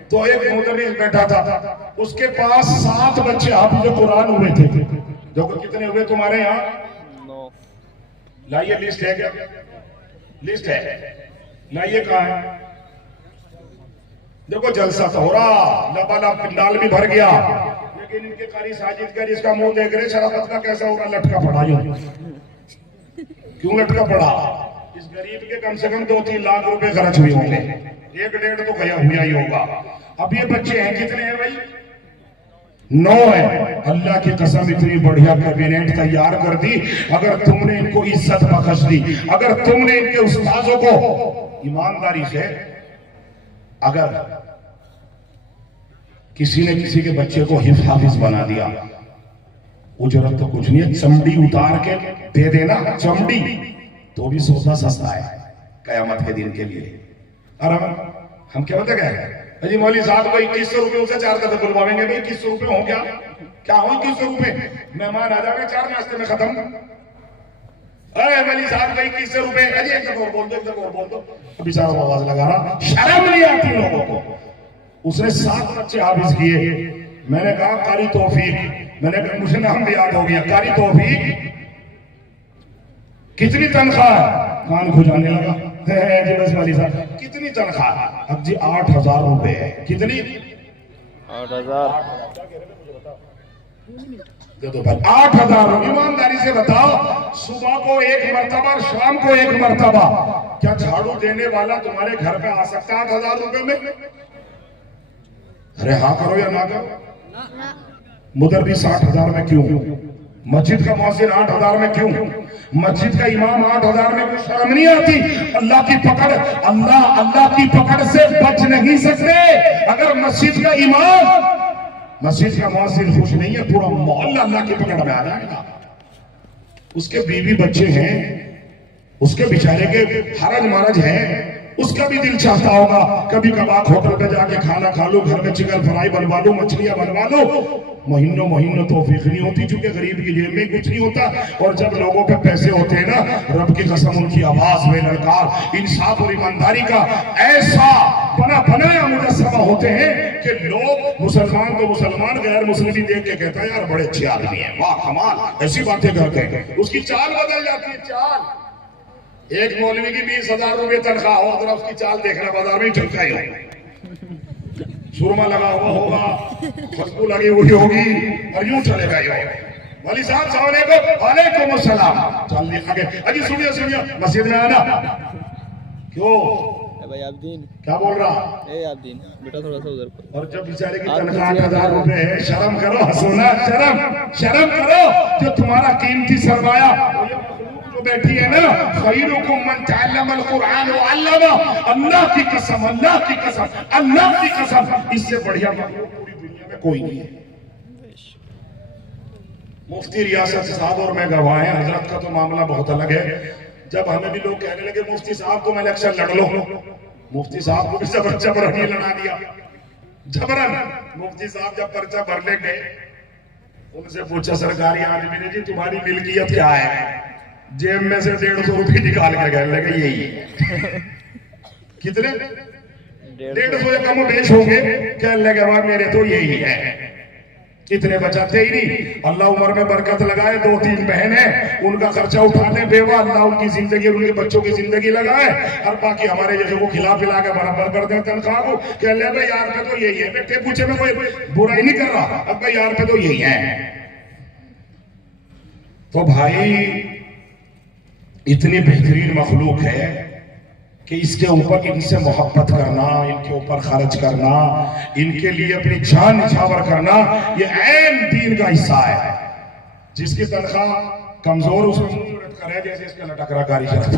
तो एक मुदर्रिस बैठा था, उसके पास 7 बच्चे हाफिज़ कुरान हुए थे। देखो कितने हुए तुम्हारे यहाँ? लाइए लिस्ट है क्या? लिस्ट है, लाइए कहाँ है? देखो जलसा तो हो रहा, लबालब पिंडाल भी भर गया, लेकिन इनके कारी साजिद का जिसका मुंह देख रहे, शराफत का कैसा होगा? लटका पड़ा। क्यों लटका पड़ा? इस गरीब के कम से कम 2-3 लाख रुपए खर्च हुए होंगे, 1-1.5 तो गया हुआ ही होगा। अब ये बच्चे हैं कितने हैं भाई? 9 है। अल्लाह की कसम इतनी बढ़िया कैबिनेट तैयार कर दी। अगर तुमने इनको इज्जत बख्श दी, अगर तुमने इनके उस्तादों को ईमानदारी से, अगर किसी ने किसी के बच्चे को हाफिज बना दिया, उजरत तो कुछ नहीं है, चमड़ी उतार के दे देना, चमड़ी तो भी सौदा सस्ता है कयामत के दिन के लिए। और हम क्या बता गए? अजी मौली साहब को 2100 रुपए से 4 दफे बुलवाएंगे भाई। 2100 रुपए हो क्या? क्या हो 2100 रुपए? मेहमान आ जाएंगे 4 नाश्ते में खत्म। अरे मौली साहब को 2100 रुपए, अजी एक दफा और बोल दो, एक दफा और बोल दो। अभी साहब आवाज लगा रहा, शर्म नहीं आती लोगों को। उसने 7 बच्चे हाफिज किए। मैंने कहा कारी तौफीक, मैंने कहा मुझे नाम भी याद हो गया, कारी तौफीक कितनी तनख्वाह? कान खुजाने लगा जी बस वाली साहब कितनी तनख्वाह? अब जी 8000 रुपए है। कितनी? 8000। दे दो भाई 8000। ईमानदारी से बताओ, सुबह को 1 मरतबा और शाम को 1 मरतबा, क्या झाड़ू देने वाला तुम्हारे घर पे आ सकता है 8000 रुपए में? अरे हाँ करो या ना करो? मुदर्रिस भी 60,000 में क्यों? मस्जिद का मौसिन 8000 में क्यों? मस्जिद का इमाम 8000 में? कुछ शर्म नहीं आती? अल्लाह की पकड़, अल्लाह की पकड़ से बच नहीं सकते। अगर मस्जिद का इमाम, मस्जिद का मौसिन खुश नहीं है, पूरा मोहल्ला अल्लाह की पकड़ में आ जाएगा। उसके बीवी बच्चे हैं, उसके बेचारे के हरज मरज है, उसका भी दिल चाहता होगा कभी कभार होटल पे जाके खाना खा लो, घर में चिकन फ्राई बनवा लो, मछलियां बनवा लो। महीनों तौफीक नहीं होती, क्योंकि गरीब की जेब में कुछ नहीं होता। और जब लोगों पे पैसे होते हैं ना, रब की कसम उनकी आवाज में ललकार इंसाफ और ईमानदारी का ऐसा बनाया मुजस्समा होते हैं कि लोग मुसलमान को मुसलमान, गैर मुस्लिम भी देख के कहता है यार बड़े अच्छे आदमी है, वाह कमाल, ऐसी बातें करते हैं। उसकी चाल बदल जाती है, चाल। एक मौलवी की 20,000 रुपए तनख्वाह हो, अगर उसकी चाल देखना बाजार में चलता ही, सुरमा लगा हुआ होगा, खुशबू लगी हुई होगी और यूं चलेगा ये। मौलवी साहब वालेकुम अस्सलाम, चल आगे। अजी सुनिए मस्जिद में आना। क्यों भाई आब्दीन क्या बोल रहा? ए आब्दीन बेटा थोड़ा सा उधर को। और जब बेचारे की तनख्वाह 8,000 रुपए है, शर्म करो, हंसोना, शर्म करो। जो तुम्हारा कीमती सरमाया, तो बैठी है ना, खैरुकुम मन तअल्लमल कुरान व अल्लमा। अल्लाह की कसम, अल्लाह की कसम, अल्लाह की कसम, इससे बढ़िया मखलूक पूरी दुनिया में कोई नहीं है। मुफ्ती रियासत साहब और मैं गवाह हैं, हजरत का तो मामला बहुत अलग है। जब हमें भी लोग कहने लगे मुफ्ती साहब को इलेक्शन लड़ लो, मुफ्ती साहब को भी जबरन लड़ा दिया, जबरन। मुफ्ती साहब जब पर्चा भरने गए, उनसे पूछा सरकारी आदमी ने, जी तुम्हारी मिल्कियत क्या है? जेब में से 150 रुपये निकाल के गए, लगे यही है। कितने? 150 या कम बेच होंगे। कहने लगे वाह मेरे तो यही है। इतने बचाते ही नहीं, अल्लाह उम्र में बरकत लगाए। 2-3 बहन है, उनका खर्चा उठाने बेवा, अल्लाह उनकी जिंदगी, उनके बच्चों की जिंदगी लगाए, और बाकी हमारे जैसे को खिला पिला के बराबर कर दे तनख्वाह को। कह ले भाई यार पे तो यही है, बेटे पूछे में कोई बुराई नहीं कर रहा, अब भाई यार पे तो यही है। तो भाई इतनी बेहतरीन मखलूक है कि इसके ऊपर, इनसे मोहब्बत करना, इनके ऊपर खर्च करना, इनके लिए अपनी जान निछावर करना, ये ऐन दीन का हिस्सा है। जिसकी तनख्वाह कमजोर, उसमें करे जैसे इसका लटकरा कारी शराब।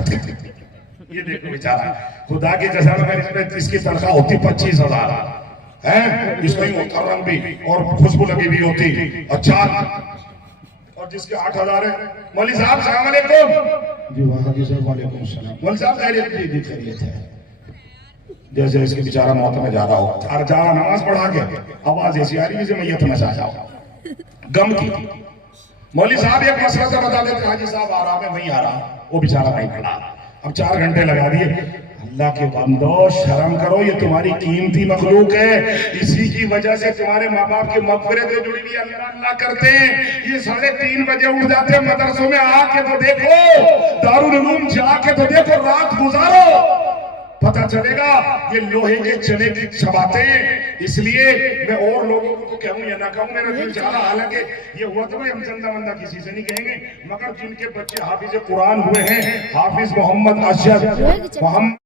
ये देखो बेचारा, खुदा की कसम अगर इसकी तनख्वाह होती 25,000 है, इसमें मुहर्रम भी और खुशबू लगी भी होती, अच्छा, और जिसके 8,000 है। मौलवी साहब सलाम अलैकुम। जी वालेकुम सलाम। मौलवी साहब खैरियत? जी खैरियत है। जैसे इसके बेचारा मौत में जा रहा हो, और जा रहा नमाज पढ़ा के, आवाज ऐसी आ रही जैसे मैयत में जा जाओ, गम की। मौलवी साहब एक मसला तो बता देते, हाजी साहब आ रहा, मैं वहीं आ रहा, वो बेचारा वहीं खड़ा। अब 4 घंटे लगा दिए। अल्लाह के बंदो शर्म करो, ये तुम्हारी कीमती मखलूक है, इसी की वजह से तुम्हारे माँ बाप की मग़फ़िरत जुड़ी हुई, अल्लाह अल्लाह करते हैं। ये 3:30 बजे उठ जाते हैं, मदरसों में आके तो देखो, दारुल उलूम जाके तो देखो, रात गुजारो, पता चलेगा ये लोहे के चने की चबाते हैं। इसलिए मैं और लोगों को कहूं या ना कहूं, मेरा दिल चाह रहा, हालांकि ये हुआ तो भाई हम चंदा वंदा किसी से नहीं कहेंगे, मगर जिनके बच्चे हाफिज कुरान हुए हैं, हाफिज मोहम्मद अशरफ, मोहम्मद